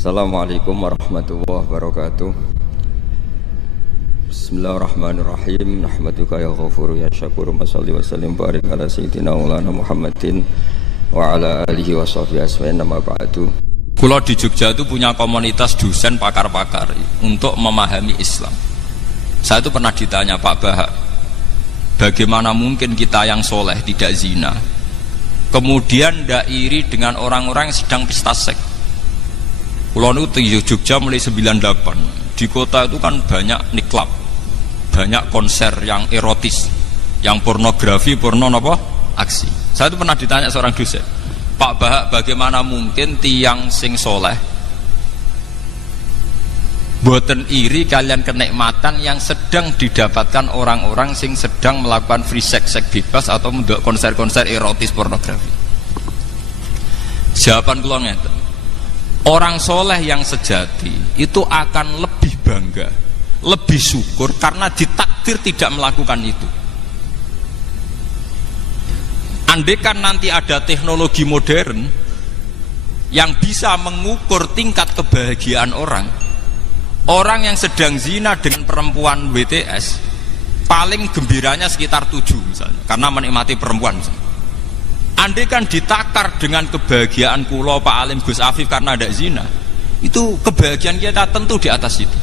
Assalamualaikum warahmatullahi wabarakatuh. Bismillahirrahmanirrahim. Nahmaduka ya ghafuru ya syakuru. Masalli wa sallim barik ala sayyidina maulana Muhammadin wa ala alihi wa sahbihi asma'in nama ba'du. Kula di Jogja itu punya komunitas dosen pakar-pakar untuk memahami Islam. Saya itu pernah ditanya, Pak Bahak, bagaimana mungkin kita yang soleh tidak zina, kemudian tidak iri dengan orang-orang yang sedang pesta seks? Kula itu di Jogja mulai 98. Di kota itu kan banyak niklab, banyak konser yang erotis, yang pornografi, aksi. Saya itu pernah ditanya seorang dosen, Pak Bahak, bagaimana mungkin tiang sing soleh boten iri kalian kenikmatan yang sedang didapatkan orang-orang sing sedang melakukan free sex bebas atau konser-konser erotis pornografi? Jawaban kula ngeten, orang soleh yang sejati itu akan lebih bangga, lebih syukur karena ditakdir tidak melakukan itu. Andaikan nanti ada teknologi modern yang bisa mengukur tingkat kebahagiaan orang yang sedang zina dengan perempuan WTS, paling gembiranya sekitar 7 misalnya, karena menikmati perempuan misalnya. Andaikan ditakar dengan kebahagiaan kulo Pak Alim Gus Afif karena ada zina, itu kebahagiaan kita tentu di atas itu.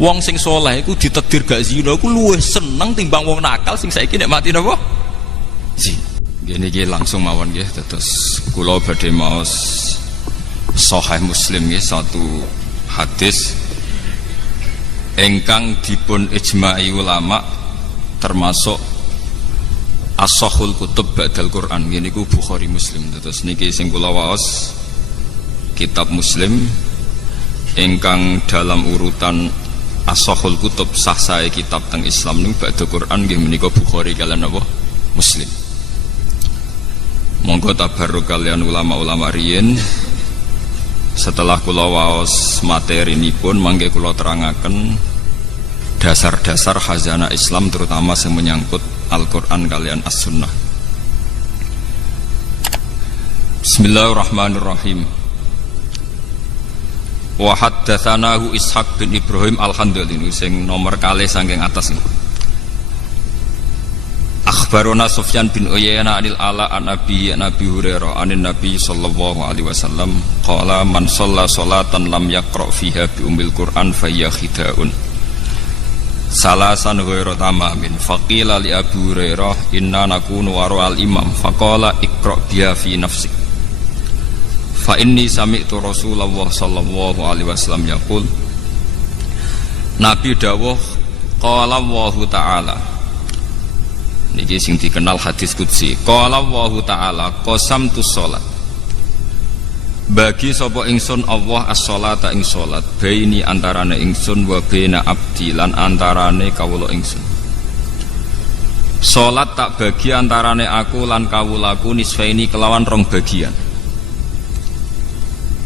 Wong sing soleh itu ditakdir gak zina, aku luwih seneng timbang wong nakal sing saiki nikmati napa? Zina. Gini langsung mawon nggih, terus kulo badhe maos Sahih Muslim nggih, satu hadis engkang dipun ijma'i ulama termasuk as-sahul kutub ba'dal Quran, ini ku Bukhari Muslim. Terus niki sing kula waos kitab Muslim engkang dalam urutan as-sahul kutub sah sae kitab teng Islam niku ba'dal Quran nggih menika Bukhari kalian apa Muslim. Monggo tabarruk kalian ulama-ulama riyin. Setelah kula waos materi nipun mangke kula terangaken dasar-dasar khazanah Islam terutama yang menyangkut Al-Quran kalian As-Sunnah. Bismillahirrahmanirrahim. Wa haddatsanahu Ishaq bin Ibrahim Al-Handali sing nomor kalih saking atas. Akhbarona Sufyan bin Uyainah anil Ala an Nabi Hurairah anin Nabi sallallahu alaihi wasallam qala man shalla sholatan lam yaqra fiha bi ummil Qur'an fa hiya khida'un salasan ghairu tamamin faqila li Abu Hurairah inna nakunu wara al imam faqala iqra biha fi nafsik fa inni sami'tu Rasulullah sallallahu alaihi wasallam yaqul, Nabi dawuh qala Allahu ta'ala, niki sing dikenal hadis qudsi, qala Allahu ta'ala qasamtu sholat, bagi sapa ingsun Allah as-sholata ing sholat, baini antarane ingsun wa baina abdi lan antarane kawula ingsun. Sholat tak bagi antarane aku lan kawulaku nisfaini kelawan rong bagian.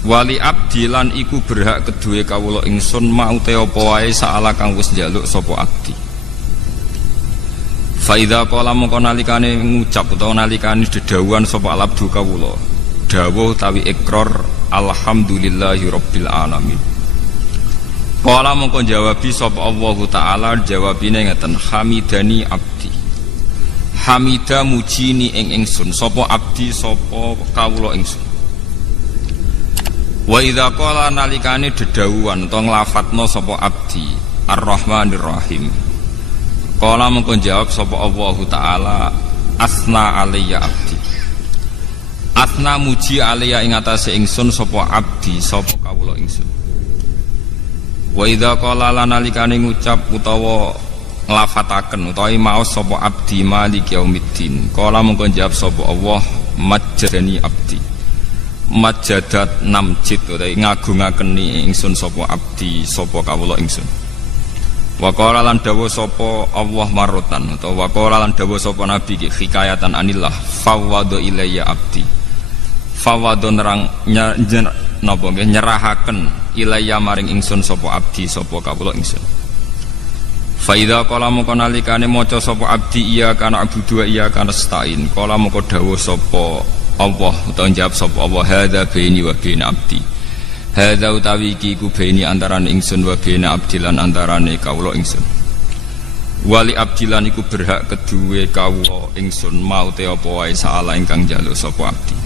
Wali abdi lan iku berhak kedue kawula ingsun mau te apa wae saala kang wis njaluk sapa abdi. Faidha qala mongko nalikane ngucap utawa nalikane dedawuhan sapa alabdu kawula dawuh tawi ikrar alhamdulillahi rabbil alamin. Qala mongko jawabi sapa Allah taala, jawabine ngeten, hamidani abdi, hamida mujini ing ingsun sapa abdi sapa kawula ingsun. Wa idza qala nalikane dedawuhan utawa nglafatna sapa abdi arrahmanir rahim, qala mengko jawab sapa Allah taala asna alayya abdi, asna muji alayya ing atase ingsun sapa abdi sapa kawula ingsun. Wa idza qala lanalikane ngucap utawa nglafataken utawa maos sapa abdi maliki yaumiddin, qala mengko jawab sapa Allah majjadani abdi, majjadat namjid utawa ngagungakeni ingsun sapa abdi sapa kawula ingsun. Wa qala lan dawuh sapa Allah marutan utawa wa qala lan dawuh sapa nabi hikayatan anillah fawwadha ilayya abdi, fawwadha nerang napa nggih nyerahaken ilayya maring ingsun sapa abdi sapa kawula ingsun. Fa idza qala mongko nalikane maca sapa abdi iya kana abudu iya kana stain, qala mongko dawuh sapa Allah utawa jawab sapa Allah hadza baini wa baina abdi, Hadza utawi iki ku baini antarane ingsun wa baina abdilan antarane kawula ingsun. Wali abdilan iku berhak kedue kawula ingsun mau te apa wae saala ingkang njaluk sapa abdi.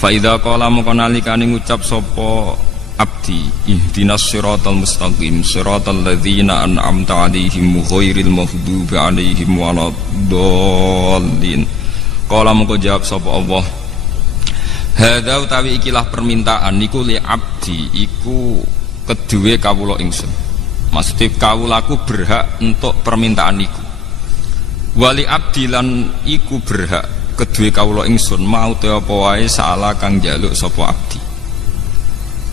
Fa idza qala moko nalikane ngucap sapa abdi ihdinas siratal mustaqim siratal ladzina an'amta 'alaihim ghairil maghdubi 'alaihim waladdallin. Qala moko jawab sapa Allah, hadza utawi ikilah permintaan niku li abdi iku kedue kawula ingsun. Maksudnya kawulaku berhak untuk permintaan niku. Wali abdi lan iku berhak kedue kawula ingsun mau te apa wae saala kang njaluk sapa abdi.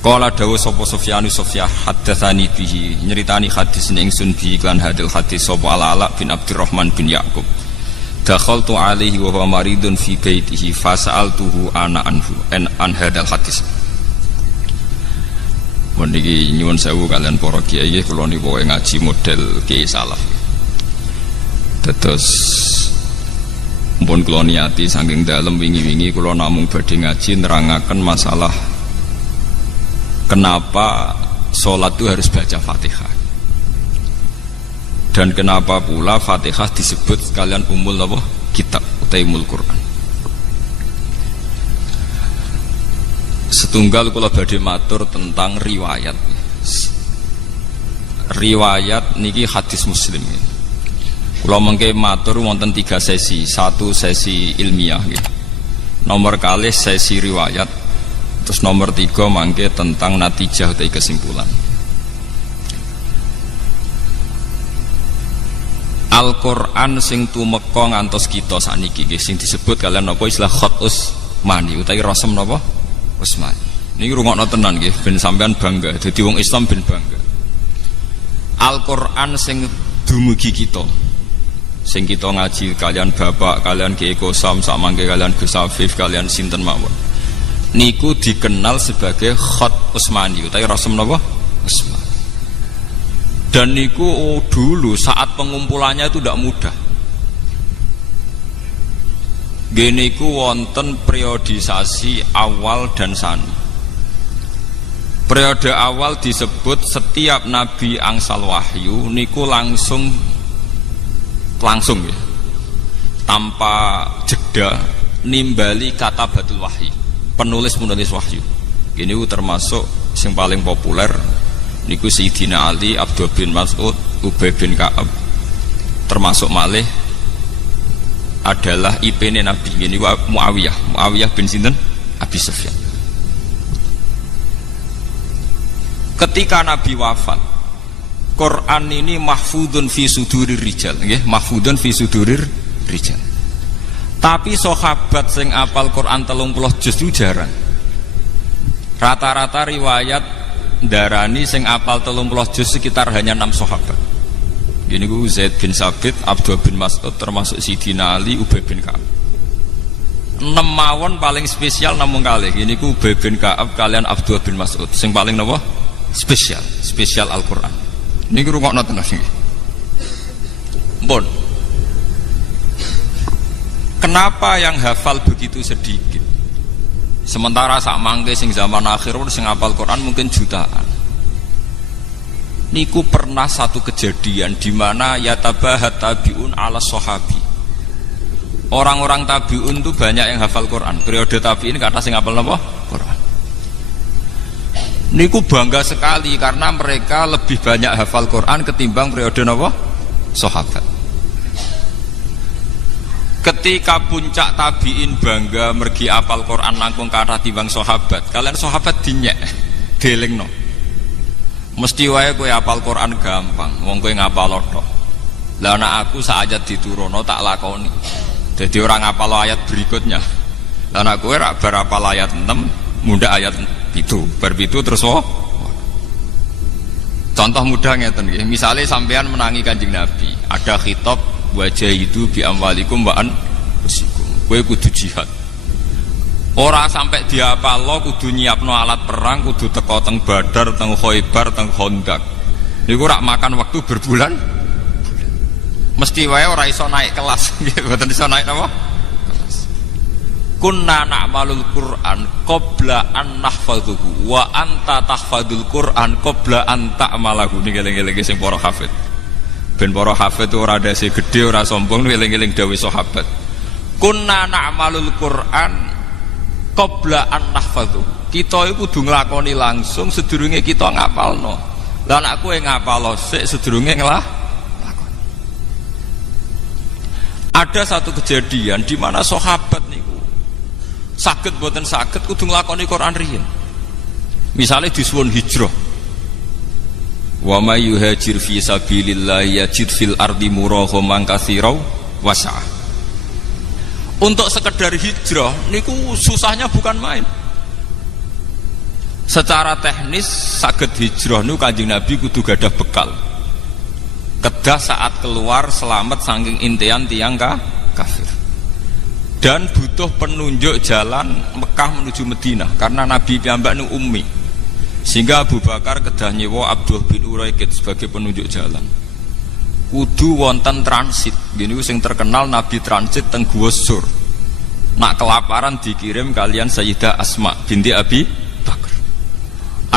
Qala dawuh sapa Sufyan haddatsani bihi nyeritani hadis ning ingsun bi iklan hadil hadis sapa Ala bin Abdurrahman bin Yaqub. Dakhaltu alaihi wa huwa maridun fi baitihi fasa'altuhu ana anhu an hadal hadis. Meniki nyuwun sewu kalian para kiai kula niku ngaji model kiai salaf. Terus mumpun kula niati saking dalem wingi-wingi kula namung badhe ngaji nerangaken masalah kenapa sholat itu harus baca Fatihah. Dan kenapa pula Fatihah disebut sekalian umul apa? Kitab utai umul Quran. Setunggal kula badhe matur tentang riwayat. Riwayat niki hadis Muslim. Kula mengke matur wonten 3 sesi. 1 sesi ilmiah nggih. Nomor kalih sesi riwayat. Terus nomor 3 mangke tentang natijah utai kesimpulan. Al-Qur'an sing tumeka ngantos kita sakniki nggih sing disebut kalian napa istilah khat Utsmani utawi rasem napa Utsmani. Niki rungokno tenan nggih ben sampean bangga dadi wong Islam ben bangga. Al-Qur'an sing dumugi kita. Sing kita ngaji kalian bapak, kalian Kiai Kosam, samangke kalian Gus Afif, kalian sinten mawon. Niku dikenal sebagai khat Utsmani utawi rasem napa Utsmani. Dan niku dulu saat pengumpulannya itu tidak mudah. Geniku wonten periodisasi awal dan sani. Periode awal disebut setiap nabi angsal wahyu niku langsung ya, tanpa jeda nimbali kata batul wahyu, penulis wahyu. Geniku termasuk yang paling populer. Niku Sayyidina Ali, Abdul bin Mas'ud, Ubay bin Ka'ab, termasuk malih adalah IP-ne Nabi. Ini Muawiyah bin sinten? Abi Sufyan. Ketika Nabi wafat, Quran ini mahfudun fi sudurir rijal, nggih, mahfudun fi sudurir rijal. Tapi sahabat sing apal Quran 30 juz itu jarang. Rata-rata riwayat darani sing apal 30 juz sekitar hanya 6 sahabat. Gini ku Zaid bin Sabit, Abdul bin Mas'ud, termasuk Sayyidina Ali, Ubay bin Ka'ab. 6 mawon paling spesial namung kalih. Gini ku Ubay bin Ka'ab kalian Abdul bin Mas'ud. Sing paling napa? Spesial Al-Qur'an. Niki rungokno tenan iki. Mbon. Kenapa yang hafal begitu sedikit? Sementara sak mangke sing zaman akhir sing hafal Quran mungkin jutaan. Niku pernah satu kejadian di mana yatabahat tabiun ala sahabi. Orang-orang tabiun itu banyak yang hafal Quran. Periode tabiin kata sing hafal napa? Quran. Niku bangga sekali karena mereka lebih banyak hafal Quran ketimbang periode napa? Sahabat. Ketika puncak tabiin bangga mergi apal Quran langkung kata timbang sahabat, kalian sahabat dinyek, delingno. Mesti wae kowe apal Quran gampang, wong kowe ngapal tok. Lah anak aku sak ayat diturono tak lakoni. Jadi orang apal ayat berikutnya. Lah anak kowe rak bar apal ayat 6, mundhak ayat 7, bar 7 terus Contoh mudah ngeten nggih, misale sampean menangi Kanjeng Nabi, ada khitab wajah itu bi amwalikum wa anfusikum. Kowe kudu jihad. Ora sampai diapalo kudu nyiapno alat perang, kudu teko teng Badar, teng Khaibar, teng Khandaq. Niku rak makan waktu berbulan. Mesti wae ora iso naik kelas, nggih, mboten iso naik napa? Kelas. kunna na'malul Qur'an qabla an nahfadhuhu wa anta tahfadul Qur'an qabla an ta'malahu. Niki eling-eling sing para hafid. Ben para hafid ora dase gedhe ora sombong eling-eling dawuh sahabat. Kunna na'malul Qur'an qabla an nahfadhuhu. Kita iku kudu nglakoni langsung sedurunge kita ngapalno. Lah nek kowe ngapalo sik sedurunge Ada satu kejadian di mana sahabat niku saged boten saged kudu nglakoni Quran riyin. Misale disuwun hijrah. Wa may yuhajir fi sabilillah yajid fil ardi muraghaman katsira wasa'ah. Untuk sekedar hijrah niku susahnya bukan main. Secara teknis saged hijrah niku Kanjeng Nabi kudu gadah bekal. Kedah saat keluar selamat saking intian tiang kafir, dan butuh penunjuk jalan Mekah menuju Madinah karena Nabi piyambak nu ummi, sehingga Abu Bakar kedah nyewa Abdullah bin Uraikid sebagai penunjuk jalan. Kudu wonten transit, gini sing terkenal Nabi transit teng Gua Sur. Nak kelaparan dikirim kalian Sayyidah Asma binti Abi Bakar.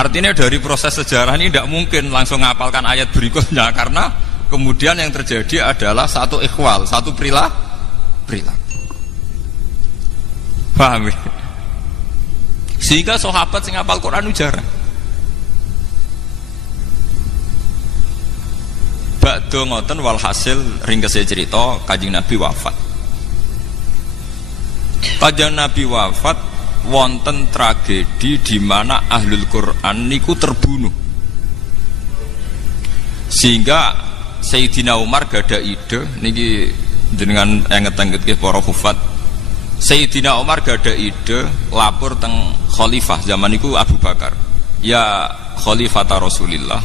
Artinya dari proses sejarah ini tidak mungkin langsung ngapalkan ayat berikutnya karena kemudian yang terjadi adalah satu ikhwal, satu perilaku. Paham ya? Sehingga sahabat sing hafal Quran jarang. Ba'da ngoten walhasil ringkese cerita Kanjeng Nabi wafat. Kanjeng Nabi wafat wonten tragedi di mana ahlul Quran niku terbunuh. Sehingga Sayyidina Umar gada ide niki dengan enget-enget para hufat. Sayyidina Umar gada ide lapor teng khalifah zaman niku Abu Bakar. Ya khalifata Rasulillah.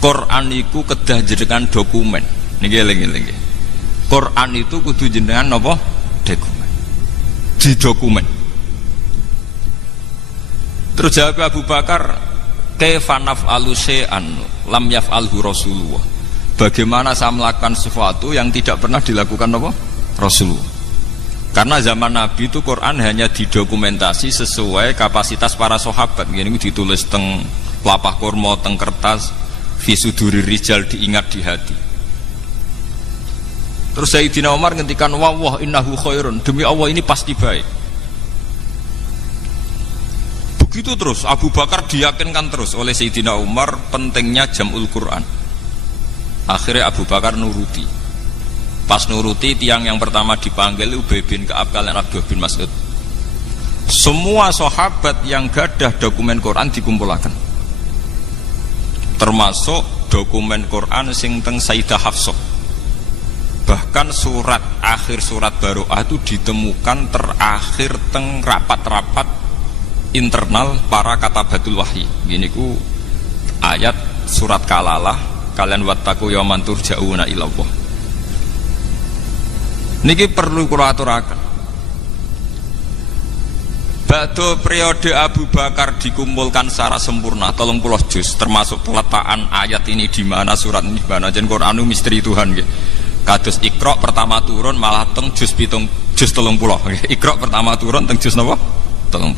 Quran niku kedah jenengan dokumen. Niki eling-eling. Quran itu kudu jenengan napa? Dokumen. Di dokumen. Terus jawab Abu Bakar, kaifa naf'alu syai'an lam yaf'alhu Rasulullah. Bagaimana saya melakukan sesuatu yang tidak pernah dilakukan apa? Rasulullah. Karena zaman Nabi itu Quran hanya didokumentasi sesuai kapasitas para sahabat. Ini ditulis teng pelapah kurma, teng kertas, fi suduri rijal, diingat di hati. Terus Sayyidina Umar ngendikan wah innahu khairun, demi Allah ini pasti baik. Begitu terus Abu Bakar diyakinkan terus oleh Sayyidina Umar pentingnya jam'ul Quran. Akhirnya Abu Bakar nuruti. Pas nuruti, tiang yang pertama dipanggil Ubay bin Ka'ab kalian Abdullah bin Mas'ud. Semua sahabat yang gadah dokumen Quran dikumpulkan, termasuk dokumen Quran sing teng Sayyidah Hafsah. Bahkan surat akhir surat Baroah itu ditemukan terakhir teng rapat-rapat internal para katabatul wahyi. Gini ku ayat surat Kalalah, kalian wattaqu yauman turja'una ilallah. Niki perlu kula aturaken. Ba'da periode Abu Bakar dikumpulkan secara sempurna 30 juz, termasuk peletakan ayat ini di mana, surat ini di mana. Jen Qur'anu misteri Tuhan nggih. Kados Iqra pertama turun malah teng juz 30 nggih. Iqra pertama turun teng juz napa? 30.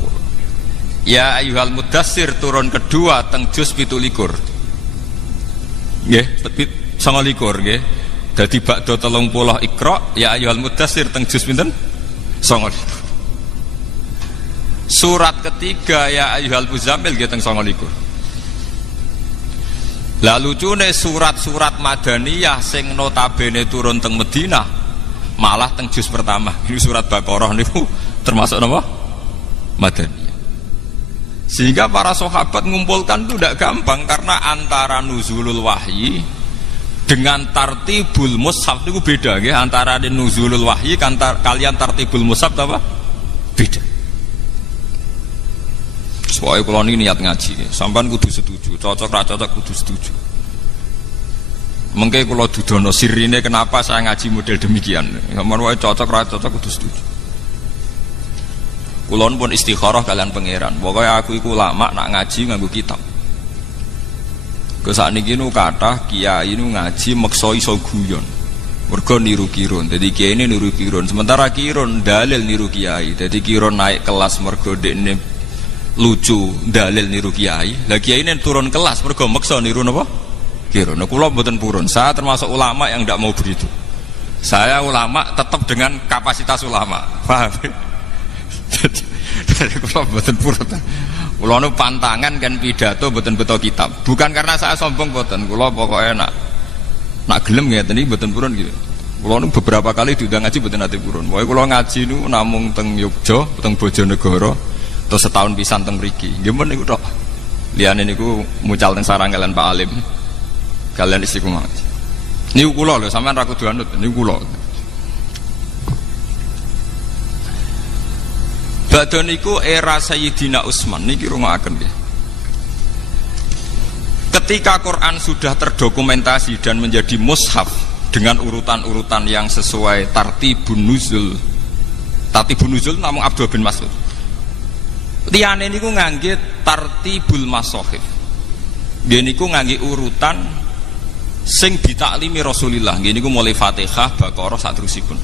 Ya ayyuhal mudassir turun kedua teng juz 17. Nggih, 29 nggih. Dadi ba'da 30 Iqra, ya ayyuhal mudassir teng juz pinten? 29. Surat ketiga ya ayyuhal muzammil nggih teng 29. Lah lucune surat-surat Madaniyah sing notabene turun teng Madinah malah teng juz pertama. Ini surat Baqarah niku termasuk napa? Madaniyah. Sehingga para sahabat mengumpulkan itu tidak gampang karena antara nuzulul wahyi dengan tartibul mushaf itu beda ya. Antara nuzulul wahyi kalian tartibul mushaf apa? Beda. Soalnya kalau ini niat ngaji, sampean kudu setuju, cocok ra cocok kudu setuju. Mengke kalau dudono sirine kenapa saya ngaji model demikian. Sampean wae cocok ra cocok kudu setuju. Kulon pun istikharah kalian pangeran. Pokoknya aku iku lama nak ngaji nganggo kitab. Ke sakniki nu kathah kiai nu ngaji meksa iso guyon. Mergo niru kirun. Jadi kiai ini niru kirun. Sementara kirun dalil niru kiai. Jadi kirun naik kelas mergo dekne lucu, dalil niru kiai. Lah kiai ini turun kelas mergo maksa niru napa? Kirun. Nah, kula mboten purun. Saya termasuk ulama yang tidak mau begitu. Saya ulama tetap dengan kapasitas ulama. Paham? Jadi kula mboten purun. Kula nu pantangan kan pidato mboten beto kitab. Bukan karena saya sombong mboten. Kula pokoknya nak gelem ngeten iki mboten purun gitu. Kula nu beberapa kali diundang ngaji mboten nate purun. Pokoke kula ngaji nu namung teng Yogya, teng Bojonegoro, terus setahun pisan teng mriki. Nggih men niku tok. Liyane niku mucal teng sarang kalian Pak Alim. Kalian isi kumang. Niku kula lho, sampean ra kudu anut, niku kula. Badhe niku era Sayyidina Utsman niki rungokaken nggih. Ketika Quran sudah terdokumentasi dan menjadi mushaf dengan urutan-urutan yang sesuai tartibun nuzul. Tartibun nuzul namung Abdul bin Mas'ud. Liyane niku ngangge tartibul masahif. Nggih niku ngangge urutan sing ditaklimi Rasulullah. Nggih niku mulai Fatihah, Baqarah saterusipun.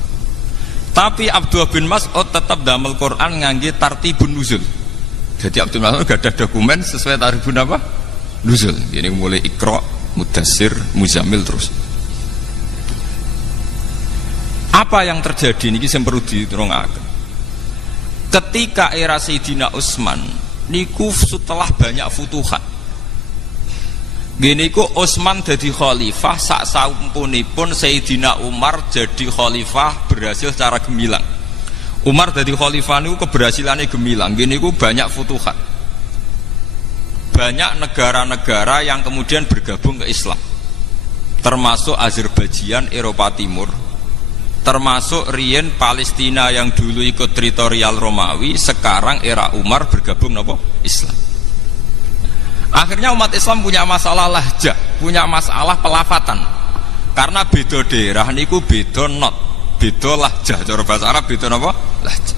Tapi Abdul bin Mas'ud tetap damel Quran ngangge tartibun nuzul. Jadi Abdul Mas'ud gak ada dokumen sesuai tartibun apa? Nuzul. Ini mulai Iqra, Mudassir, Muzammil terus. Apa yang terjadi niki sing perlu diterangkan. Ketika era Sayyidina Utsman niku setelah banyak futuhat. Gini ku Utsman jadi khalifah sak sampunipun Sayyidina Umar jadi khalifah berhasil secara gemilang. Umar jadi khalifah niku keberhasilannya gemilang. Gini ku banyak futuhat. Banyak negara-negara yang kemudian bergabung ke Islam, termasuk Azerbaijan, Eropa Timur, termasuk Rien Palestina yang dulu ikut teritorial Romawi, sekarang era Umar bergabung nopo Islam. Akhirnya umat Islam punya masalah lahjah, punya masalah pelafatan, karena beda daerah niku beda not, beda lahjah, cara bahasa Arab beda nopo lahjah.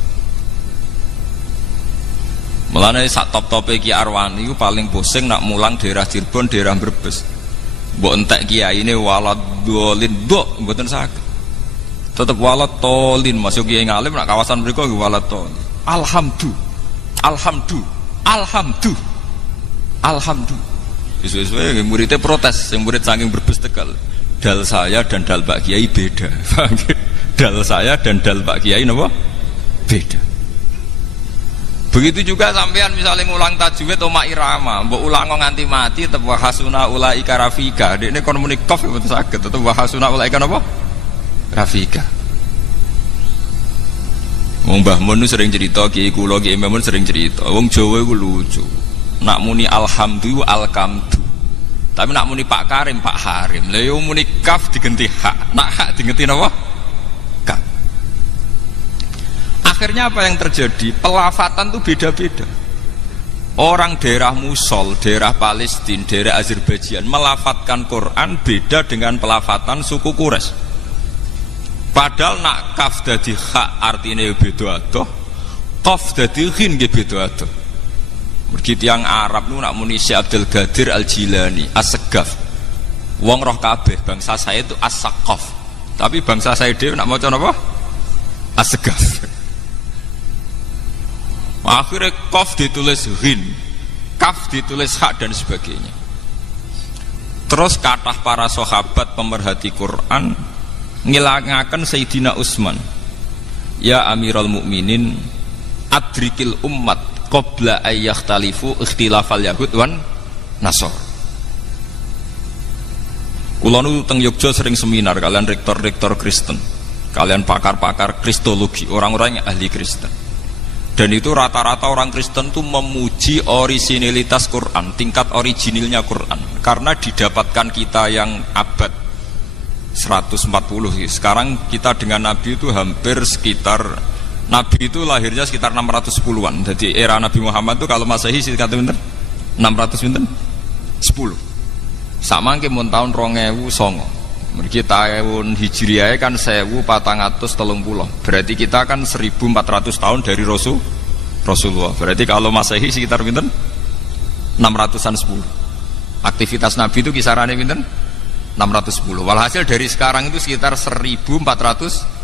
Mulane sak top-tope Ki Arwani itu paling pusing nak mulang daerah Cirebon, daerah Brebes. Mbok entek kiyaine waladolin mbok mboten saged. Tetep waladolin masuk kiai ngalim nak kawasan mriku nggih waladolin. Alhamdulillah. Sesuai muridnya protes, yang murid saking Brebes Tegal. Dal saya dan dal Pak Kiai beda. Dal saya dan dal Pak Kiai napa? Beda. Begitu juga sampean misalnya ngulang tajwid oma irama, mbok ulang nganti mati tetep wahasuna ulaika rafika. Dekne kon muni qaf mboten saged, tetep wahasuna ulaika napa? Rafika. Wong Mbah Mun sering cerita, Kiai kula Kiai Mun sering cerita, wong Jawa iku lucu. Nak muni alhamdulillah alkamdu. Tapi nak muni Pak Karim Pak Harim. Lah yo muni kaf digenti hak. Nak hak digenti napa? Akhirnya apa yang terjadi? Pelafatan itu beda-beda. Orang daerah Musol, daerah Palestina, daerah Azerbaijan melafatkan Quran beda dengan pelafatan suku Quraisy. Padahal nak kaf dadi hak artinya beda adoh, qaf dadi ghin nggih beda adoh. Mergi tiyang Arab nu nak muni Syekh Abdul Qadir Al-Jilani, As-Segaf. Wong roh kabeh bangsa saya itu As-Saqaf. Tapi bangsa saya dhewe nak maca napa? As-Segaf. Akhirnya qaf ditulis ghin, kaf ditulis hak dan sebagainya. Terus kathah para sahabat pemerhati Quran ngilangaken Sayyidina Utsman, ya Amirul Mukminin adrikil ummat qabla ayyakhtalifu ikhtilafal yahud wan nasor. Kula nu teng Yogya sering seminar kalian rektor-rektor Kristen, kalian pakar-pakar kristologi, orang-orang yang ahli Kristen. Dan itu rata-rata orang Kristen itu memuji orisinilitas Quran, tingkat originilnya Quran, karena didapatkan kita yang abad 140. Sekarang kita dengan Nabi itu hampir sekitar, Nabi itu lahirnya sekitar 610-an. Jadi era Nabi Muhammad itu kalau Masehi sekitar 600 10. Sama nggih mun tahun 2009. Mergi tahun Hijriah kan 1430. Berarti kita kan 1400 tahun dari Rasulullah. Berarti kalau Masehi sekitar pinten? 600-an 10. Aktivitas Nabi itu kisarannya pinten? 610. Walhasil dari sekarang itu sekitar 1400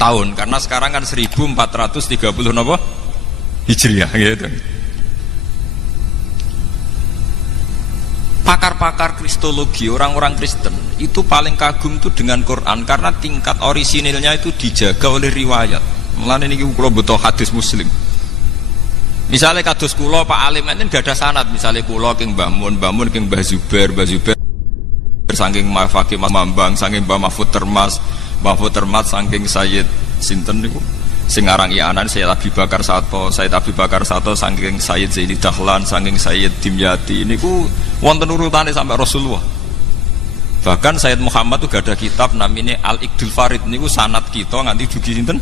tahun, karena sekarang kan 1430 napa Hijriah gitu. Pakar-pakar kristologi, orang-orang Kristen itu paling kagum itu dengan Quran karena tingkat orisinilnya itu dijaga oleh riwayat. Mulane niki kula butuh hadis Muslim. Misalnya kados kula Pak Alim enten gak ada sanad, misalnya kula king Mbah Mun, Mbah Mun king Mbah Zubair saking Mbah Fakih Mas Mambang, saking Mbah Mahfud Termas saking Sayyid sinten niku sing aran Ianan Sayyid Abi Bakar Sato saking Sayyid Zaini Dahlan, saking Sayyid Dimyati niku wonten urutane sampai Rasulullah. Bahkan Sayyid Muhammad tuh gak ada kitab namanya Al-Iqdul Farid niku sanad kita nganti dugi sinten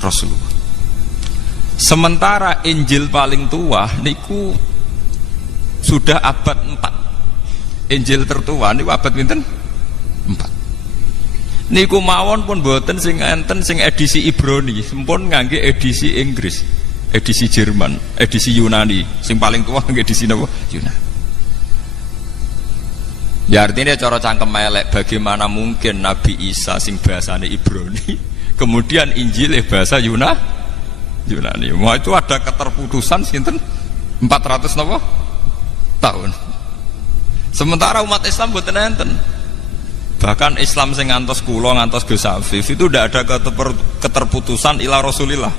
Rasulullah. Sementara Injil paling tua niku sudah abad 4. Injil tertua niku abad pinten? 4. Niku mawon pun boten sing enten sing edisi Ibrani, sampun ngangge edisi Inggris, edisi Jerman, edisi Yunani. Sing paling tua ngangge edisi napa? Yunani. Ya artinya cara cangkem elek, bagaimana mungkin Nabi Isa sing bahasane Ibrani, kemudian Injil bahasa Yunani. Wah itu ada keterputusan sinten 400 napa tahun. Sementara umat Islam boten enten. Bahkan Islam sing ngantos kula ngantos Gus Afif itu tidak ada keterputusan ila Rasulillah.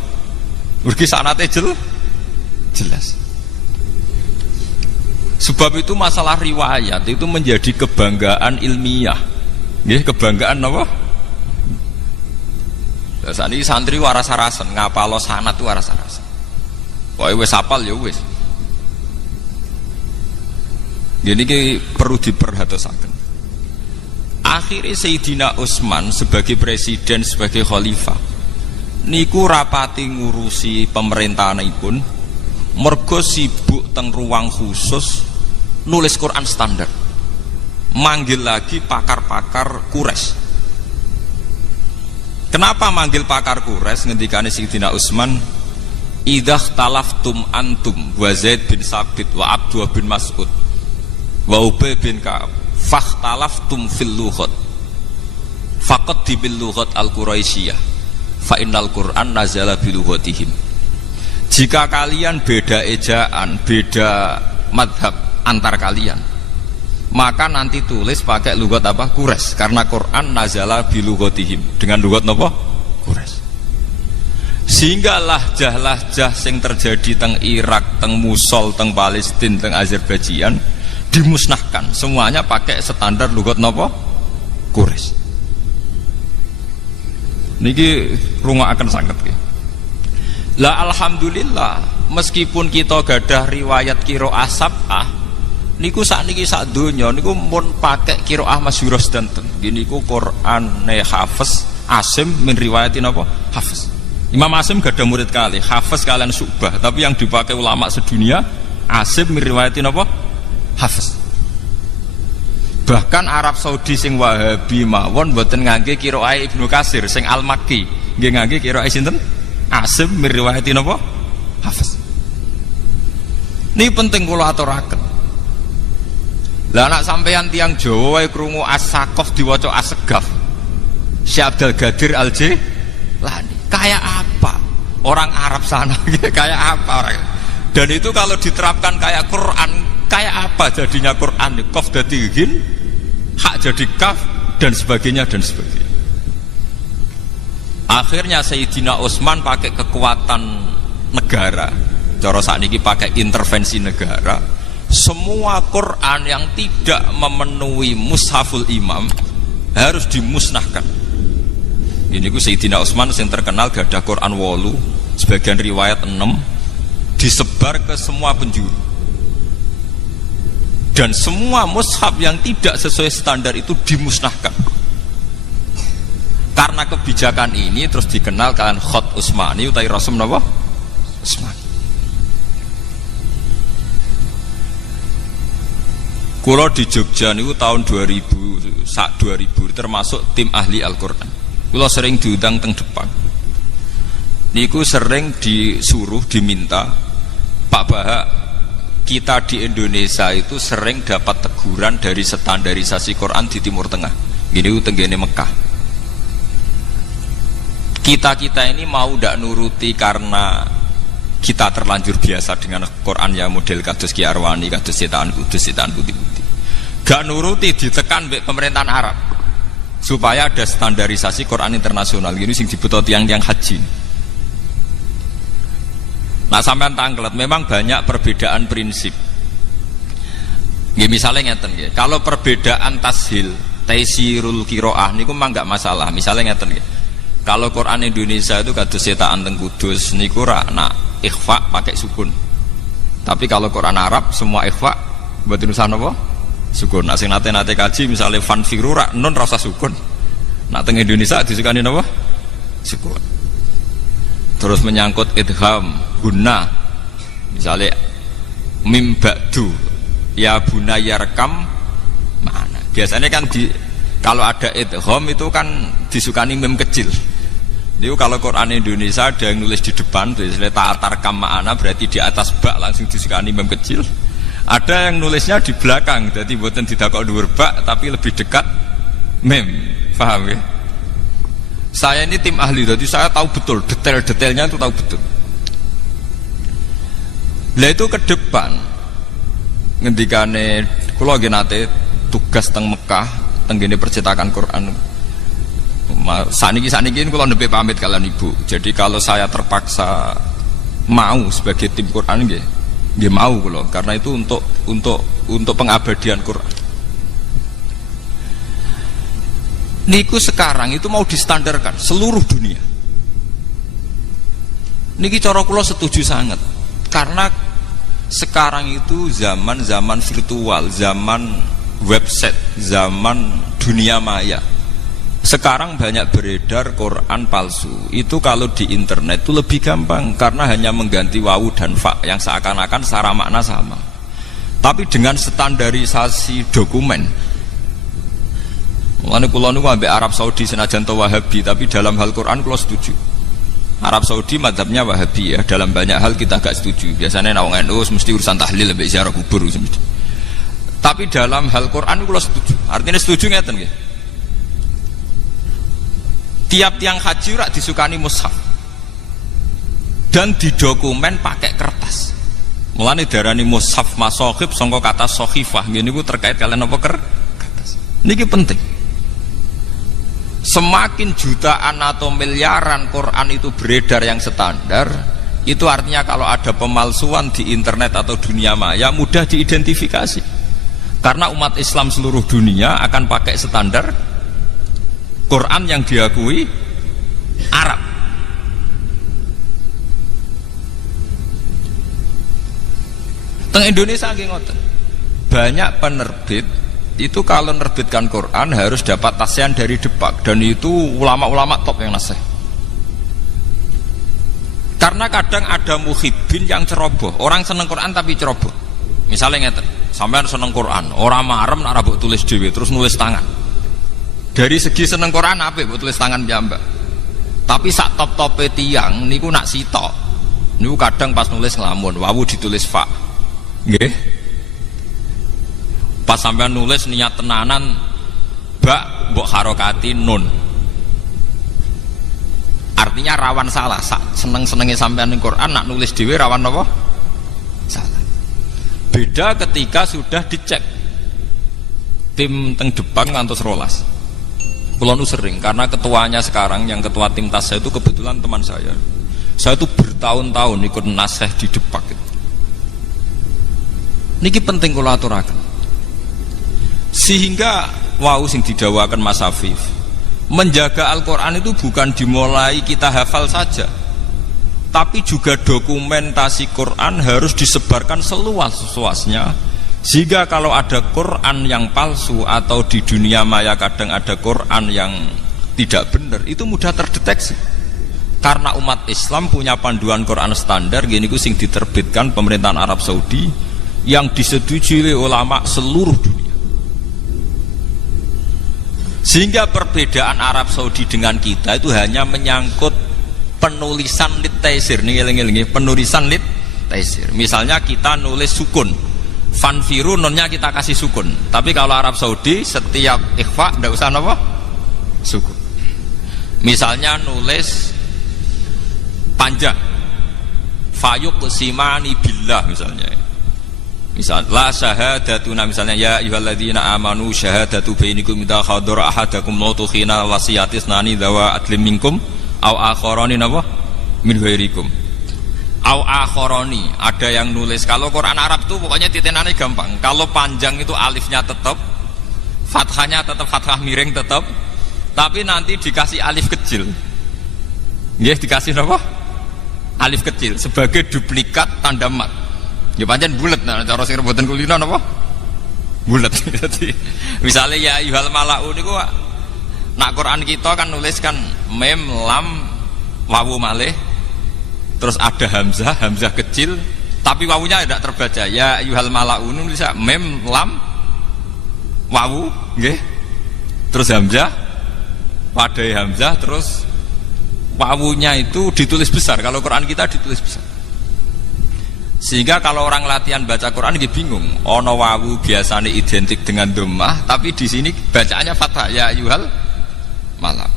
Mergi sanate jelas. Sebab itu masalah riwayat itu menjadi kebanggaan ilmiah. Nggih, kebanggaan apa? Saiki santri waras-arasen ngapalo sanad itu waras-arasen. Pokoke wis hafal ya wis. Jadi perlu diperhatosaken. Akhirnya Sayyidina Utsman sebagai presiden, sebagai khalifah niku rapati ngurusi pemerintahanipun mergo sibuk teng ruang khusus nulis Quran standar, manggil lagi pakar-pakar Quraisy. Kenapa manggil pakar Quraisy? Ngendikane Sayyidina Utsman, idah talaftum antum wa Zaid bin Sabit wa Abdullah bin Mas'ud wa Ubay bin Ka'ab fakhtalaftum fil lughat faqad bil lughat al quraisyiyah fa innal Qur'an nazala bi lughatihim. Jika kalian beda ejaan, beda madhab antar kalian, maka nanti tulis pakai lughat apa? Quraisy, karena Quran nazala bi lughatihim, dengan lughat napa? Quraisy. Sehingga lahjah-lahjah sing terjadi teng Irak, teng Mosul, teng Palestina, teng Azerbaijan dimusnahkan, semuanya pakai standar lughat napa? Quraisy. Niki rungokaken sanget nggih. Lah alhamdulillah, meskipun kita gadah riwayat qiraah sab'ah, niku sakniki sak donya niku mun pakai qiraah masyhurah sedanten. Nggih niku Qur'ane Hafiz Asim min riwayatin apa? Hafiz. Imam Asim gadah murid kali, Hafiz kalian Syu'bah, tapi yang dipakai ulama sedunia Asim min riwayatin apa? Hafiz. Bahkan Arab Saudi sing Wahabi mawon mboten ngangge qiraah Ibnu Katsir sing Al-Makki, nggih ngangge qiraah sinten? Asim min riwayatin apa? Hafiz. Ini penting kula aturaken. Lah anak sampeyan tiang Jawa wae krungu As-Saqaf diwaca As-Segaf. Syekh Abdul Qadir Al-Jilani. Kayak apa? Orang Arab sana kayak apa orang? Dan itu kalau diterapkan kayak Quran, kayak apa jadinya Quran? Qaf dadi gin, hak jadi kaf dan sebagainya dan sebagainya. Akhirnya Sayyidina Utsman pakai kekuatan negara, cara sakniki pakai intervensi negara. Semua Quran yang tidak memenuhi mushaful imam harus dimusnahkan. Ini ku Sayyidina Utsman yang terkenal gadah Quran 8, sebagian riwayat 6, disebar ke semua penjuru. Dan semua mushaf yang tidak sesuai standar itu dimusnahkan. Karena kebijakan ini terus dikenal kalian Khat Utsmani utai Rasul napa? Utsmani. Kula di Jogja niku tahun 2000 termasuk tim ahli Al-Qur'an. Kula sering diundang teng depan. Niku sering disuruh diminta Pak Bahak kita di Indonesia itu sering dapat teguran dari standarisasi Quran di Timur Tengah. Gini tenggene Mekah. Kita ini mau ndak nuruti karena kita terlanjur biasa dengan Quran ya model kados Ki Arwani, kados Cetakan Kudus, Cetakan Putih-Putih. Gak nuruti ditekan mbek pemerintahan Arab supaya ada standarisasi Quran internasional. Gini sing dibutuh tiang-tiang haji. Nah sampean tanglet memang banyak perbedaan prinsip. Nggih misalnya ngeten nggih. Kalau perbedaan tashil, taisirul qiraah niku mah enggak masalah. Misalnya ngeten nggih. Kalau Quran Indonesia itu kados Cetakan teng Kudus niku ra nak ikhfa pakai sukun. Tapi kalau Quran Arab semua ikhfa mboten usah napa? Sukun. Nah sing nate kaji misalnya fanfiru ra nun rasa sukun. Nah teng Indonesia disukani napa? Sukun. Terus menyangkut idgham, guna, misalnya mim ba'du ya bunayya rekam mana? Biasanya kan kalau ada idgham itu kan disukani mim kecil. Itu kalau Quran Indonesia ada yang nulis di depan, misalnya ta'atar kam ma'ana berarti di atas bak langsung disukani mim kecil. Ada yang nulisnya di belakang, jadi buatan didakok dhuwur bak tapi lebih dekat mim. Paham ya? Saya ini tim ahli, jadi saya tahu betul detail-detailnya itu tahu betul. Lah itu ke depan ngendikane kula nggih nate tugas teng Mekah tenggene percetakan Quran. Saniki kula nembe pamit kalian Ibu. Jadi kalau saya terpaksa mau sebagai tim Quran nggih mau kula karena itu untuk pengabadian Quran. Niku sekarang itu mau distandarkan seluruh dunia. Niki cara kula setuju sangat. Karena sekarang itu zaman virtual, zaman website, zaman dunia maya. Sekarang banyak beredar Quran palsu. Itu kalau di internet itu lebih gampang karena hanya mengganti wawu dan fa yang seakan-akan secara makna sama. Tapi dengan standarisasi dokumen. Mulane kula niku ambek Arab Saudi senajan to Wahabi, tapi dalam hal Quran kula setuju. Arab Saudi mazhabnya Wahabi ya, dalam banyak hal kita agak setuju. Biasanya nek wong NU mesti urusan tahlil ambek ziarah kubur mesti. Tapi dalam hal Quran kula setuju. Artinya setuju ngeten nggih. Tiap tiang haji rak disukani mushaf. Dan didokumen pakai kertas. Mulane darani mushaf masokhib sangka kata sokhifah. Nggih niku terkait kalian apa kertas. Niki penting. Semakin jutaan atau miliaran Quran itu beredar yang standar, itu artinya kalau ada pemalsuan di internet atau dunia maya mudah diidentifikasi. Karena umat Islam seluruh dunia akan pakai standar Quran yang diakui Arab. Teng Indonesia nggih ngoten. Banyak penerbit itu kalau menerbitkan Quran harus dapat tasian dari Depak, dan itu ulama-ulama top yang nasih. Karena kadang ada muhibbin yang ceroboh, orang seneng Quran tapi ceroboh. Misalnya ngeten, sampean seneng Quran, orang marem nak rabuk tulis dhewe terus nulis tangan. Dari segi seneng Quran apik mbok tulis tangan piyambak. Tapi sak top-tope tiyang niku nak sitok. Niku kadang pas nulis nglamun, wawu ditulis fa. Nggih. Pas sampean nulis niat tenanan bak mbok harokati nun. Artinya rawan salah. Seneng-senenge sampean ning Quran nak nulis dhewe rawan apa? Salah. Beda ketika sudah dicek. Tim teng Jepang ngantos rolas. Kula nu sering karena ketuanya sekarang yang ketua tim tas saya itu kebetulan teman saya. Saya itu bertahun-tahun ikut nasih di Depak. Niki penting kula aturaken. Sehingga wau sing didawakan Mas Afif, menjaga Al-Quran itu bukan dimulai kita hafal saja, tapi juga dokumentasi Quran harus disebarkan seluas-luasnya, sehingga kalau ada Quran yang palsu atau di dunia maya kadang ada Quran yang tidak benar, itu mudah terdeteksi. Karena umat Islam punya panduan Quran standar, gini ku sing diterbitkan pemerintahan Arab Saudi yang disetujui oleh ulama seluruh dunia. Sehingga perbedaan Arab Saudi dengan kita itu hanya menyangkut penulisan lit taisir, penulisan lit taisir. Misalnya kita nulis sukun, fanfiru nonnya kita kasih sukun. Tapi kalau Arab Saudi setiap ikhfa ndak usah apa? Sukun. Misalnya nulis panjang, fayuq simani billah misalnya. Misal la syahadatuna misalnya ya ayyuhalladzina amanu syahadatu bainakum idza hadara ahadakum mautu khina wasiyatis nani dawa adlim minkum au akharani napa min ghairikum au akharani. Ada yang nulis, kalau Quran Arab tuh pokoknya titenane gampang. Kalau panjang itu alifnya tetap, fathahnya tetap fathah miring tetap, tapi nanti dikasih alif kecil. Nggih, dikasih napa? Alif kecil sebagai duplikat tanda mat. Ya pancen bulet, nah cara sing rebutan kulino napa? Bulet. Jadi misalnya ya ayyuhal malaun niku nak Quran kita kan nuliskan mem lam wawu malih, terus ada hamzah, hamzah kecil, tapi wawunya tidak terbaca. Ya ayyuhal malaun nulisnya mem lam wawu, nggih. Terus hamzah, wadai hamzah, terus wawunya itu ditulis besar. Kalau Quran kita ditulis besar. Sehingga kalau orang latihan baca Quran dia bingung. Ono wawu biasanya identik dengan dhammah, tapi di sini bacaannya fathah. Ya ayyuhal malam.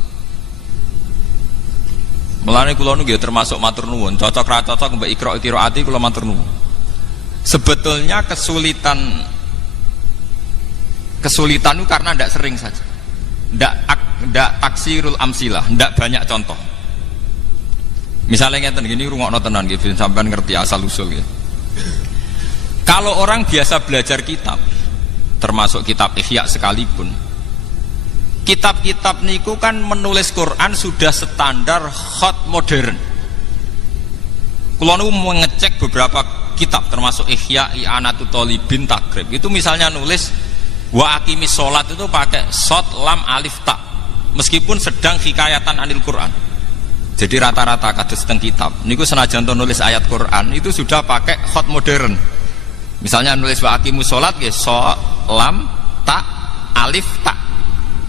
Mulane kula niku termasuk matur nuwun, cocok ra cocok mbek Iqra qiraati kula matur nuwun. Sebetulnya kesulitan itu karena ndak sering saja. Ndak taksirul amsilah, ndak banyak contoh. Misalnya ngeten gini, rungokno tenan nggih sampean ngerti asal usul ya. Kalau orang biasa belajar kitab, termasuk kitab Ihya sekalipun, kitab-kitab niku kan menulis Quran sudah standar khat modern. Kula niku mengecek beberapa kitab termasuk Ihya, I'anatul Thalibin, Takrib. Itu misalnya nulis wa aqimis sholat itu pakai shad lam alif ta. Meskipun sedang hikayatan anil Quran. Jadi rata-rata kados teng kitab niku senajan to nulis ayat Quran itu sudah pakai khat modern. Misalnya nulis wa aqimus sholat nggih shad lam ta alif ta.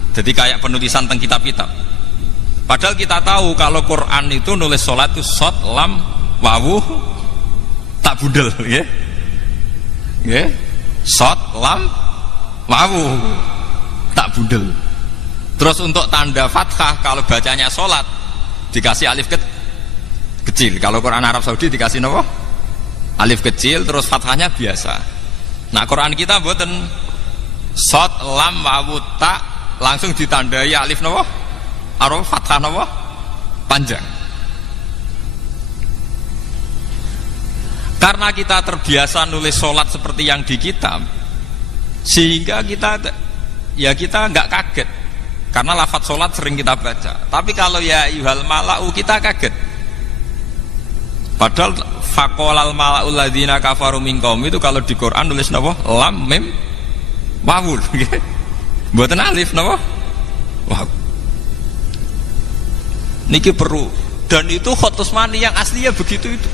Jadi kayak penulisan teng kitab-kitab. Padahal kita tahu kalau Quran itu nulis sholat itu shad lam wawu tak budel nggih. Nggih. Shad lam wawu tak budel. Terus untuk tanda fathah kalau bacanya sholat dikasih alif kecil. Kalau Quran Arab Saudi dikasih apa? Alif kecil terus fathahnya biasa. Nah Quran kita mboten shad lam wawu ta langsung ditandai alif napa? Arab fathah napa? Panjang. Karena kita terbiasa nulis sholat seperti yang di kitab, sehingga kita nggak kaget. Karena lafadz sholat sering kita baca. Tapi kalau ya ayyuhal mala'u kita kaget. Padahal faqolal mala'ul ladzina kafaru min qaum itu kalau di Quran nulis napa? Lam mim wawu. Mboten alif napa? Waw. Niki perlu, dan itu khat Utsmani yang aslinya begitu itu.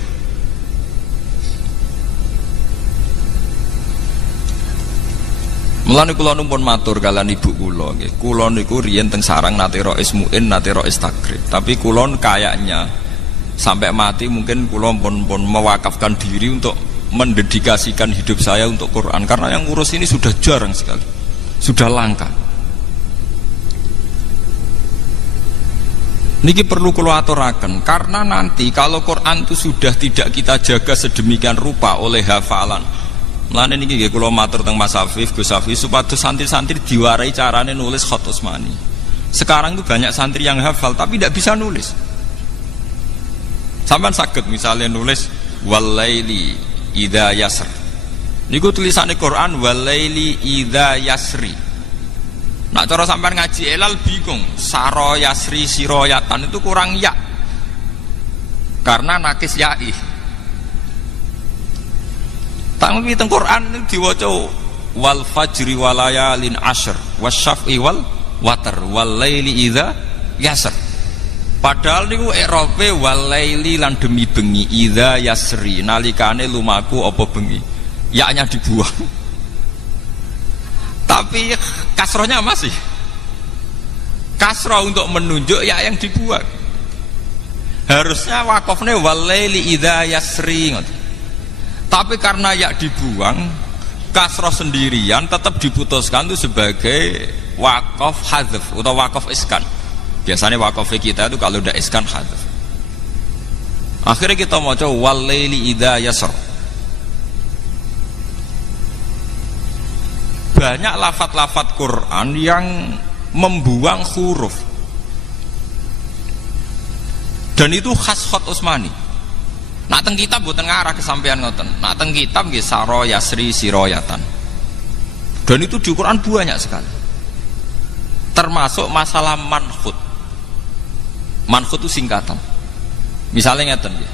Mulane kula numpun matur kalian ibu kula nggih. Kula niku riyen teng sarang nate rois muin, nate rois takrib. Tapi kula kayaknya sampai mati mungkin kula pun mewakafkan diri untuk mendedikasikan hidup saya untuk Quran, karena yang ngurus ini sudah jarang sekali. Sudah langka. Niki perlu kula aturaken karena nanti kalau Quran itu sudah tidak kita jaga sedemikian rupa oleh hafalan. Mulane niki nggih kula matur teng Mas Afif, Gus Afif supados santri-santri diwarai carane nulis khat Utsmani. Sekarang itu banyak santri yang hafal tapi tidak bisa nulis. Sampeyan saged misalnya nulis walaili idza yasr. Niku tulisane Quran walaili idza yasri. Nak cara sampean ngaji elal bingung, saro yasri siroyatan itu kurang ya. Karena nakis ya'i. Tapi teng Quran itu diwaca wal fajri walayalin ashr wasyaf'i wal watar wal laili idza yasr. Padahal niku i'rabe wal laili lan demi bengi idza yasri nalikane lumaku apa bengi. Ya-nya dibuang. Tapi kasrohnya masih. Kasroh untuk menunjuk ya yang dibuang. Harusnya wakofnya wal laili idza yasri. Tapi karena ya dibuang, kasroh sendirian tetap diputuskan itu sebagai wakaf hadzf atau wakaf iskan. Biasanya wakaf kita itu kalau udah iskan hadzf. Akhirnya kita mau coba wal-laili idza yasr. Banyak lafat-lafat Quran yang membuang huruf. Dan itu khas Khat Utsmani. Nak teng kitab mboten ngarah kesampean ngoten. Nak teng kitab nggih saro yasri siroyatan. Dan itu di Quran banyak sekali. Termasuk masalah manhut. Manhut itu singkatan. Misalnya ngeten nggih.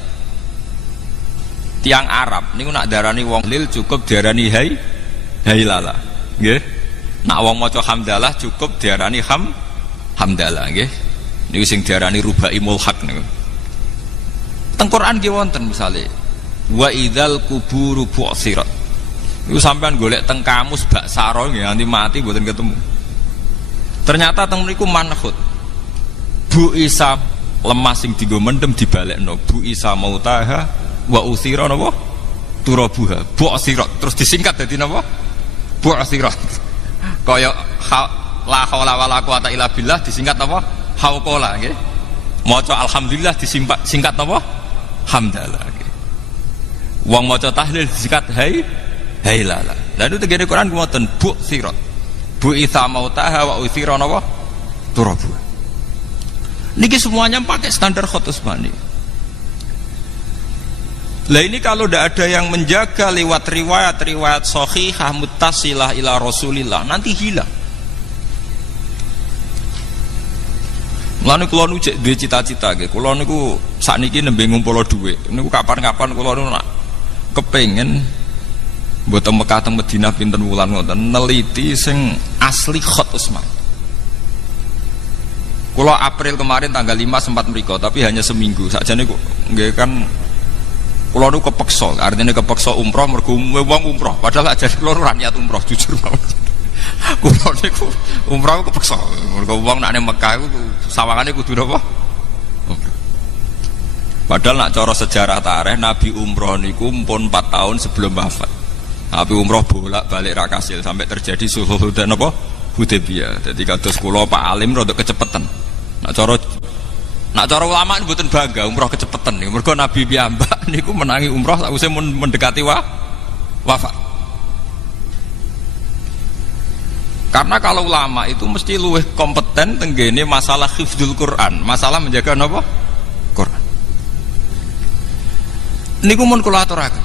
Tiang Arab niku nak darani wong lil cukup diarani hailala. Nggih. Nak wong maca hamdalah cukup diarani hamdalah nggih. Niku sing diarani rubai mulhaq niku. Teng Quran nggih wonten misale wa idzal kuburu bu'sirat. Niku sampean golek teng kamus bak saro nggih nganti mati mboten ketemu. Ternyata teng mriku manhut. Bu Isa lemah sing dienggo mendem dibalekno. Bu Isa mautaha wa usira napa? Turabuha. Bu'sirat terus disingkat dadi napa? Bu'sirat. Kaya la haula wala quwata illa billah disingkat apa? Hauqala nggih. Maca alhamdulillah disingkat apa? Hamdalah. Wong maca tahlil disingkat hailala. Lah itu tegene Quran ngoten bu sirat. Bu itha mautaha wa uthira napa? Turabu. Niki semuanya pakai standar Khat Utsmani. Lah ini kalau tidak ada yang menjaga lewat riwayat-riwayat sahihah muttasilah ila Rasulillah nanti hilang. Mulane kula nu cek duwe cita-cita nggih. Kula niku sakniki nembe ngumpul dhuwit. Niku kapan-kapan kula nu nak kepengin mboten Mekah teng Madinah pinten wulan ngoten neliti sing asli Khat Utsmani. Kula April kemarin tanggal 5 sempat mriko tapi hanya seminggu. Sakjane kok nggih kan kula nu kepeksa, artinya kepeksa umroh mergo wong umroh. Padahal aja kula ora niat umroh jujur mawon. Kula niku umroh kepeksa. Mergo wong nek nang Mekah iku sawangane kudu napa? Padahal nak cara sejarah tarikh Nabi umroh niku pun 4 tahun sebelum wafat. Nabi umroh bolak-balik ra kasil sampai terjadi sulhul Hudaybiyah. Dadi kados kula Pak Alim rada kecepetan. Nak cara ulama mboten bangga umroh kecepetan niku. Mergo Nabi piyambak niku menangi umroh sakwise mendekati wafat. Karena kalau ulama itu mesti luwih kompeten tenggene masalah hifdzul Quran, masalah menjaga napa? Quran. Niku mun kula aturaken.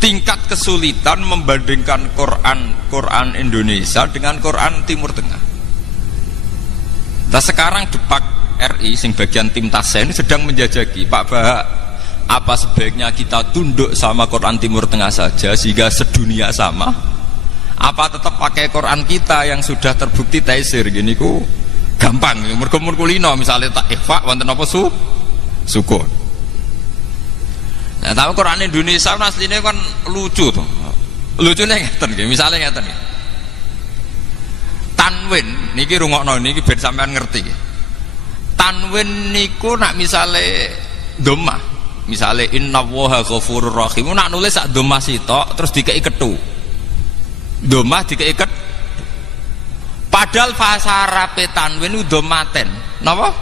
Tingkat kesulitan membandingkan Quran Indonesia dengan Quran Timur Tengah. Nah sekarang Depak RI sing bagian tim Tasen sedang menjajaki Pak Bahak, apa sebaiknya kita tunduk sama Quran Timur Tengah saja sehingga sedunia sama? Apa tetap pakai Quran kita yang sudah terbukti taisir gini ku gampang mergo kulino misalnya tak ikhfa wonten apa sukun. Nah, tapi Quran Indonesia aslinya kan lucu tuh. Lucunya ngeten nggih, misale ngeten nggih. Tanwin niki rungokno niki ben sampean ngerti nggih. Tanwin niku nak misale dhammah, misale innallaha ghafurur rahim nak nulis sak dhammah sitok terus dikei kethu. Domah dikeiket padahal bahasa Arab tanwin itu domaten napa?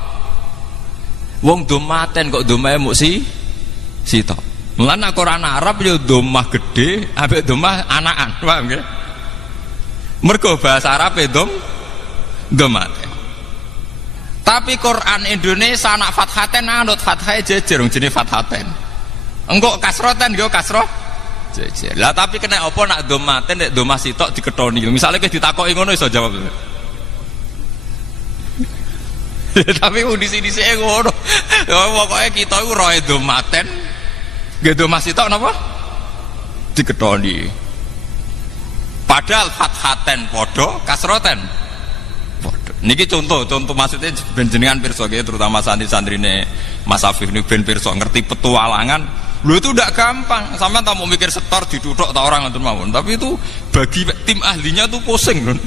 Wong domaten kok domah muk sitok. Mulane Quran Arab ya domah gede ambek domah anakan, paham nggih? Mergo bahasa Arab domaten. Tapi Quran Indonesia anak fathaten anut fathae jejer wong jenenge fathaten. Engko kasroten yo kasroh jejer. Lah tapi kena apa nak domaten nek domah sitok diketoni. Misale ke ditakoki ngono iso jawab. Tapi disi-disike ngono. Ya pokoke kita iku roe domaten. Nggih domah sitok napa? Diketoni. Padahal fathaten padha, kasroten padha. Niki contoh maksudnya ben jenengan pirsa terutama santri-santrine Mas Afif niku ben pirsa ngerti petualangan. Lu itu tidak gampang, sampai tak mau mikir setor diduduk tak orang nonton mawon. Tapi itu bagi tim ahlinya tuh pusing kan.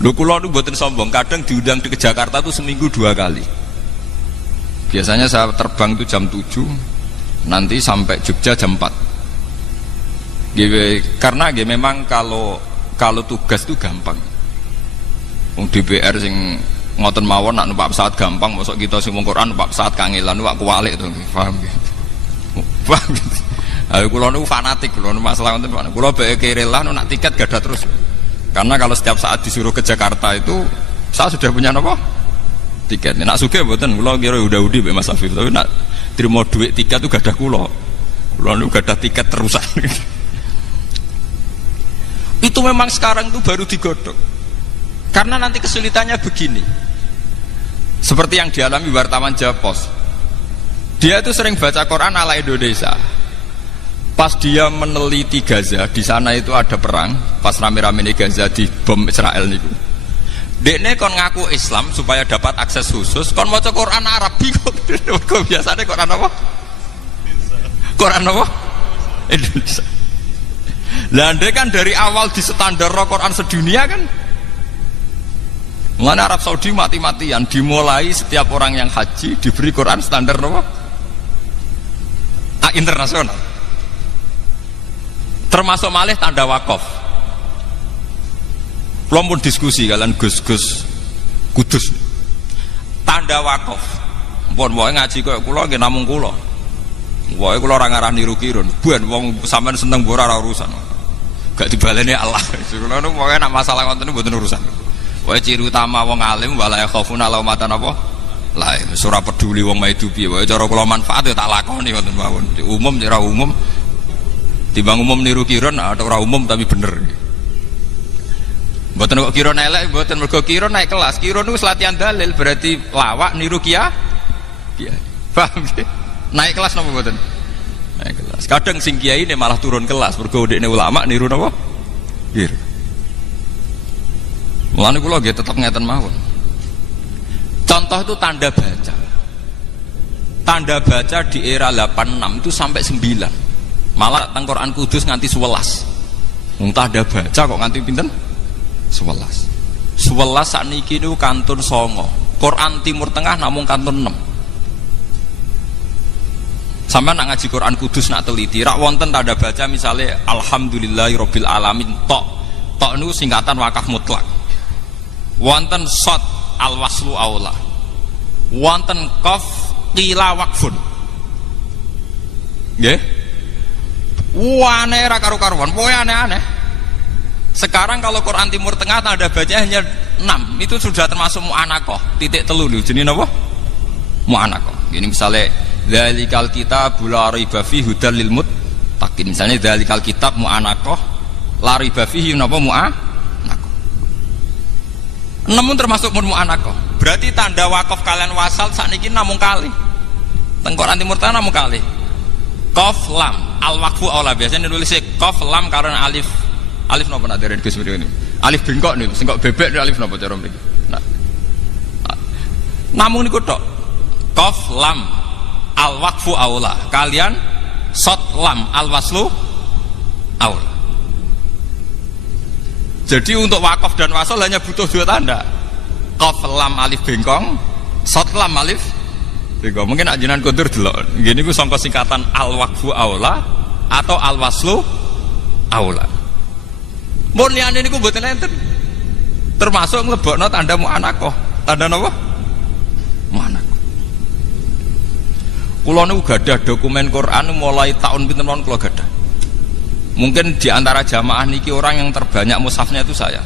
Lu kulo tuh buatin sombong, kadang diundang ke Jakarta tuh seminggu 2 kali. Biasanya saya terbang itu jam 7, nanti sampai Jogja jam 4. Karena memang kalau tugas itu gampang. DPR sing ngoten mawon nak numpak pesawat gampang, mosok kita sing wong Quran numpak pesawat kangelan numpak kuwalik to, paham nggih. Paham gitu. Ayo kula niku fanatik kula masalah ngoten. Kula bae kerelah nak tiket gadah terus. Karena kalau setiap saat disuruh ke Jakarta itu saya sudah punya apa? Tiket. Nak sugih mboten kula kira udah-udi mbek Mas Afif, tapi nak trimo duit tiket itu gadah kula. Kula niku gadah tiket terusan. Itu memang sekarang itu baru digodok. Karena nanti kesulitannya begini. Seperti yang dialami wartawan Jawa Pos. Dia itu sering baca Quran ala Indonesia. Pas dia meneliti Gaza, di sana itu ada perang, pas rame-rame Gaza di bom Israel niku. Dekne kon ngaku Islam supaya dapat akses khusus, kon maca Quran Arab bingung. Kok biasanya Quran apa? Quran apa? Indonesia. Lah kan dari awal di standar Quran sedunia kan. Mengenai Arab Saudi mati-matian dimulai setiap orang yang haji diberi Quran standar apa? Internasional. Termasuk malih tanda wakaf. Belum pun diskusi kalian Gus Kudus. Tanda wakaf. Pun wae ngaji koyo kula nggih namung kula. Wae kula ora ngarah niru kirun. Ben wong sampean seneng ora urusan. Gak dibaleni Allah. Kula nu pokoke nek masalah ngoten mboten urusan. Wae ciri utama wong alim wala yakhafuna laumatan apa? Lah ora peduli wong maidu piye wae cara kula manfaat ya tak lakoni ngoten mawon. Umum ora umum. Timbang umum niru kiron atau ora umum tapi bener. Mboten kok kiron elek, mboten mergo kiron naik kelas. Kiron niku latihan dalil berarti lawak niru kiai. Paham nggih? Naik kelas napa mboten? Naik kelas. Kadang sing kiai ini malah turun kelas mergo dekne ulama niru napa? Kiron. Mulane kula nggih tetep ngeten mawon. Contoh itu tanda baca. Tanda baca di era 86 itu sampai 9. Malah teng Quran Kudus nganti 11. Wong tanda baca kok nganti pinten? 11. 11 sakniki niku kantun 9. Quran Timur Tengah namung kantun 6. Sampeyan nak ngaji Quran Kudus nak teliti, rak wonten tanda baca misalnya alhamdulillahirabbil alamin tok. Tok niku singkatan wakaf mutlak. Wonten shot al-waslu aula, wonten qaf qila waqfun. Nggih? Wane ra karu-karuan, pokoke aneh-aneh. Sekarang kalau Quran Timur Tengah tanda baca hanya 6, itu sudah termasuk mu'anaqah, titik telu lho, jenenge napa? Mu'anaqah. Ini misalnya dzalikal kitabul la raiba fihi hudal lil muttaqin. Misalnya dzalikal kitab mu'anaqah la raiba fihi napa mu'anaqah. Namun termasuk mu'anaqah. Berarti tanda wakaf kalian wasal sakniki namung kali. Teng Quran Timur Tengah namung kali. Qaf lam al waqfu aula biasanya nulis qaf lam karena alif. Alif napa nak dereng Gus mriki. Alif bengkok niku, sing kok bebek alif napa cara mriki. Nah. Namung niku tok. Qaf lam al waqfu aula. Kalian shot lam al waslu aula. Jadi untuk wakaf dan wasal hanya butuh 2 tanda. Qaf lam alif bengkong, shot lam alif bengkong. Mungkin ajenan kondur delok. Ngene iku sangka singkatan al waqfu aula atau al waslu aula. Mun liyane niku mboten enten. Termasuk nglebokno tanda mu'anaqah. Tanda napa? Mu'anaqah. Kula niku gadah dokumen Quran mulai tahun pinten mawon kula gadah. Mungkin di antara jamaah niki orang yang terbanyak mushafnya itu saya.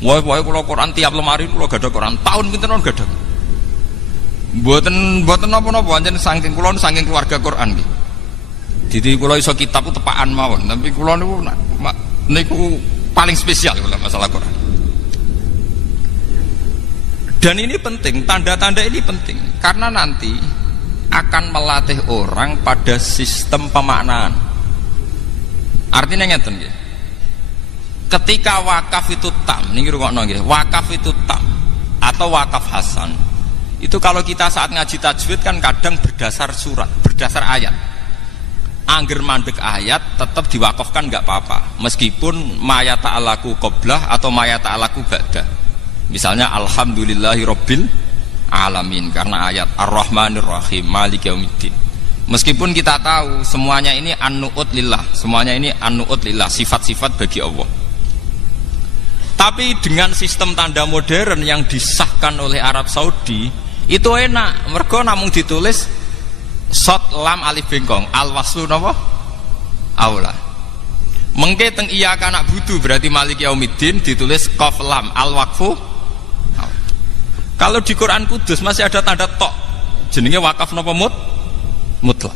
Wah kula Quran tiap lemari kula gadah Quran tahun pinten mawon gadah. Mboten napa-napa pancen saking kula saking keluarga Quran nggih. Dadi kula iso kitab ku tepakan mawon, tapi kula niku paling spesial kula masalah Quran. Dan ini penting, tanda-tanda ini penting karena nanti akan melatih orang pada sistem pemaknaan. Artinya ngeten nggih. Ketika wakaf itu tam, niki rungokno nggih, wakaf itu tam atau wakaf hasan. Itu kalau kita saat ngaji tajwid kan kadang berdasar surat, berdasar ayat. Angger mandek ayat tetap diwakafkan enggak apa-apa, meskipun ma yata'alaku qablah atau ma yata'alaku ba'da. Misalnya alhamdulillahirabbil alamin, karena ayat Ar-Rahmanir Rahim Maliki Yaumiddin. Meskipun kita tahu semuanya ini an-nu'ut lillah, semuanya ini an-nu'ut lillah, sifat-sifat bagi Allah. Tapi dengan sistem tanda modern yang disahkan oleh Arab Saudi itu enak, mergo namung ditulis sod lam alif bengkong al waslu napa aula. Mengke teng iya kana budu berarti Maliki Yaumiddin ditulis qaf lam al waqfu. Kalau di Quran Kudus masih ada tanda tok, jenenge wakaf napa mutlak.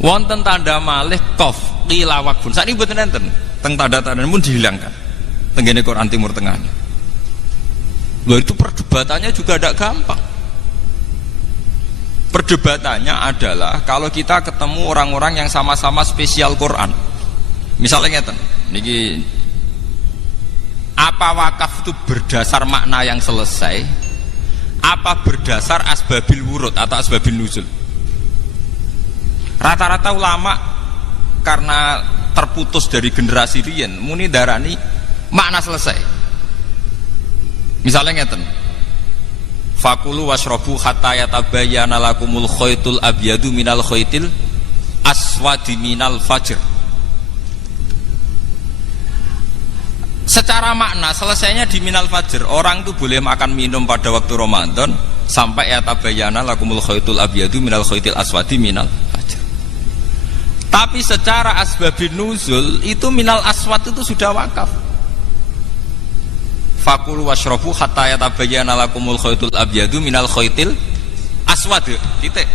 Wonten tanda malih qaf qila waqfun. Sakniki mboten enten. Teng tanda-tanda pun dihilangkan. Tenggene Quran Timur Tengah. Loh, itu perdebatannya juga tidak gampang. Perdebatannya adalah kalau kita ketemu orang-orang yang sama-sama spesial Quran. Misalnya ngeten, niki apa wakaf itu berdasar makna yang selesai, apa berdasar asbabil wurud atau asbabil nuzul. Rata-rata ulama karena terputus dari generasi riyen muni darani makna selesai. Misalnya ngeten, fakulu washrobu hatta yatabayyana lakumul khaytul abyadu minal khaytil aswadi minal fajr. Secara makna selesainya di minal fajr. Orang itu boleh makan minum pada waktu Ramadan sampai yatabayyana lakumul khaytul abyadu minal khaytil aswadi minal fajr. Tapi secara asbabin nuzul itu minal aswad itu sudah wakaf. Fakulu washrobu hatta yatabayyana lakumul khaytul abyadu minal khaytil aswad. Titik.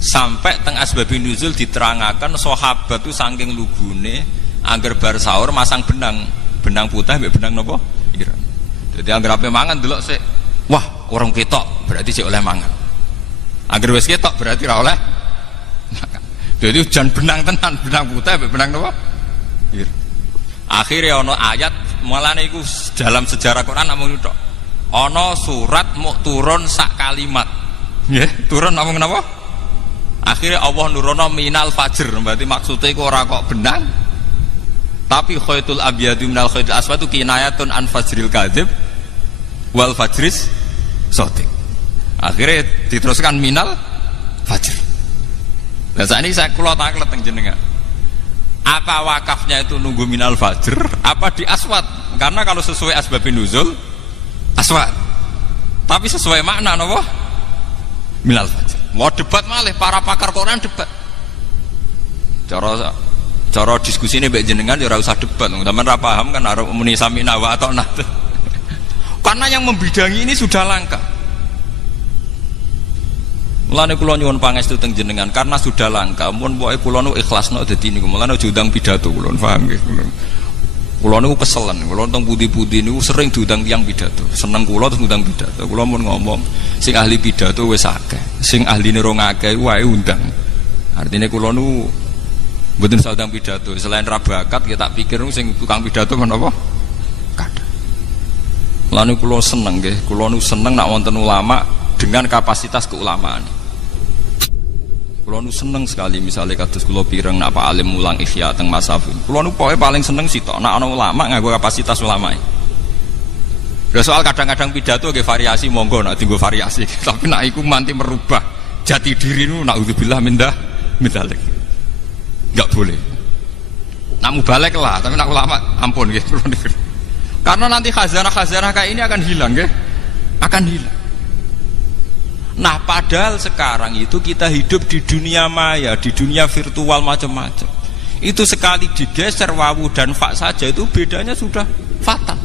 Sampai teng asbabin nuzul diterangakan sahabat itu saking lugune angger bar sahur masang benang putih mbek benang napa? Ireng. Dadi angger ape mangan delok sik. Wah, orang ketok berarti sik oleh mangan. Angger wis ketok berarti ora oleh makan. Jadi jan benang tenan, benang putih mbek benang napa? Ireng. Akhirnya ono ayat mulane iku dalam sejarah Quran namung tok. Ono surat mau turun sak kalimat. Nggih, turun namung napa? Akhirnya Allah nurono minal fajr, berarti maksudnya iku ora kok benang. Tapi khaytul abyadu minal khaytil aswad itu kinayatun an fajril kadzib wal fajris shadiq. Akhirnya diteruskan minal fajr. Lah sakniki saya kula taklet teng jenengan. Apa wakafnya itu nunggu minal fajr apa di aswad? Karena kalau sesuai asbabin nuzul aswad, tapi sesuai makna napa? Minal fajr. Mau debat malih para pakar Quran debat. Cara diskusi ini mbek jenengan ya ora usah debat. Sampeyan ora paham kan arep muni samina wa ata'na. Karena yang membidangi ini sudah langka. Mulane kula nyuwun pangestu teng jenengan karena sudah langka. Mun pokoke kula nu ikhlasno dadi niku. Mulane diundang pidato kula paham nggih. Kula niku keselen. Kula teng pundi-pundi niku sering diundang tiyang pidato. Seneng kula terus ngundang pidato. Kula mun ngomong sing ahli pidato wis akeh. Sing ahline rong akeh wae undang. Artine kula nu mboten saudang pidato. Selain ra bakat kita pikir sing tukang pidato menapa? Kadang. Mulane kula seneng nggih. Kula nu seneng nek wonten ulama dengan kapasitas keulamaan. Kulo nu seneng sekali misalnya kados kulo pireng nak Pak Alim mulang Ihya teng Masafin. Kulo nu pokoke paling seneng sitok nak ana ulama nganggo kapasitas ulama. Lha soal kadang-kadang pidato nggih variasi monggo nak dienggo variasi. Tapi nak iku manti merubah jati diri nu naudzubillah min dzalik. Enggak boleh. Nak mubalek lah, tapi nak ulama ampun nggih. Karena nanti khazanah-khazanah kayak ini akan hilang nggih. Akan hilang. Nah padahal sekarang itu kita hidup di dunia maya, di dunia virtual macam-macam. Itu sekali digeser wawu dan fa saja itu bedanya sudah fatal.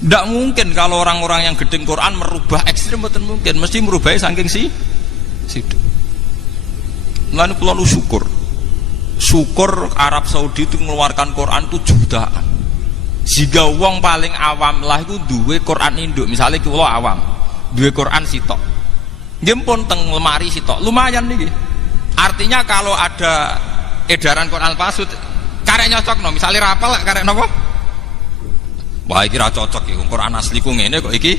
Tidak mungkin kalau orang-orang yang gedeng Quran merubah ekstrim, betul mungkin. Mesti merubah saking situ. Lalu pulau syukur Arab Saudi itu mengeluarkan Quran itu jutaan. Jika wong paling awam lah itu duwe Quran induk, misalnya kula awam duwe Quran sitok, nggih pun teng lemari sitok, lumayan niki. Artinya kalau ada edaran Quran palsu karek nyocok no, misalnya rapal karek napa? Wah iki ra cocok iki, Quran asli ku ngene kok iki.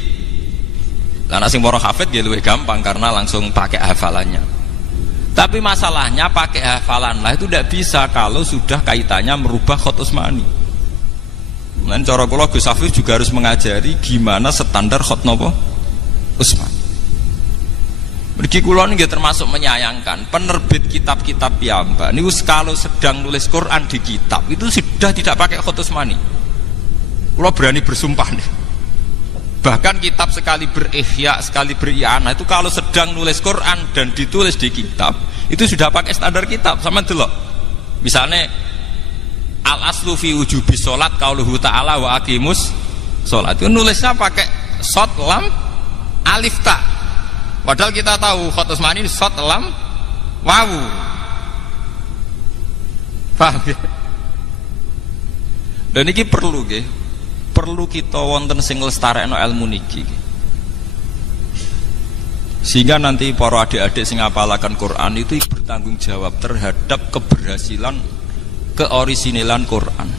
Lah nek sing para hafid ya luwih gampang karena langsung pakai hafalannya. Tapi masalahnya pakai hafalan lah itu tidak bisa kalau sudah kaitannya merubah khot usmani. Dan cara kula Gus Afif juga harus mengajari gimana standar khot napa Utsman. Mergi kula nggih termasuk menyayangkan penerbit kitab-kitab piyambak niku kalau sedang nulis Quran di kitab itu sudah tidak pakai khot Utsmani. Kula berani bersumpah nih. Bahkan kitab sekali berihya, sekali beri'anah itu kalau sedang nulis Quran dan ditulis di kitab itu sudah pakai standar kitab. Sama delok. Misalnya al-aslu fi wujubi sholat qauluhu ta'ala wa aqimus sholat, itu nulisnya pakai shot lam alif ta, padahal kita tahu khot Utsmani shot lam wawu. Paham ya? Dan ini perlu nggih, perlu kita wonten sing lestarekno ilmu niki sehingga nanti para adik-adik sing ngapalaken Quran itu bertanggung jawab terhadap keberhasilan keorisinalan Quran.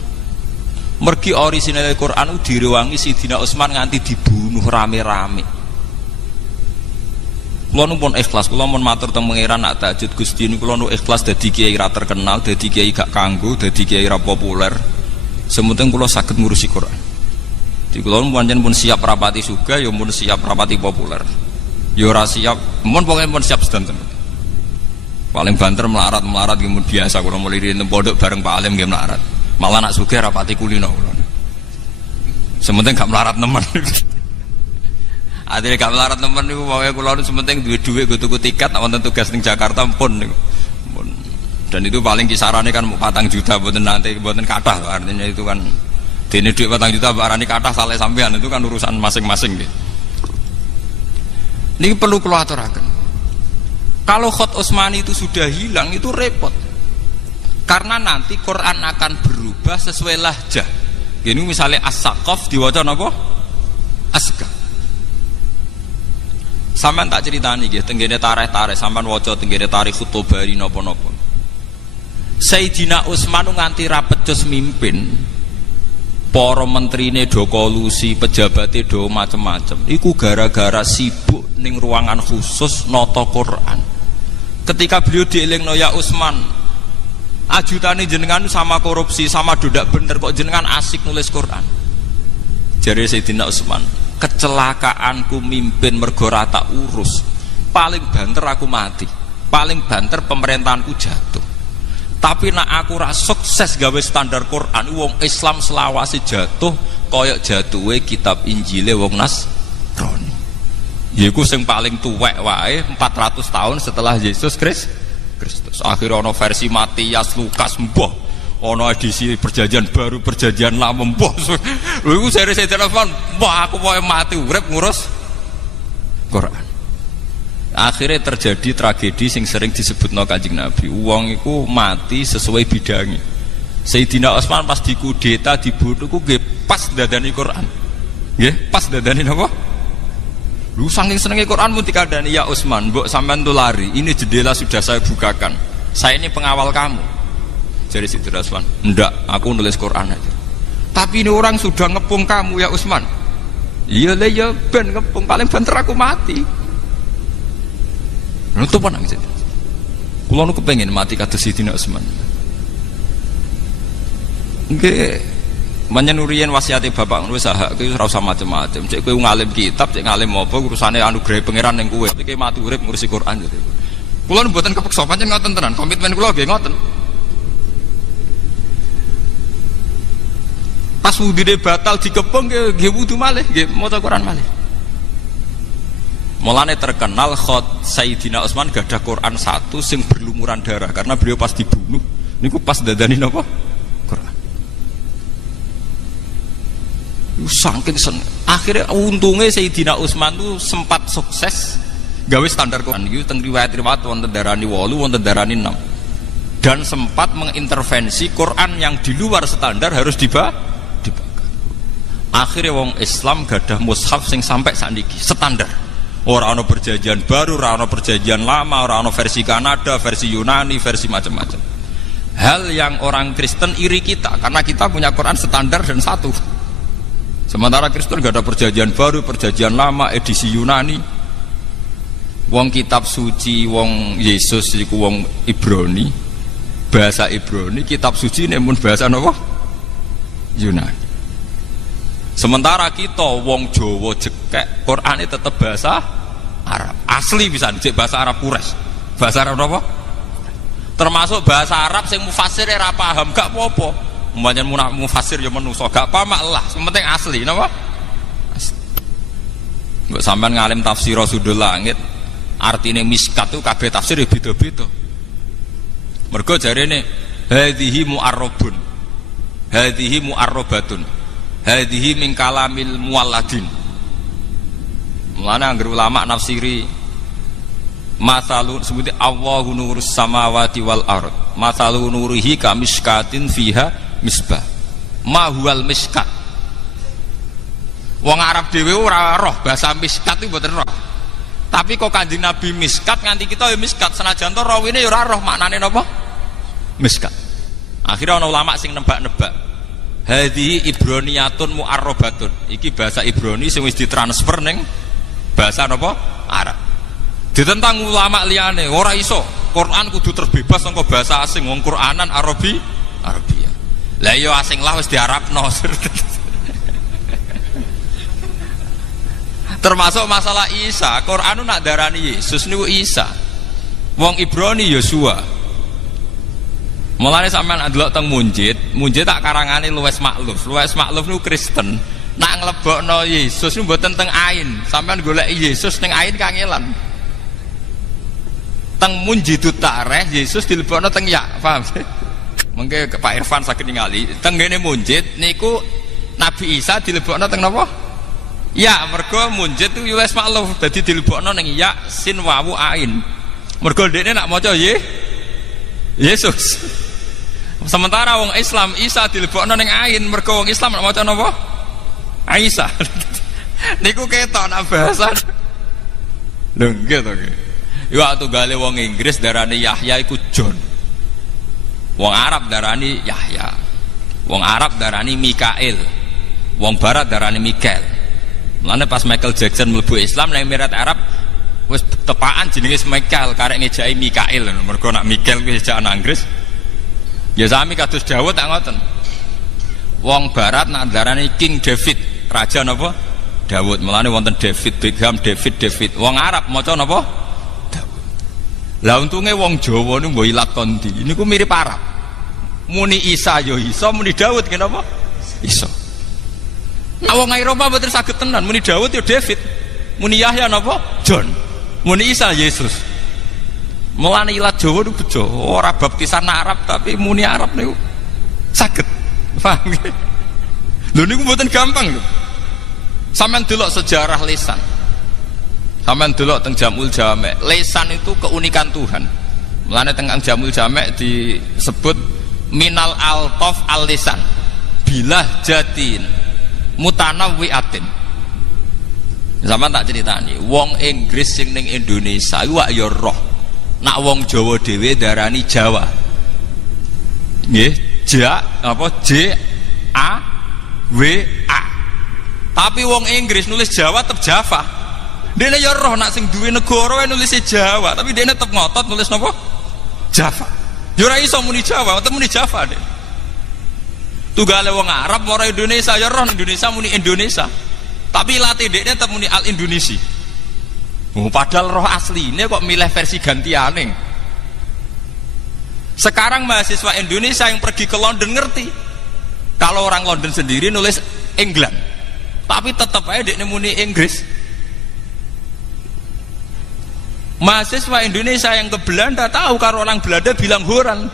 Mergi orisinal Quran direwangi Sidina Utsman nganti dibunuh rame-rame. Kula nu pun ikhlas, kula mun matur teng pangeran nak tahajud Gusti niku kula nu ikhlas dadi kiai ra terkenal, dadi kiai gak kanggo, dadi kiai ra populer. Sementing kula saged ngurusi Quran. Di kula pancen pun siap rapati suga, ya pun siap rapati populer. Ya ora siap, mun pokoke pun siap sedanten. Paling banter melarat gitu biasa kalau mulai di pondok bareng Pak Alim nggih melarat. Malah nak sugih rapati kulino kula. Sementing gak melarat nemen. Adine gak melarat nemen niku pokoke kula sementing duwe dhuwit go tuku tiket nek wonten tugas ning Jakarta pun niku. Dan itu paling kisarannya kan 4 juta mboten nanti mboten kathah, artinya itu kan dene dhuwit 4 juta barani kathah saleh sampean itu kan urusan masing-masing nggih. Niki perlu kula aturaken. Kalau khot Utsmani itu sudah hilang itu repot. Karena nanti Quran akan berubah sesuai lahjah. Ini misalnya as-saqaf diwaca napa? Asqa. Sampeyan tak critani nggih tenggene tarikh-tarikh sampeyan waca tenggene tarikh Khutobari napa-napa. Sayyidina Utsman nganti ra pecus mimpin. Para menterine do kolusi, pejabate do macem-macem. Iku gara-gara sibuk ning ruangan khusus nata Quran. Ketika beliau dielingno ya Utsman, ajutane jenengan sama korupsi, sama dodak bener kok jenengan asik nulis Quran. Jare Sayyidina Utsman, kecelakaanku mimpin mergo ra tak urus. Paling banter aku mati. Paling banter pemerintahanku jatuh. Tapi nak aku ra sukses gawe standar Quran, wong Islam selawase jatuh koyok jatuhe kitab Injile wong Nasrani. Yaiku sing paling tuwek wae 400 tahun setelah Yesus Kristus. Akhirnya ana versi Matias, Lukas, mbah. Ana edisi perjanjian baru, perjanjian lama, mbah. Lha iku seri telepon, mbah aku pokoke mati urip ngurus Quran. Akhirnya terjadi tragedi sing sering disebutno Kanjeng Nabi. Wong iku mati sesuai bidangi. Sayyidina Utsman pas dikudeta dibunuh ku nggih pas dadani Quran. Nggih, pas dadani napa? Lu saking senengnya Quran pun dikandani, ya Utsman, mbok sampean tuh lari, ini jendela sudah saya bukakan, saya ini pengawal kamu. Jadi Sayyidina Utsman, ndak, aku nulis Quran aja. Tapi ini orang sudah ngepung kamu ya Utsman. Iya lah ya ben ngepung, paling banter aku mati. Itu apa nangis? Kulo nu kepengen mati kata Sayyidina Utsman. Nggih. Menyenurian wasiati bapak ngono sahak kuwi ora usah macam-macam. Cek kowe ngalim kitab, cek ngalim apa urusane anugerah pangeran ning kowe. Iki mati urip ngurusi Quran jadi. Kula mboten kepeksa pancen ngoten tenan. Komitmen kula nggih ngoten. Pas wudune batal dikepung nggih wudu malih, nggih maca Quran malih. Mulane terkenal khot Sayyidina Utsman gadah Quran 1 sing berlumuran darah karena beliau pas dibunuh niku pas dadani napa? Quran. Saking seneng. Akhirnya untungnya Sayyidina Utsman itu sempat sukses gawe standar Quran itu teng riwayat-riwayat wonten darani 8 wonten darani 6 dan sempat mengintervensi Quran yang di luar standar harus dibakar. Akhirnya wong Islam gadah mushaf sing sampai sakniki standar. Ora ana perjanjian baru, ora ana perjanjian lama, ora ana versi Kanada, versi Yunani, versi macam-macam. Hal yang orang Kristen iri kita karena kita punya Quran standar dan satu. Sementara Kristen gak ada perjanjian baru, perjanjian lama, edisi Yunani. Wong kitab suci, wong Yesus iku wong Ibrani, bahasa Ibrani, kitab suci ini pun bahasa apa? Yunani. Sementara kita wong Jawa jekek, Qur'ane tetep bahasa Arab. Asli bisa dicek bahasa Arab Quraisy. Bahasa Arab apa? Termasuk bahasa Arab sing mufassir ora paham, gak apa-apa. Umpamane mufassir ya manusa, gak paham lah, sing penting asli, napa? Mbok sampean ngalim tafsir Sudul Langit, artine miskat itu kabeh tafsir ya beda-beda. Mergo jarene hadhihi mu'arrabun, hadhihi mu'arrabatun, hadhihi min kalamil mualladin. Mulane anggere ulama nafsiri masalun sebuti Allahu nurus samawati wal ard, masalun nurihi kamiskatin fiha misbah. Ma huwal miskat. Wong Arab dhewe ora roh bahasa miskat itu mboten roh. Tapi kok Kanjeng Nabi miskat nganti kita ya miskat, senajan to rawine ya ora roh maknane napa? Miskat. Akhirnya ana ulama sing nebak-nebak. Hadhihi ibroniyatun mu'arrabatun. Iki bahasa Ibrani sing wis ditransfer ning bahasa napa? Arab. Ditentang ulama liyane, ora iso. Quran kudu terbebas saka bahasa asing, wong Quranan Arabi, Arabia. Lah yo asing lah wis diarabno. Termasuk masalah Isa, Quran nak darani Yesus niku Isa. Wong Ibrani Yosua. Mulane sampean ndelok teng Munjid tak karangane Luwes Makluf. Luwes Makluf niku Kristen. Nak nglebokno Yesus niku mboten teng Ain. Sampean golek Yesus ning Ain kangelan. Teng Munjidut Tareh Yesus dilebokno teng Ya, paham? Mengke Pak Irfan saged ningali. Teng ngene Munjid niku Nabi Isa dilebokno teng napa? Ya, mergo Munjid itu Luwes Makluf, dadi dilebokno ning Ya Sin Wawu Ain. Mergo dekne nak maca Yesus. Sementara wong Islam Isa dilebokno ning Ain, mergo wong Islam nak maca napa? Aisyah. Niku ketok nak bahasa. Lho nggih to nggih. Yo waktu gale wong Inggris darani Yahya iku John. Wong Arab darani Yahya. Wong Arab darani Mikail. Wong Barat darani Mikael. Mulane pas Michael Jackson mlebu Islam nang Emirat Arab wis tepaan jenenge Mikael karek ngejaki Mikail. Mergo nak Mikael kuwi ejaan Inggris. Ya sami kados Dawud tak ngoten. Wong Barat nak darani King David, raja napa? Dawud. Mulane wonten David Beckham, David. Wong Arab maca napa? Dawud. Lah untunge wong Jawa niku mbok ilakon ndi. Niku mirip Arab. Muni Isa ya Isa, muni Dawud kenapa? Isa. Nah, wong Eropa mboten saged tenan muni Daud ya David, muni Yahya napa? John, muni Isa Yesus. Mulane ilat Jawa niku bejo, ora baptisan Arab tapi muni Arab niku saged. Paham nggih? Lho niku mboten gampang lho. Sampeyan delok sejarah lisan. Sampeyan delok teng Jamul Jamek, lisan itu keunikan Tuhan. Mulane teng Jamul Jamek disebut minal altaf al-lisan. Bilah jatin mutanawwi'atin. Sampeyan tak critani, wong Inggris sing ning Indonesia iku wak ya roh. Nak wong Jawa dhewe darani Jawa. Nggih, J A W A. Tapi wong Inggris nulis Jawa tetep Java. Dene ya roh nak sing duwe negara wae nulis Jawa, tapi dene tetep ngotot nulis napa? Java. Ya ora iso muni Jawa, tetep muni Java deh. Tunggale wong Arab ora Indonesia ya roh Indonesia muni Indonesia. Tapi latih dekne tetep muni Al Indonesi. Oh, padahal roh asline kok milih versi gantiane. Sekarang mahasiswa Indonesia yang pergi ke London ngerti. Kalau orang London sendiri nulis England. Tapi tetep aja dekne muni Inggris. Mahasiswa Indonesia yang ke Belanda tahu kalau orang Belanda bilang Horan.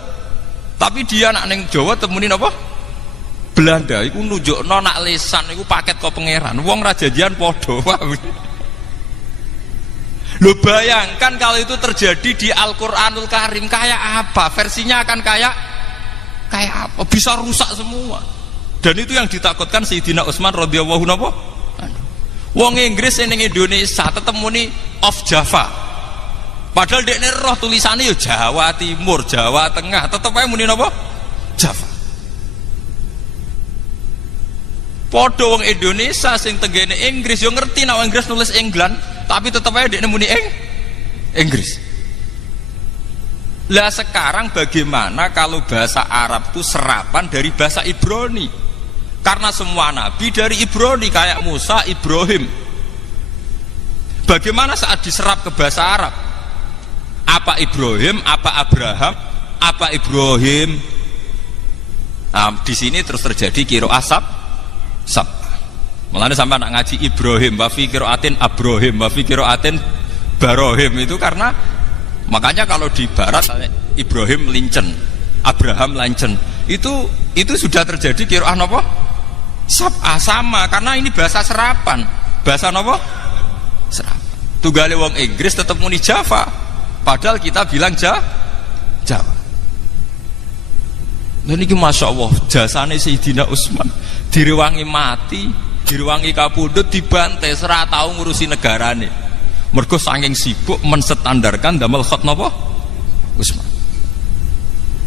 Tapi dia nak ning Jawa tetep muni napa? Belanda iku nunjukno nak lisan iku paket kok pangeran. Wong ra janjian padha. Lo bayangkan kalau itu terjadi di Al-Qur'anul Karim kayak apa? Versinya akan kayak apa? Bisa rusak semua. Dan itu yang ditakutkan Sayyidina Utsman radhiyallahu anhu. Wong Inggris ning Indonesia tetep muni of Java. Padahal dekne roh tulisannya ya Jawa Timur, Jawa Tengah, tetep ae muni napa? Java. Padha wong Indonesia sing tenggene Inggris yo ngerti nek Inggris nulis England, tapi tetep ae dekne muni Inggris. Lah sekarang bagaimana kalau bahasa Arab itu serapan dari bahasa Ibrani? Karena semua nabi dari Ibrani, kayak Musa, Ibrahim. Bagaimana saat diserap ke bahasa Arab? Apa Ibrahim, apa Abraham, apa Ibrahim? Nah, di sini terus terjadi qiraah sab. Mulane sampai anak ngaji Ibrahim, wa fi qiraatin Abrohim, wa fi qiraatin Barohim, itu karena makanya kalau di barat Ibrahim lincen, Abraham lancen, itu sudah terjadi qiraah napa? Sab'ah, sama, karena ini bahasa serapan. Bahasa napa? Serapan. Tunggale wong Inggris tetap muni Java, padahal kita bilang Jawa. Dan ini Masya Allah, jasane Sayyidina Utsman direwangi mati, direwangi kapundhut, dibantai, ora tau ngurusi negarane. Mergo saking sibuk menstandarkan damel khat napa? Utsman.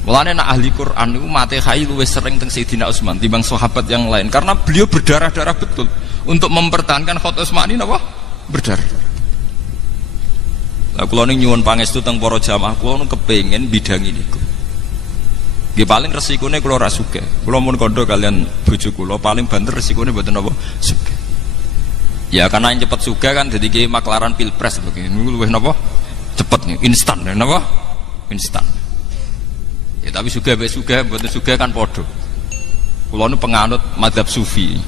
Mulane nak ahli Quran niku mate khai luwih sering teng Sayyidina Utsman timbang sahabat yang lain, karena beliau berdarah-darah betul untuk mempertahankan khat Utsmani napa? Berdarah. Lah kula ning nyuwun pangestu teng para jamaah kula kepengin bidangi niku. Nggih paling resikone kula ora sugih. Kula mun kandha kalian bojo kula paling banter resikone mboten napa sugih. Ya karena yang cepet sugih kan dadi ki maklaran pilpres begini niku luwih napa? Cepet nih, instan napa? Instan. Ya tapi sugih mbek sugih mboten sugih kan padha. Kula nu penganut mazhab sufi.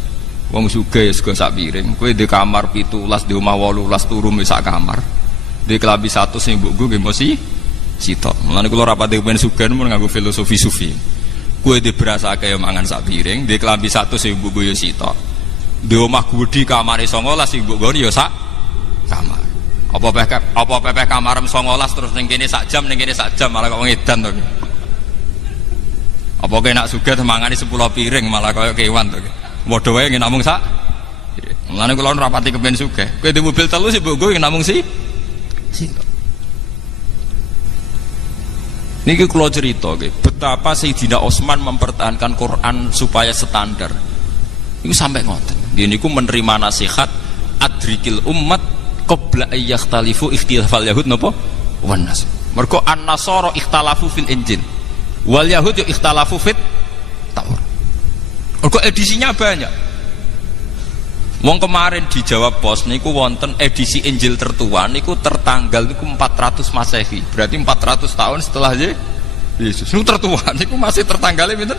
Wong sugih ya sego sak piring. Kowe di kamar 17, di omah 18 turu sak kamar. Di kelambi 1 sing mbokku nggih mesti sitok. Mulane kula rapati ben sugih mun nganggo filosofi sufi. Kowe di berasake ya mangan sak piring, di kelambi 1 sing mbokku ya sitok. Di omah gedhi kamare 19 sing mbokku ya sak kamar. Apa pepeh kamar 19 terus ning kene sak jam, ning kene sak jam malah kok ngedan to. Apa kaya nak sugih mangani 10 piring malah kaya kewan to. Padha wae nggih namung sak. Mulane kula ora rapati kepen sugih. Kowe di mobil 3 sih mbokku nggih namung sitok. Niki kula cerita nggih, betapa Sayyidina Utsman mempertahankan Quran supaya standar. Iku sampai ngoten. Nggih niku menerima nasihat adrikil ummat qabla ayyakhtalifu ikhtilafal yahud napa? Wan nas. Mergo an-nasara ikhtalafu fil injil. Wal yahud ikhtalafu fit Taurat. Mergo edisinya banyak. Wong kemarin dijawab pos niku wonten edisi Injil tertua niku tertanggal niku 400 Masehi. Berarti 400 tahun setelah Yesus. Niku tertua niku masih tertanggalnya pinten?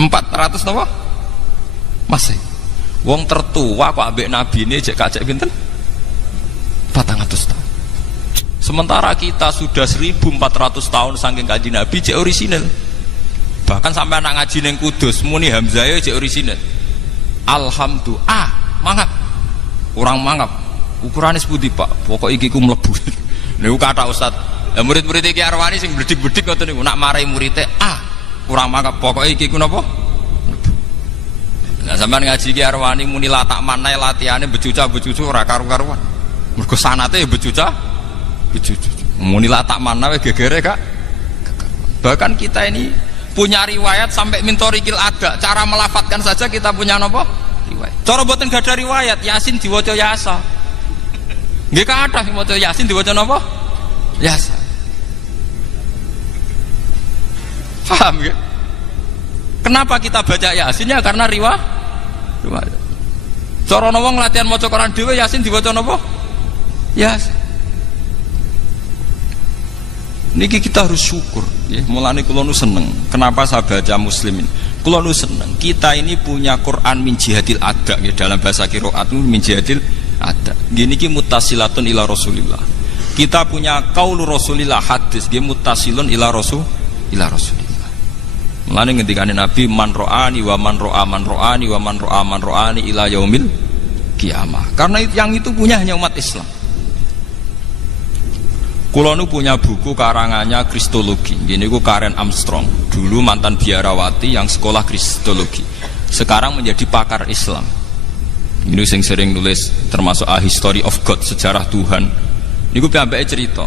400 napa? Masehi. Wong tertua kok ambek nabi ini jek kacek pinten? 400 tahun. Sementara kita sudah 1400 tahun saking kanjeng Nabi jek orisinal. Bahkan sampai anak ngaji ning Kudus muni Hamzah jek orisinal. Alhamdulillah, mangap. Kurang mangap. Ukurane sepundi, Pak? Pokok iki ku mlebu. Niku kata Ustaz. Lah murid-murid iki Arwani sing bledik-bledik ngoten niku nak marai murite, kurang mangap. Pokok iki ku napa? Nah, sampean ngaji iki Arwani muni latak manai latihane becuca-becucu ora karu-karuan. Mergo sanate ya becuca. Muni latak manai gegere Kak. Bahkan kita ini punya riwayat sampai mintorikil ada, cara melafatkan saja kita punya nopo riwayat. Cara buatan gak ada riwayat, Yasin diwaca Yasa. Nggih kathah sing maca Yasin diwaca nopo? Yasa. Paham ya? Kenapa kita baca Yasin? Ya karena riwayat. Cara wong latihan maca Quran dhewe Yasin diwaca nopo? Yasa. Niki kita harus syukur ya. Mulane kula nu seneng. Kenapa saya baca Muslimin? Kula nu seneng. Kita ini punya Quran min jihadil ada ya, dalam bahasa qiraat min jihadil ada. Gini ki muttasilatun ila Rasulillah. Kita punya qaulu Rasulillah hadis dia muttasilun ila Rasulillah. Mulane ngendikane Nabi man ro'ani wa man ro'a man ro'ani wa man ro'a man ro'ani ila yaumil kiamah. Karena yang itu punya hanya umat Islam. Kulo nu punya buku karangannya Kristologi. Gini ku Karen Armstrong. Dulu mantan biarawati yang sekolah Kristologi. Sekarang menjadi pakar Islam. Ini sing sering nulis termasuk A History of God, sejarah Tuhan. Ini ku piyambake cerita.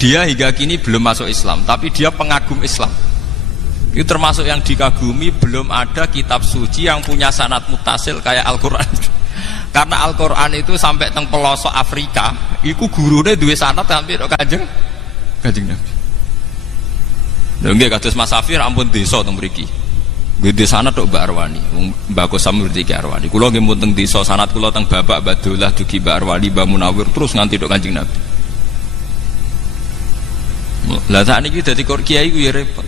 Dia hingga kini belum masuk Islam, tapi dia pengagum Islam. Itu termasuk yang dikagumi, belum ada kitab suci yang punya sanad mutasil kayak Al-Quran. Karena Al-Quran itu sampai teng pelosok Afrika, iku gurune duwe sanad hampir kanjeng Nabi. Lha nggih kados Mas Safir ampun desa teng mriki. Gede sanad tok Mbak Arwani, Mbak Kosam ngerti Ki Arwani. Kula nggih mun teng desa sanad kula teng Bapak Badullah dugi Mbak Arwani, Mbak Munawir terus nganti tok Kanjeng Nabi. Lah sakniki dadi kiai ku ya repot.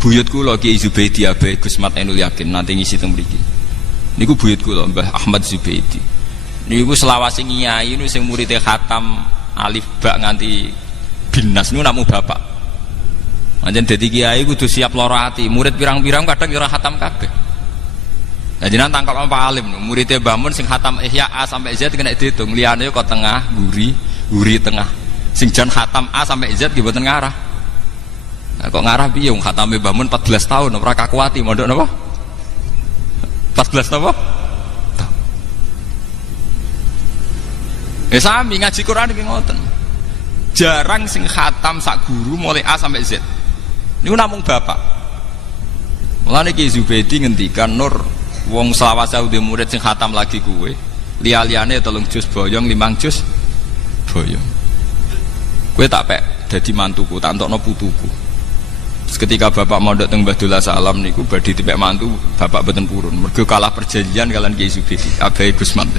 Buyut kula Kiai Zubaidi Abai Gusmat Ainul Yakin nanti ngisi teng mriki. Niku buyut kula Mbah Ahmad Zubaidi. Niku selawase nyai niku sing murid khatam alif ba nganti binas niku namung bapak. Anjen dadi kiai kudu siap lara ati, murid pirang-pirang kadang ora khatam kabeh. Lah jenengan tangkap Pak Alim, muridé Mbah Mun sing khatam Ihya A sampai Z kena diitung, liyane kok tengah, guri tengah. Sing jan khatam A sampai Z ki mboten ngarah. Nah, kok ngarah piye wong khatame Mbah Mun 14 tahun ora kakuati mondok napa? 14 napa? Sami ngaji Quran iki ngoten. Jarang sing khatam sak guru mulai A sampai Z. Niku namung bapak. Mulane Ki Zubaidi ngendikan Nur wong selawase udah murid sing khatam lagi kuwe. Liya-liyane 3 juz boyong 5 juz boyong. Kowe tak pek dadi mantuku, tak entokno putuku. Terus ketika bapak mondok teng Badullah Salam niku badhe dipek mantu, bapak boten purun. Mergo kalah perjanjian kalian Ki Zubaidi, Abai Gusman.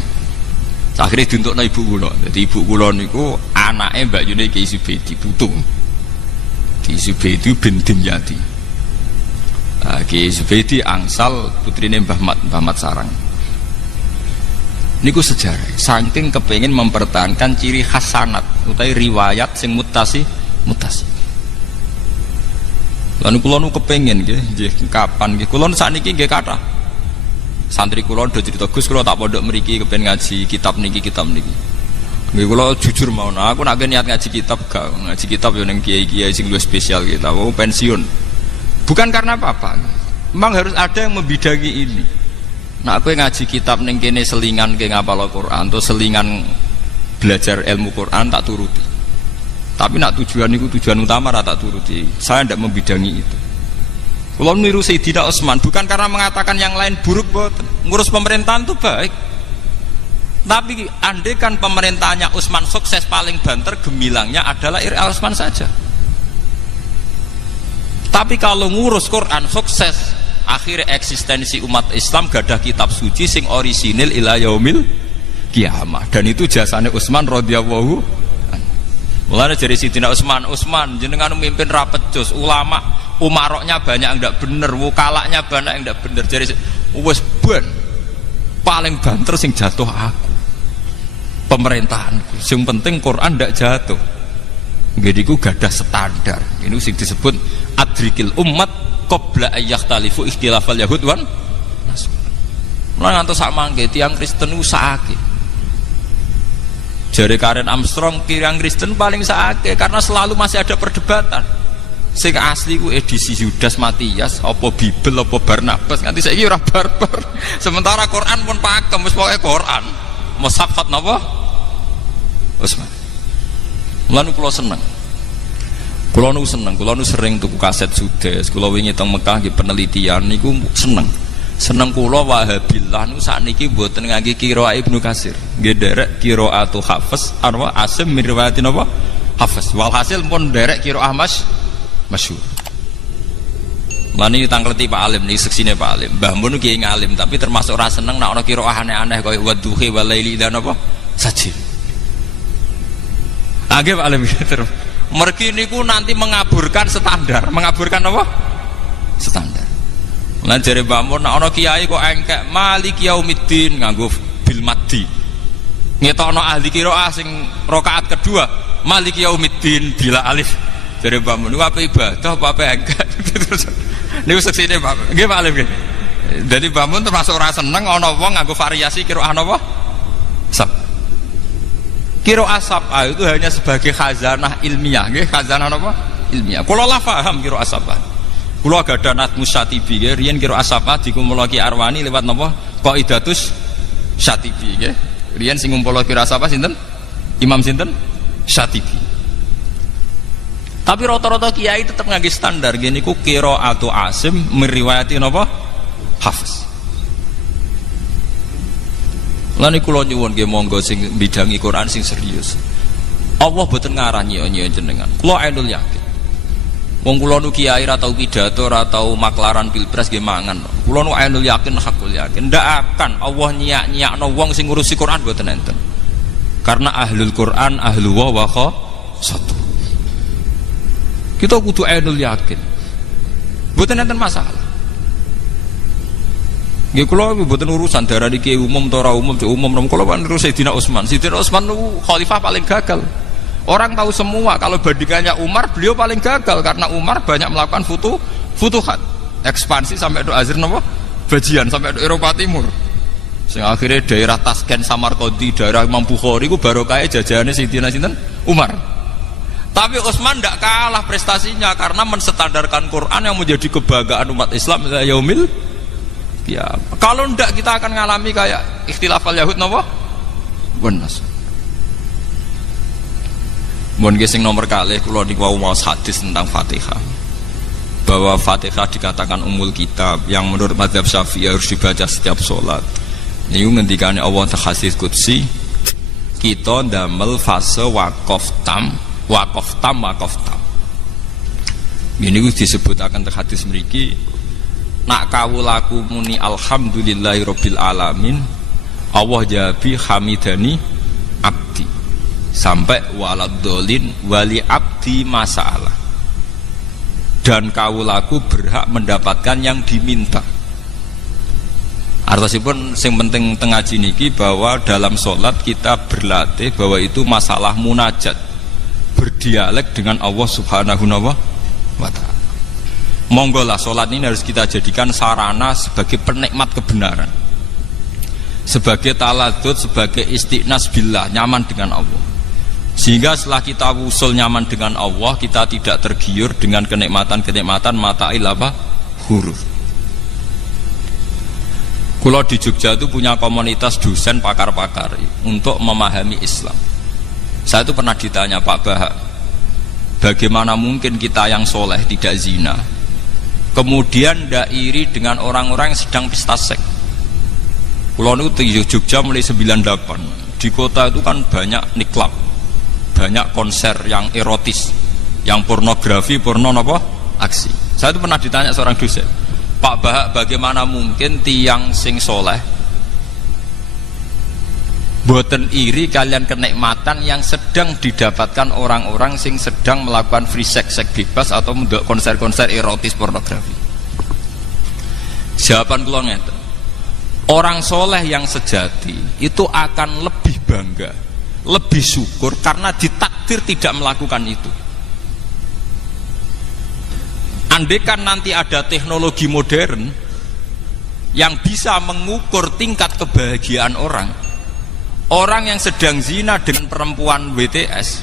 Akhirnya diuntukno ibu kula. Dadi ibu kula niku anake Mbak Yune Ki Zubaidi putu. Ki Zubaidi bin Dimyati. Ki Zubaidi angsal putrine Mbah Mat Sarang. Niku sejarah. Saking kepengin mempertahankan ciri khas sanad utawi riwayat sing mutasi. Lan kula nu kepengin nggih kapan nggih kula sakniki nggih kathah. Santri kula do cerita Gus kula tak pondok mriki kepen ngaji kitab niki. Nggih kula jujur mawon aku nek niat ngaji kitab gak ngaji kitab yo ning kiai-kiai sing luwih spesial kita mau pensiun. Bukan karena apa-apa. Memang harus ada yang membidangi ini. Nah aku ngaji kitab ning kene selingan ke ngapal Al-Qur'an atau selingan belajar ilmu Quran tak turuti. Tapi nak tujuan niku tujuan utama tak turuti. Saya tidak membidangi itu. Kalau niru Sayyidina Utsman bukan karena mengatakan yang lain buruk, ngurus pemerintahan itu baik. Tapi andai kan pemerintahnya Utsman sukses paling banter gemilangnya adalah Utsman saja. Tapi kalau ngurus Quran sukses, akhirnya eksistensi umat Islam gadah kitab suci sing orisinil ila yaumil kiamah. Dan itu jasane Utsman radhiyallahu anhu. Mulane dari Sayyidina Utsman jenengan memimpin rapet jos ulama umaroknya banyak yang tidak bener, wukalaknya banyak yang tidak bener. Jadi wes ben paling banter sing jatuh aku pemerintahanku. Yang penting Quran tidak jatuh. Jadi ku gadah standar. Ini sing disebut adrikil umat qabla ayyakhtalifu ikhtilafal yahud wan nasr. Mulane ngantos sak mangke tiyang Kristen usahake. Jare Karen Armstrong tiyang Kristen paling sakake karena selalu masih ada perdebatan. Sing asli ku edisi Yudas Matias apa Bibel apa Barnabas nganti saiki ora barbar. Sementara Quran pun pakem wis pokoke Quran. Mushaf khat napa? Utsman. Mulane kula seneng. Kula nu sering tuku kaset Sudes. Kula wingi teng Mekah nggih penelitian niku seneng. Seneng kula Wahabillah niku sakniki mboten ngangge qiraah Ibnu Katsir. Nggih derek qiraatu Hafiz arwa Asim min riwayatin apa? Hafiz. Walhasil pun derek qiraah masyhur. Mani tangkleti Pak Alim nih seksine Pak Alim. Mbah Mun ki ngalim tapi termasuk ora seneng nek ana qiraah aneh-aneh kaya wadduhi walaili dan apa? Sajid. Nggih Pak Alim terus. Mergi niku nanti mengaburkan standar. Mengaburkan apa? Standar. Lan jare Mbah Mun nek ana kiai kok engkek Maliki Yaumiddin nganggo bil maddi. Ngetokno ahli qiraah sing rakaat kedua Maliki Yaumiddin bila alif. Jare Mbah Mun niku apa ibadah apa engkek. Niku seksine Pak. Nggih Pak Alim nggih. Dadi Mbah Mun termasuk ora seneng ana wong nganggo variasi qiraah napa? Sab. Qiraah sab'ah itu hanya sebagai khazanah ilmiah, nggih, khazanah apa? Ilmiah. Kula la paham qiraah sab'ah. Kula gadah Natmus Syatibi nggih, riyen qiraah sab'ah dikumpulake Arwani lewat napa? Qaidatus Syatibi nggih. Riyen sing ngumpulake qiraah sab'ah sinten? Imam sinten? Syatibi. Tapi rata-rata kiai tetap ngangge standar nggih niku qiraatu Asim meriwayati napa? Hafiz. Lan iku kula nyuwun nggih monggo sing bidangi Quran sing serius. Allah boten ngarah nyio-nyio jenengan. Kula Ainul Yakin. Wong kula nu kiai ra tau pidato, ra tau maklaran pilpres nggih mangan. Kula nu ainul yakin hakul yakin ndak akan Allah nyiak-nyiakno wong sing ngurusi Quran mboten enten. Karena ahlul Quran ahlu wa satu. Kita kudu ainul yakin. Mboten enten masalah. Nggih kula mboten urusan darani kiai umum ta ora umum, umum kula kan terus Sayyidina Utsman. Sayyidina Utsman niku khalifah paling gagal. Orang tahu semua kalau bandingannya Umar, beliau paling gagal karena Umar banyak melakukan futuhat, ekspansi sampai ke Azir napa? Bajian sampai ke Eropa Timur. Sehingga akhirnya daerah Tasken, Samarkandi, daerah Imam Bukhari ku barokah jajahane Sayyidina sinten? Umar. Tapi Utsman tidak kalah prestasinya karena menstandarkan Quran yang menjadi kebanggaan umat Islam ila yaumil qiyamah. Kalau tidak kita akan ngalami kayak ikhtilafal Yahud napa? Benas. Mohon gesing nomor kali kalau di mau hadis tentang Fatihah, bahwa Fatihah dikatakan umul kitab yang menurut mazhab Syafi'i harus dibaca setiap sholat. Ini ngendikane Allah hadis qudsi, kita ndamel fase wakaf tam. Ini disebut akan hadis mriki, nak kawulaku muni alhamdulillahirabbil alamin, Allah jabi hamidani abdi. Sampai waladolin wali abdi masalah, dan kawulaku berhak mendapatkan yang diminta. Artosipun sing penting tengaji niki bahwa dalam sholat kita berlatih bahwa itu masalah munajat, berdialek dengan Allah subhanahu wa ta'ala. Monggolah sholat ini harus kita jadikan sarana sebagai penikmat kebenaran, sebagai taladud, sebagai istiqnas billah, nyaman dengan Allah. Sehingga setelah kita usul nyaman dengan Allah, kita tidak tergiur dengan kenikmatan-kenikmatan mata'il apa? Huruf. Kalau di Jogja itu punya komunitas dosen pakar-pakar untuk memahami Islam. Saya itu pernah ditanya Pak Bahak, bagaimana mungkin kita yang soleh tidak zina, kemudian tidak iri dengan orang-orang yang sedang pesta seks. Kalau itu di Jogja mulai 98, di kota itu kan banyak niklab, banyak konser yang erotis, yang pornografi, aksi. Saya itu pernah ditanya seorang dosen, Pak Bahak, bagaimana mungkin tiang sing soleh boten iri kalian kenikmatan yang sedang didapatkan orang-orang sing sedang melakukan free sex, seks bebas atau konser-konser erotis pornografi. Jawaban kula ngeten, orang soleh yang sejati itu akan lebih bangga, lebih syukur karena ditakdir tidak melakukan itu. Andaikan nanti ada teknologi modern yang bisa mengukur tingkat kebahagiaan orang yang sedang zina dengan perempuan WTS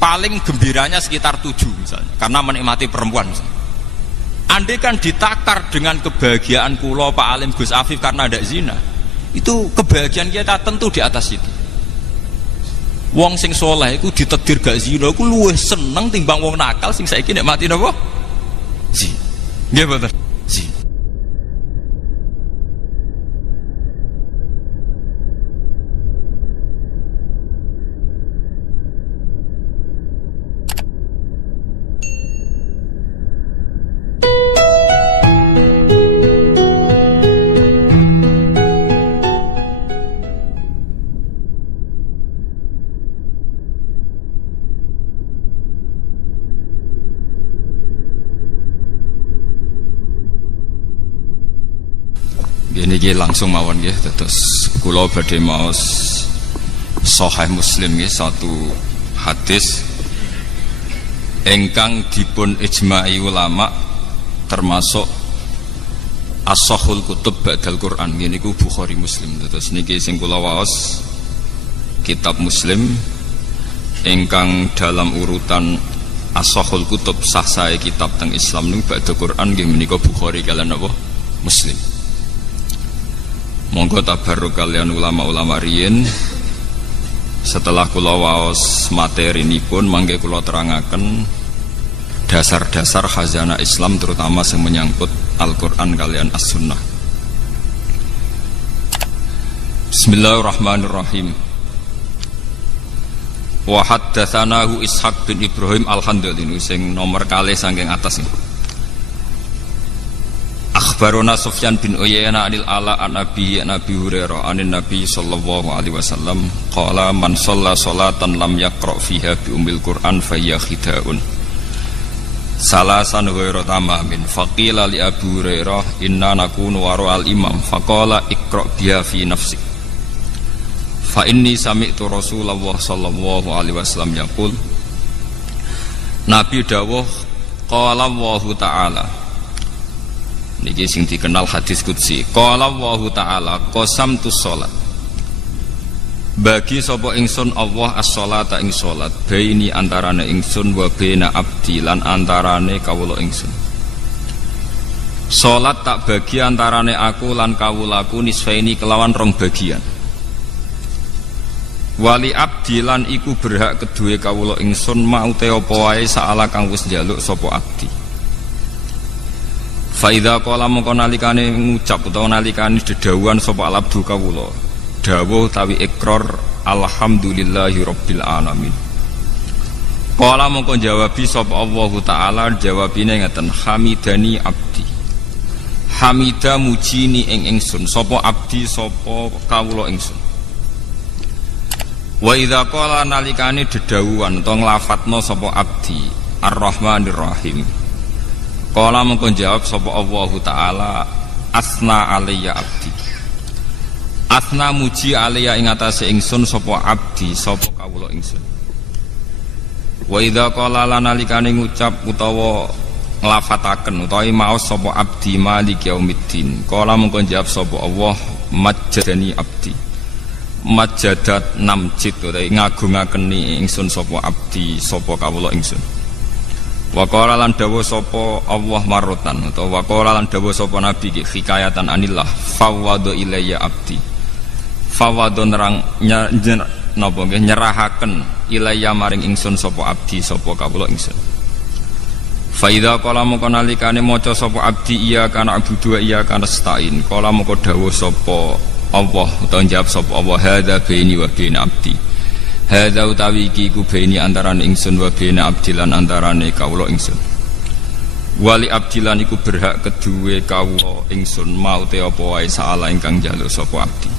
paling gembiranya sekitar 7 misalnya, karena menikmati perempuan misalnya. Andaikan ditakar dengan kebahagiaan kula Pak Alim Gus Afif karena ada zina, itu kebahagiaan kita tentu di atas itu. Wong sing soleh iku ditetir gak zina iku luwih seneng timbang wong nakal sing saiki nek mati napa? Zina. Nggih bener. Zina. Niki langsung mawon nggih, terus kula badhe maos Sahih Muslim nggih, satu hadis ingkang dipun ijma'i ulama termasuk as-sahhul kutub ba'dal Quran. Niku Bukhari Muslim. Terus niki sing kula waos kitab Muslim ingkang dalam urutan as-sahhul kutub sah sae kitab teng Islam niku ba'dal Quran nggih menika Bukhari kaliyan apa? Muslim. Monggo tabarruk kalian ulama-ulama riyin. Setelah kula waos materi nipun mangke kula terangaken dasar-dasar khazanah Islam terutama yang menyangkut Al-Qur'an kalian As-Sunnah. Bismillahirrahmanirrahim. Wa haddatsanahu Ishaq bin Ibrahim Al-Handali sing nomor kalih saking atas iki. Akhbarona Sufyan bin Uyainah anil Ala an Abi Hurairah anin Nabi sallallahu alaihi wasallam qala man shalla sholatan lam yaqra fiha bi ummil Qur'an fa hiya khidaun salasan ghairu tamamin faqila li Abu Hurairah inna nakunu wara al imam faqala iqra biha fi nafsik fa inni sami'tu Rasulullah sallallahu alaihi wasallam yaqul Nabi dawuh qala Allah taala niki sing dikenal hadis qudsi qala Allah taala qasamtus shalat bagi sapa ingsun Allah as-sholata ing salat baini antarane ingsun wa baina abdi lan antarane kawula ingsun salat tak bagi antarane aku lan kawulaku nisfaini kelawan rong bagian wali abdi lan iku berhak kedue kawula ingsun mau te apa wae saala kang wis njaluk sapa abdi. Faidha qala mongko nalikane ngucap utawa nalikane dedawuhan sapa alabdu kawula dawuh tawi ikrar alhamdulillahi rabbil alamin. Qala mongko jawabi sapa Allah taala jawabine ngeten hamidani abdi. Hamida mujini ing ingsun sapa abdi sapa kawula ingsun. Wa idza qala nalikane dedawuhan utawa nglafatna sapa abdi Ar-Rahmanir Rahim. Qala mengko jawab sapa Allah taala asna alayya abdi. Asna muji alayya ing atase ingsun sapa abdi sapa kawula ingsun. Wa idza qala lanalikane ngucap utawa nglafataken utawa maos sapa abdi maliki yaumiddin. Qala mengko jawab sapa Allah majjadani abdi. Majjadat namjid utawa ngagung-ageni ingsun sapa abdi sapa kawula ingsun. Wa qala lan dawuh sapa Allah marrotan utawa wa qala lan dawuh sapa nabi ki hikayatan anillah fawwadu ilayya abdi fawwadu nerang napa nggih nyerahaken ilayya maring ingsun sapa abdi sapa kawula ingsun fa idza qala moko nalikane maca sapa abdi iya kana abudu iya kana stain qala moko dawuh sapa Allah utawa jawab sapa Allah hadza baini wa baina abdi hadza utawi iki ku baini antarane ingsun wa baina abdilan antarane kawula ingsun wali abdilan iku berhak kedue kawula ingsun mau te apa wae saala ingkang njaluk sapa abdi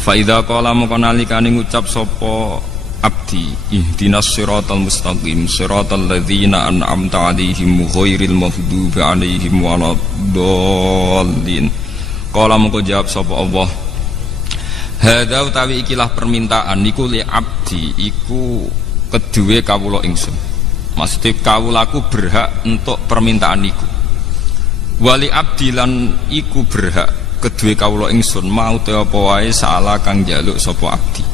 fa idza qala moko nalikane ngucap sapa abdi ihdinas siratal mustaqim siratal ladzina an'amta 'alaihim ghairil maghdubi 'alaihim waladdallin qala moko jawab sapa Allah hadza utawi ikilah permintaan niku li abdi iku kedue kawula ingsun. Maksudnya kawulaku berhak untuk permintaan niku. Wali abdi lan iku berhak kedue kawula ingsun mau te apa wae saala kang njaluk sapa abdi.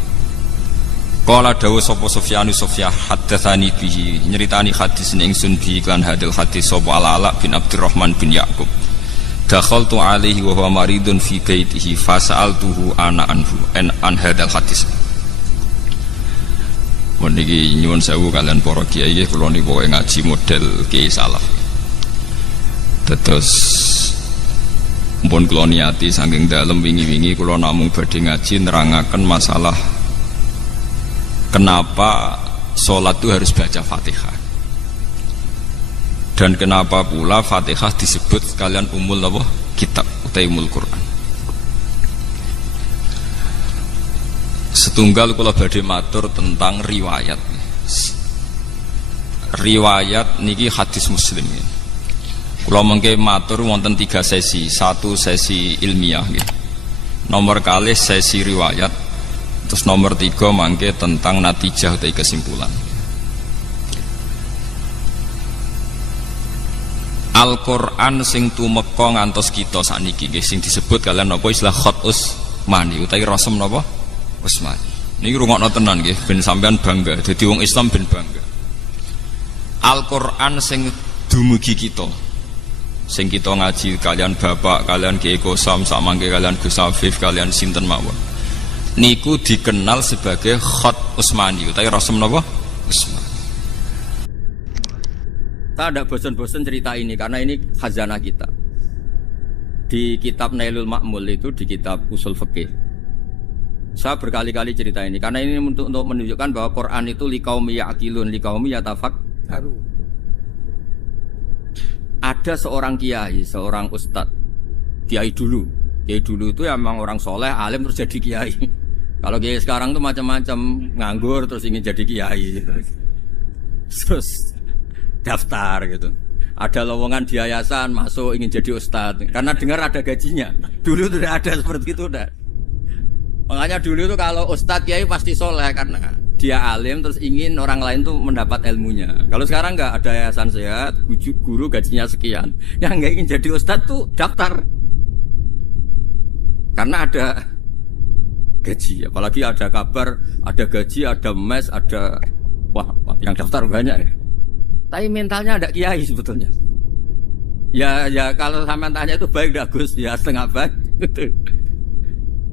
Qala dawuh sapa Sufyan haddatsani bihi nyeritani hadis ning ingsun bi iklan hadil hadis sapa Ala bin Abdurrahman bin Yaqub. Dakhaltu alaihi wa huwa maridun fi baitihi fasa'altuhu ana anhu an hadal hadis. Meniki nyuwun sewu kalian para kiai nggih kula niku ngaji model kiai salaf. Terus mpun kula niati saking dalem wingi-wingi kula namung badhe ngaji nerangaken masalah kenapa salat itu harus baca Fatihah. Dan kenapa pula Fatihah disebut sekalian umul apa? Kitab atau umul Quran. Setunggal kula badhe matur tentang riwayat. Riwayat niki hadis Muslim. Kula mengke matur wonten 3 sesi. 1 sesi ilmiah nggih. Nomor kalih sesi riwayat. Terus nomor 3 mangke tentang natijah atau kesimpulan. Al-Qur'an sing tumeka ngantos kita sakniki nggih sing disebut kalian napa istilah khat usmani utawi rasem napa usmani. Niki rungokno tenan nggih ben sampean bangga dadi wong Islam ben bangga. Al-Qur'an sing dumugi kita. Sing kita ngaji kalian bapak, kalian Kiai Kosam, samangke kalian Gus Afif, kalian sinten mawon. Niku dikenal sebagai khat usmani utawi rasem napa usmani. Saya tidak bosan-bosan cerita ini karena ini khazanah kita. Di kitab Nailul Ma'mul itu di kitab Usul Fiqih Saya berkali-kali cerita ini karena ini untuk menunjukkan bahwa Quran itu liqaumi ya'qilun, liqaumi yatafakkarun. Ada seorang kiai, seorang ustadz, kiai dulu itu emang orang soleh, alim terus jadi kiai. Kalau kiai sekarang tuh macam-macam, nganggur terus ingin jadi kiai, terus daftar gitu. Ada lowongan di yayasan masuk ingin jadi ustadz karena dengar ada gajinya. Dulu tidak ada seperti itu, udah. Makanya dulu itu kalau ustadz kiai pasti soleh karena dia alim terus ingin orang lain tuh mendapat ilmunya. Kalau sekarang nggak ada yayasan sehat, guru gajinya sekian. Yang nggak ingin jadi ustadz tuh daftar karena ada gaji. Apalagi ada kabar, ada gaji, ada mes, ada wah yang daftar banyak ya. Tapi mentalnya ada kiai sebetulnya. Ya kalau sampean tanya itu baik dah Gus, ya setengah baik.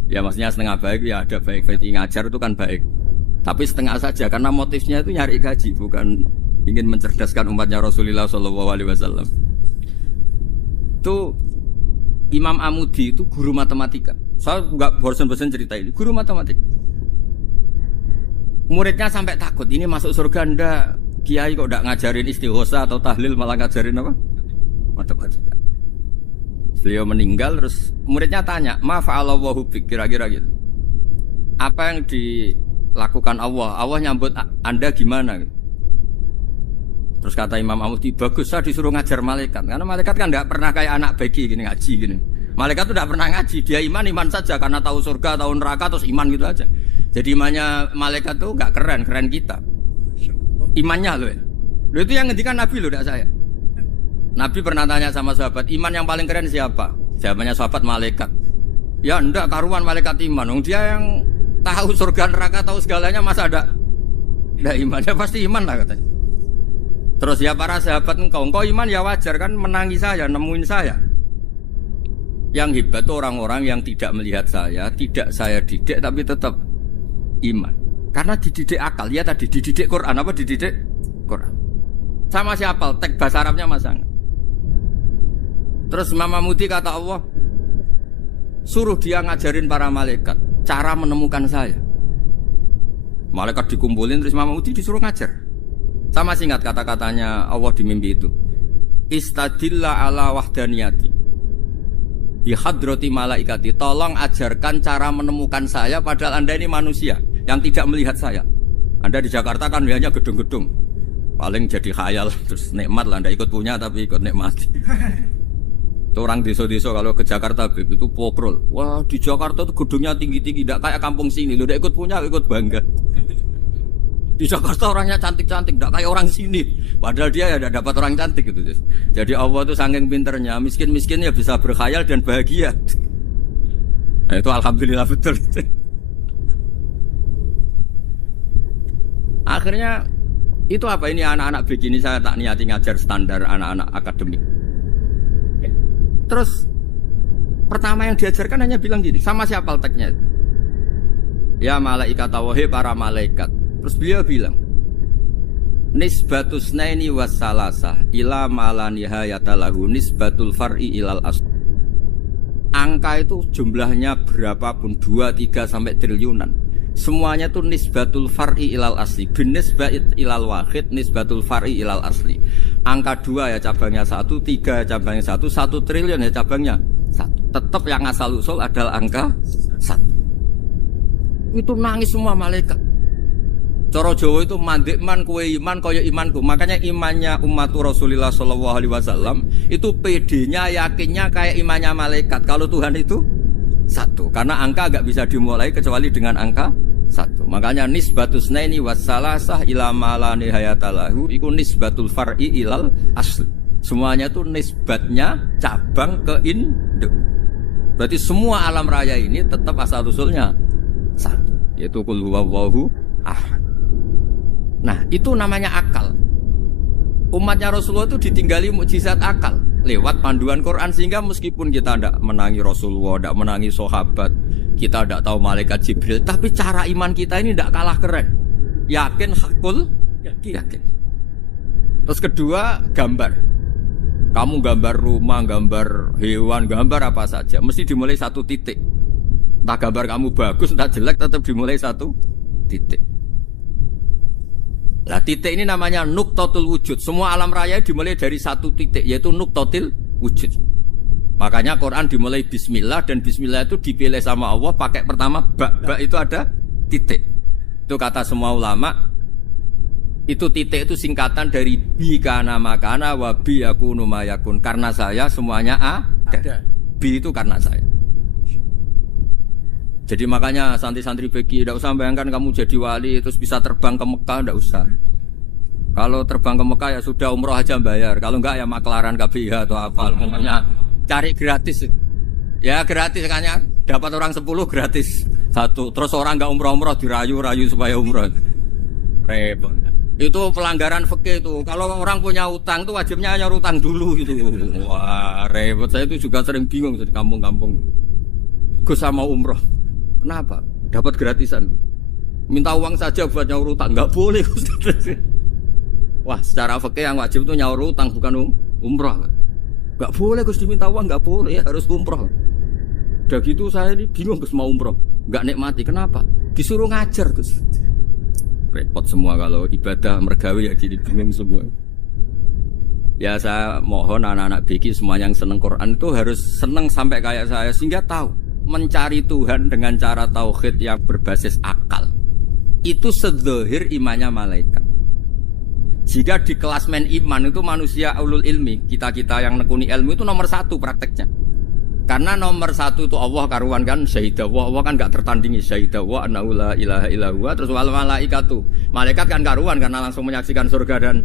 Ya maksudnya setengah baik ya ada baik ngajar itu kan baik. Tapi setengah saja karena motifnya itu nyari gaji bukan ingin mencerdaskan umatnya Rasulullah SAW. Itu Imam Amudi itu guru matematika. Saya nggak bosan-bosan cerita ini. Guru matematika. Muridnya sampai takut ini masuk surga ndak. Kiai kok ndak ngajarin istighosa atau tahlil malah ngajarin apa? Matematika. Beliau meninggal terus muridnya tanya, "Ma fa'alallahu bik?" Kira-kira gitu. Apa yang dilakukan Allah? Allah nyambut Anda gimana? Terus kata Imam Amudi, "Bagus, saya disuruh ngajar malaikat." Karena malaikat kan enggak pernah kayak anak beki gini ngaji gini. Malaikat tuh enggak pernah ngaji, dia iman saja karena tahu surga, tahu neraka terus iman gitu aja. Jadi imannya malaikat tuh enggak keren kita. Imannya loh ya. Loh itu yang ngendikan Nabi loh, enggak saya. Nabi pernah tanya sama sahabat, iman yang paling keren siapa? Jawabannya sahabat malaikat. Ya enggak, karuan malaikat iman. Dia yang tahu surga neraka, tahu segalanya masa ada? Enggak imannya pasti iman lah katanya. Terus ya para sahabat engkau iman ya wajar kan menangi saya, nemuin saya. Yang hebat itu orang-orang yang tidak melihat saya, tidak saya didik tapi tetap iman. Karena dididik akal, ya tadi dididik Quran, apa dididik Quran. Sama siapa? Teks bahasa Arabnya masang. Terus Imam Amudi kata Allah, suruh dia ngajarin para malaikat cara menemukan saya. Malaikat dikumpulin terus Imam Amudi disuruh ngajar. Sama singkat kata-katanya Allah di mimpi itu. Istadilla ala wahdaniyati bi hadrati malaikati. Tolong ajarkan cara menemukan saya padahal Anda ini manusia yang tidak melihat saya. Anda di Jakarta kan hanya gedung-gedung. Paling jadi khayal terus nikmat lah, Anda ikut punya tapi ikut nikmati. Itu orang desa-desa kalau ke Jakarta itu pokrol. Wah di Jakarta itu gedungnya tinggi-tinggi, tidak kayak kampung sini. Lu udah ikut punya, ikut bangga. Di Jakarta orangnya cantik-cantik, tidak kayak orang sini. Padahal dia ya tidak dapat orang cantik gitu. Jadi Allah itu saking pinternya, miskin-miskin ya bisa berkhayal dan bahagia. Nah, itu alhamdulillah betul. Akhirnya itu apa ini anak-anak begini saya tak niati ngajar standar anak-anak akademik. Terus pertama yang diajarkan hanya bilang gini, sama siapa teksnya? Ya malaikat wahai para malaikat. Terus beliau bilang, nisbatus naini wassalasah ila ma la nihayata lahu nisbatul far'i ilal asl. Angka itu jumlahnya berapapun 2, 3 sampai triliunan. Semuanya itu nisbatul far'i ilal asli. Bin nisbat ilal wahid nisbatul far'i ilal asli. Angka 2 ya cabangnya 1, 3 ya cabangnya 1, 1 triliun ya cabangnya 1. Tetap yang asal usul adalah angka 1. Itu nangis semua malaikat. Cara Jawa itu mandek man kue iman kaya imanku. Makanya imannya ummatu Rasulullah SAW itu PD-nya yakinnya kayak imannya malaikat. Kalau Tuhan itu 1. Karena angka agak bisa dimulai kecuali dengan angka 1. Makanya nisbatus naini wassalasah ila ma la nihayata lahu iku nisbatul far'i ilal asl. Semuanya itu nisbatnya cabang ke induk. Berarti semua alam raya ini tetap asal usulnya 1, yaitu qul huwallahu ahad. Nah, itu namanya akal. Umatnya Rasulullah itu ditinggali mukjizat akal lewat panduan Quran sehingga meskipun kita tidak menangi Rasulullah, tidak menangi sahabat, kita tidak tahu malaikat Jibril, tapi cara iman kita ini tidak kalah keren. Yakin hakul, yakin. Terus kedua, gambar. Kamu gambar rumah, gambar hewan, gambar apa saja, mesti dimulai 1 titik. Entah gambar kamu bagus, entah jelek, tetap dimulai satu titik. Lah titik ini namanya nuqtatul wujud. Semua alam raya dimulai dari satu titik, yaitu nuqtatil wujud. Makanya Quran dimulai bismillah, dan bismillah itu dipilih sama Allah pakai pertama ba itu ada titik. Itu kata semua ulama. Itu titik itu singkatan dari bi kana makana wa bi yakunu mayakun. Karena saya semuanya ada. Bi itu karena saya. Jadi makanya santri-santri beki tidak usah bayangkan kamu jadi wali terus bisa terbang ke Mekah, tidak usah. Kalau terbang ke Mekah ya sudah umroh aja bayar. Kalau enggak ya maklaran KBH atau apa. Pokoknya cari gratis. Ya gratis kayaknya dapat orang 10 gratis satu. Terus orang enggak umroh-umroh dirayu-rayu supaya umroh. Repot. Itu pelanggaran fikih itu. Kalau orang punya utang itu wajibnya hanya utang dulu gitu. Wah, repot. Saya itu juga sering bingung di kampung-kampung. Gus sama umroh. Kenapa? Dapat gratisan. Minta uang saja buat nyaur utang. Enggak boleh. Wah, secara fikih yang wajib itu nyaur utang bukan umroh. Enggak boleh Gus diminta uang, enggak boleh, harus umroh. Udah gitu saya ini bingung Gus mau umroh. Enggak nikmati. Kenapa? Disuruh ngajar Gus. Repot semua kalau ibadah mergawe ya gini, bingung semua. Ya saya mohon anak-anak BK semua yang seneng Quran itu harus seneng sampai kayak saya, sehingga tahu mencari Tuhan dengan cara tauhid yang berbasis akal itu sedzahir imannya malaikat. Jika di klasmen iman itu manusia ulul ilmi, kita-kita yang nekuni ilmu itu nomor 1 prakteknya. Karena nomor 1 itu Allah karuan kan, syahidah Allah kan gak tertandingi, syahidah Allah annahu la ilaha illallah. Terus wal malaikatu, malaikat kan karuan karena langsung menyaksikan surga. Dan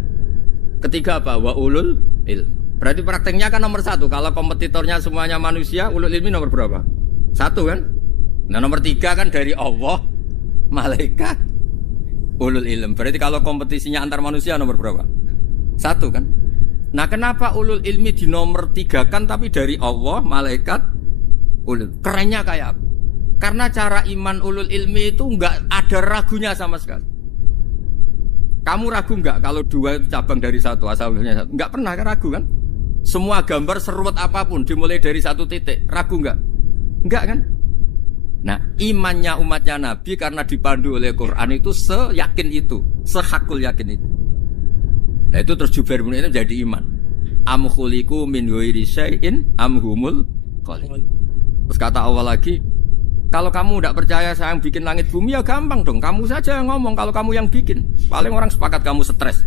ketiga apa? Wa ulul ilm. Berarti prakteknya kan nomor 1. Kalau kompetitornya semuanya manusia, ulul ilmi nomor berapa? 1 kan? Nah nomor 3 kan dari Allah, malaikat, ulul ilm. Berarti kalau kompetisinya antar manusia nomor berapa? 1 kan? Nah kenapa ulul ilmi di nomor 3 kan tapi dari Allah, malaikat, ulul. Kerennya kayak apa? Karena cara iman ulul ilmi itu enggak ada ragunya sama sekali. Kamu ragu enggak kalau 2 itu cabang dari 1, asalnya 1? Enggak pernah kan ragu kan? Semua gambar seruat apapun dimulai dari 1 titik, ragu enggak? Enggak kan? Nah imannya umatnya Nabi karena dipandu oleh Quran itu seyakin itu, sehakul yakin itu. Nah itu terus Jubair bin Mut'im jadi iman. Am khuliqu min ghairi syai'in am humul khaliq. Terus kata Allah lagi, kalau kamu tidak percaya saya yang bikin langit bumi ya gampang dong. Kamu saja yang ngomong kalau kamu yang bikin. Paling orang sepakat kamu stres.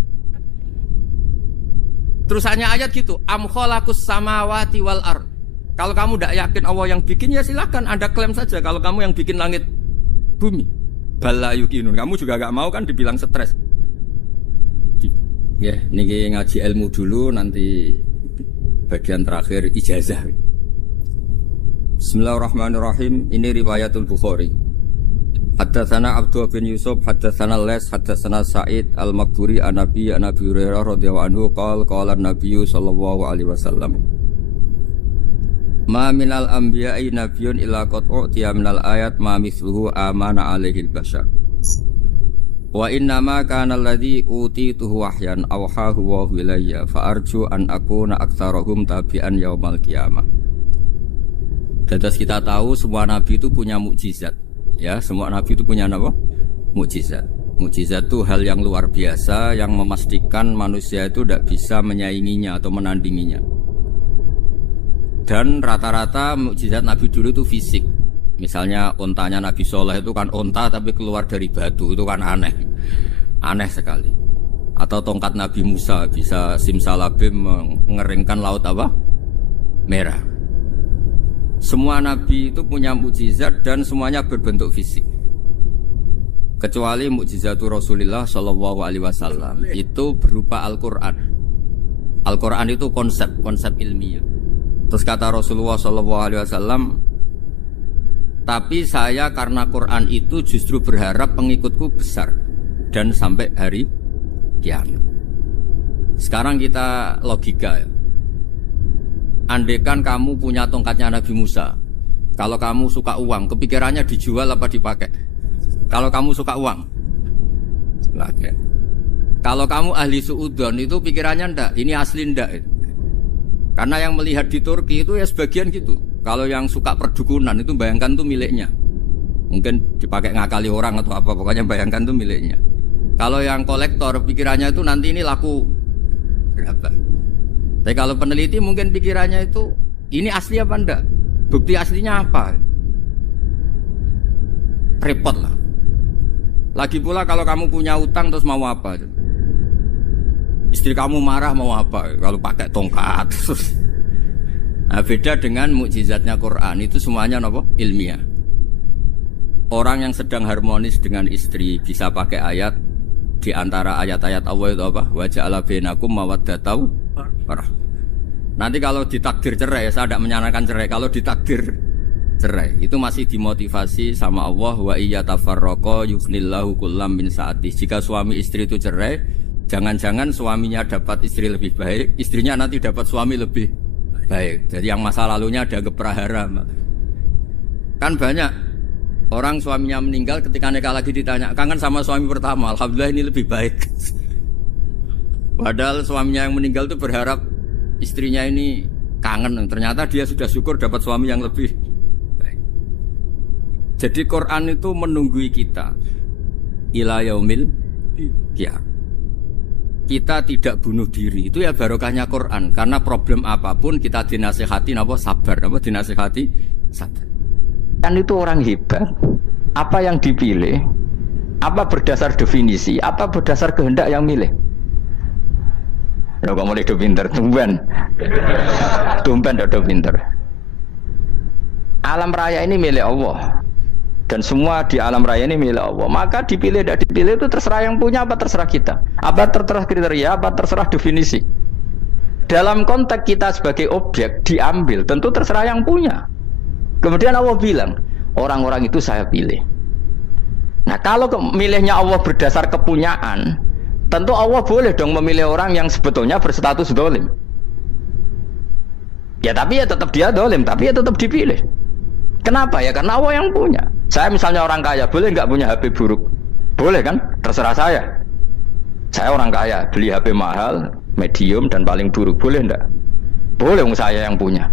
Terus hanya ayat gitu, am khalaqus samawati wal ard. Kalau kamu tidak yakin Allah yang bikin ya silakan Anda klaim saja kalau kamu yang bikin langit bumi. Bala yukinun. Kamu juga gak mau kan dibilang stres. Ya, ini ngaji ilmu dulu, nanti bagian terakhir ijazah. Bismillahirrahmanirrahim. Ini riwayatul Bukhari. Haddatsana Abdullah bin Yusuf, haddatsana Les, haddatsana Sa'id al-Maqburi an Nabi Hurairah radhiyallahu anhu qala an-nabiy sallallahu alaihi wasallam. Ma minal anbiya'i nabiyyun illa qad u'tiya minal ayat ma mithluhu amana alaihi al-bashar. Wa innama kana alladhi utituhu wahyan awhahu wa ilayya fa arju an akuna aktsarahum tabi'an yaumal qiyamah. Terus kita tahu semua nabi itu punya mukjizat. Ya, semua nabi itu punya apa? Mukjizat. Mukjizat itu hal yang luar biasa yang memastikan manusia itu tidak bisa menyainginya atau menandinginya. Dan rata-rata mukjizat nabi dulu itu fisik. Misalnya ontanya Nabi Soleh itu kan onta tapi keluar dari batu, itu kan aneh. Aneh sekali. Atau tongkat Nabi Musa bisa simsalabim mengeringkan laut apa? Merah. Semua Nabi itu punya mukjizat dan semuanya berbentuk fisik. Kecuali mukjizatul Rasulullah Shallallahu Alaihi Wasallam itu berupa Al-Quran. Al-Quran itu konsep ilmiah. Terus kata Rasulullah Shallallahu Alaihi Wasallam, tapi saya karena Quran itu justru berharap pengikutku besar dan sampai hari kiamat. Sekarang kita logika ya. Andaikan kamu punya tongkatnya Nabi Musa, kalau kamu suka uang, kepikirannya dijual apa dipakai? Kalau kamu suka uang, pakai. Kalau kamu ahli suudon itu pikirannya ndak, ini asli ndak. Karena yang melihat di Turki itu ya sebagian gitu. Kalau yang suka perdukunan itu bayangkan itu miliknya. Mungkin dipakai ngakali orang atau apa, pokoknya bayangkan itu miliknya. Kalau yang kolektor pikirannya itu nanti ini laku berapa. Tapi kalau peneliti mungkin pikirannya itu ini asli apa enggak? Bukti aslinya apa? Repot lah. Lagi pula kalau kamu punya utang terus mau apa? Istri kamu marah mau apa? Kalau pakai tongkat. Nah, beda dengan mukjizatnya Quran itu semuanya apa? Ilmiah. Orang yang sedang harmonis dengan istri bisa pakai ayat di antara ayat-ayat Allah itu apa? Wa ja'ala bainakum mawaddatan warahmah. Nanti kalau ditakdir cerai, saya tidak menyarankan cerai. Kalau ditakdir cerai, itu masih dimotivasi sama Allah wa iyatafarraqa yughnillahu kullam min sa'ati. Jika suami istri itu cerai, jangan-jangan suaminya dapat istri lebih baik, istrinya nanti dapat suami lebih baik. Jadi yang masa lalunya ada keprahara. Kan banyak orang suaminya meninggal ketika nikah lagi ditanya, kangen sama suami pertama, alhamdulillah ini lebih baik. Padahal suaminya yang meninggal itu berharap istrinya ini kangen, ternyata dia sudah syukur dapat suami yang lebih baik. Jadi Quran itu menunggui kita ila yaumil qiyamah. Kita tidak bunuh diri, itu ya barokahnya Quran. Karena problem apapun kita dinasihati sabar, dinasihati sabar. Kan itu orang hebat. Apa yang dipilih? Apa berdasar definisi? Apa berdasar kehendak yang milih? Lo kamu udah pinter, tumben udah pinter. Alam raya ini milik Allah, dan semua di alam raya ini milik Allah. Maka dipilih tidak dipilih itu terserah yang punya, apa terserah kita, apa terserah kriteria, apa terserah definisi. Dalam konteks kita sebagai objek diambil, tentu terserah yang punya. Kemudian Allah bilang, orang-orang itu saya pilih. Nah kalau milihnya Allah berdasar kepunyaan, tentu Allah boleh dong memilih orang yang sebetulnya berstatus dolim. Ya tapi ya tetap dia dolim, tapi ya tetap dipilih. Kenapa ya? Karena Allah yang punya. Saya misalnya orang kaya, boleh nggak punya HP buruk? Boleh kan? Terserah saya. Saya orang kaya, beli HP mahal, medium dan paling buruk. Boleh nggak? Boleh, saya yang punya.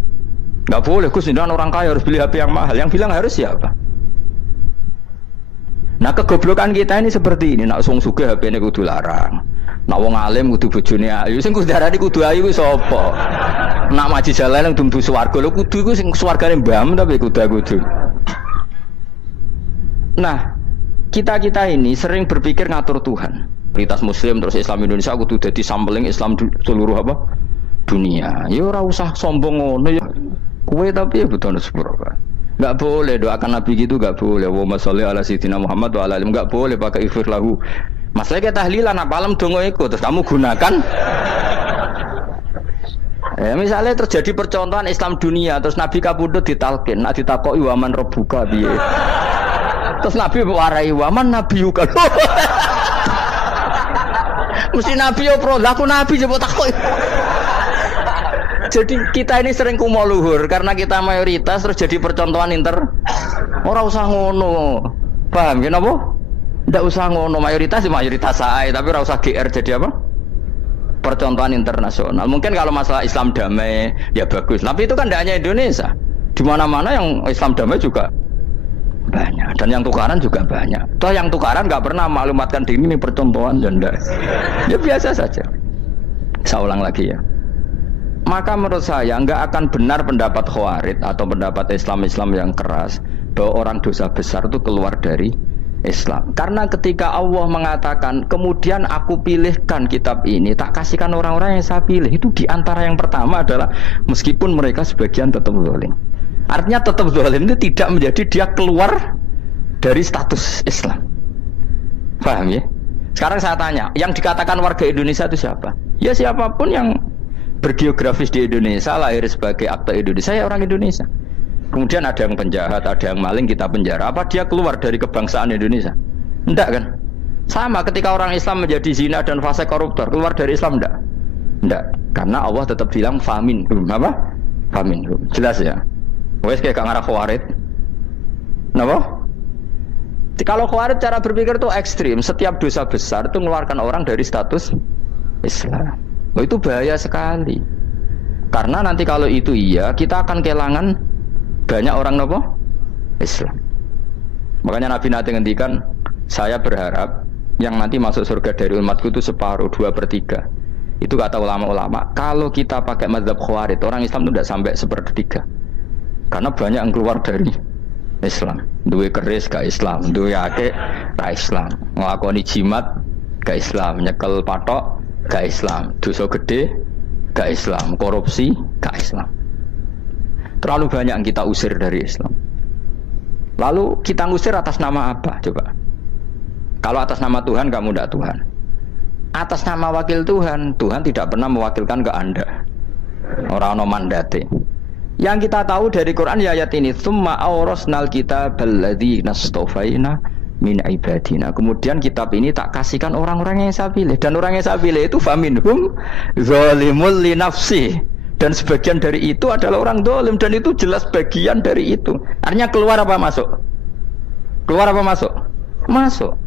Nggak boleh, Gus, ini orang kaya harus beli HP yang mahal. Yang bilang harus siapa? Nah kegoblokan kita ini seperti ini. Nak wong sugih HP ini kudu larang. Nak wong alim kudu bojone ayu. Sing kudu darani kudu ayu ku sapa? Nak maji jalan yang dumdu swarga lho kudu iku sing swargane mbam tapi kudu. Nah, kita ini sering berpikir ngatur Tuhan. Prioritas Muslim terus Islam Indonesia kudu dadi sampling Islam seluruh apa? Dunia. Ya ora usah sombong ngono ya. Kowe tapi ya butuh sepuro kan. Enggak boleh doakan Nabi gitu, enggak boleh. Allahumma sholli ala sayyidina Muhammad wa ala alihi. Enggak boleh pakai ighfir lahu. Masalah kita tahlilan apa alam dongo iku terus kamu gunakan. Misalnya terjadi percontohan Islam dunia terus Nabi kapundhut ditalkin, nek ditakoki waman rabbuka piye. Terus Nabi warai waman nabiyuka. Mesti Nabi yo pro, lah aku Nabi coba takoki. Jadi kita ini sering kumo luhur karena kita mayoritas terus jadi percontohan Ora usah ngono. Paham ya napa? Ndak usah ngono, mayoritas saya, tapi ora usah GR jadi apa? Percontohan internasional. Mungkin kalau masalah Islam damai ya bagus. Tapi itu kan tidak hanya Indonesia. Di mana-mana yang Islam damai juga banyak dan yang tukaran juga banyak. Toh yang tukaran nggak pernah maklumatkan diri ini percontohan dan enggak. Ya biasa saja. Saya ulang lagi ya. Maka menurut saya nggak akan benar pendapat Khawarij atau pendapat Islam yang keras bahwa orang dosa besar itu keluar dari Islam. Karena ketika Allah mengatakan kemudian aku pilihkan kitab ini tak kasihkan orang-orang yang saya pilih, itu diantara yang pertama adalah meskipun mereka sebagian tetap zalim. Artinya tetap zalim itu tidak menjadi dia keluar dari status Islam. Paham ya? Sekarang saya tanya, yang dikatakan warga Indonesia itu siapa? Ya siapapun yang bergeografis di Indonesia, lahir sebagai akta Indonesia, ya orang Indonesia. Kemudian ada yang penjahat, ada yang maling, kita penjara. Apa dia keluar dari kebangsaan Indonesia? Enggak kan? Sama ketika orang Islam menjadi zina dan fase koruptor, keluar dari Islam enggak? Enggak. Karena Allah tetap bilang famin. Apa? Famin. Jelas ya? Wes kayak ngarah Khawarij. Kenapa? Kalau Khawarij cara berpikir itu ekstrim. Setiap dosa besar itu mengeluarkan orang dari status Islam. Oh, itu bahaya sekali. Karena nanti kalau itu iya, kita akan kehilangan banyak orang apa? Islam. Makanya Nabi nanti ngendikan, saya berharap yang nanti masuk surga dari umatku itu separuh, 2/3. Itu kata ulama-ulama. Kalau kita pakai mazhab Khawarij, orang Islam itu tidak sampai 1/3. Karena banyak yang keluar dari Islam. Duwe keris gak Islam, duwe akeh gak Islam, nglakoni jimat gak Islam, nyekel patok gak Islam, dosa gede gak Islam, korupsi gak Islam. Terlalu banyak yang kita usir dari Islam. Lalu kita ngusir atas nama apa? Coba. Kalau atas nama Tuhan, kamu tidak Tuhan. Atas nama wakil Tuhan, Tuhan tidak pernah mewakilkan ke Anda. Orang-orang mandate. Yang kita tahu dari Quran ya ayat ini, tsumma awrasnal kitabal ladzina istafaina min ibadina. Kemudian kitab ini tak kasihkan orang-orang yang saya pilih, dan orang yang saya pilih itu faminhum zalimul li nafsi. Dan sebagian dari itu adalah orang zalim, dan itu jelas bagian dari itu. Artinya keluar apa masuk? Keluar apa masuk? Masuk.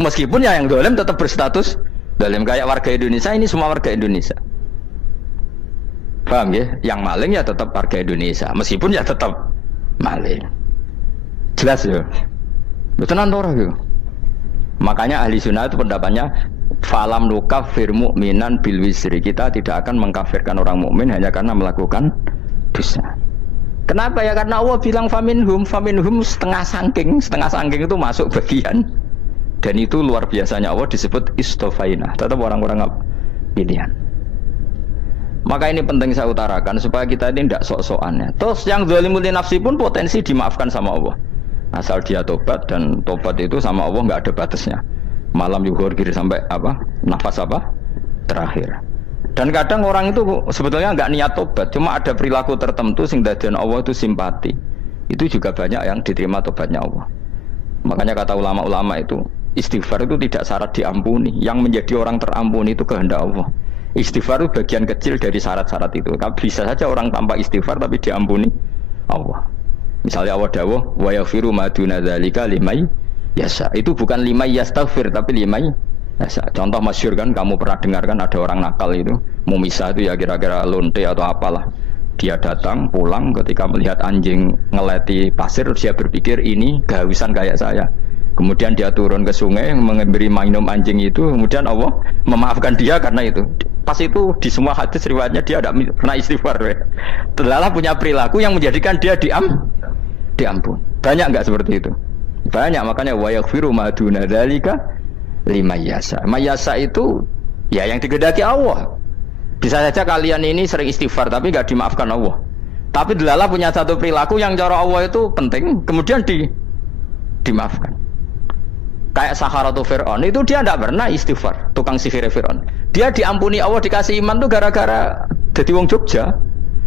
Meskipun ya yang zalim tetap berstatus zalim, kayak warga Indonesia, ini semua warga Indonesia. Paham ya? Yang maling ya tetap warga Indonesia, meskipun ya tetap maling. Jelas ya? Betul antara gitu. Makanya ahli sunnah itu pendapatnya falam nukafir mu'minan bil wisri. Kita tidak akan mengkafirkan orang mukmin hanya karena melakukan dosa. Kenapa ya? Karena Allah bilang faminhum setengah sangking itu masuk bagian. Dan itu luar biasanya Allah disebut istofaina, tetap orang-orang pilihan. Maka ini penting saya utarakan supaya kita ini tidak sok-sokan ya. Terus yang zalimul nafsi pun potensi dimaafkan sama Allah. Asal dia tobat, dan tobat itu sama Allah nggak ada batasnya. Malam yuhur kiri sampai apa? Nafas apa? Terakhir. Dan kadang orang itu sebetulnya nggak niat tobat, cuma ada perilaku tertentu sehingga dadian Allah itu simpati. Itu juga banyak yang diterima tobatnya Allah. Makanya kata ulama-ulama itu, istighfar itu tidak syarat diampuni. Yang menjadi orang terampuni itu kehendak Allah. Istighfar itu bagian kecil dari syarat-syarat itu. Bisa saja orang tanpa istighfar tapi diampuni Allah. Misalnya Allah dawuh wa yaghfiru ma duna dzalika limay yasha. Itu bukan limay yastaghfir tapi limay yasha. Contoh masyhur kan, kamu pernah dengarkan ada orang nakal itu, mumisah itu ya kira-kira lonte atau apalah. Dia datang pulang ketika melihat anjing ngeleti pasir, dia berpikir ini kehausan kayak saya. Kemudian dia turun ke sungai memberi minum anjing itu, kemudian Allah memaafkan dia karena itu. Pas itu di semua hadis riwayatnya dia tidak pernah istighfar. Terlalu punya perilaku yang menjadikan dia diampun. Banyak enggak seperti itu? Banyak, makanya wa yaghfiru ma duna dzalika liman yasha. Mayasa itu ya yang digedaki Allah. Bisa saja kalian ini sering istighfar tapi enggak dimaafkan Allah. Tapi delala punya satu perilaku yang cara Allah itu penting, kemudian dimaafkan. Kayak Saharatu Fir'aun itu dia tidak pernah istighfar, tukang sihir Fir'aun. Dia diampuni Allah, dikasih iman tuh gara-gara jadi wong Jogja.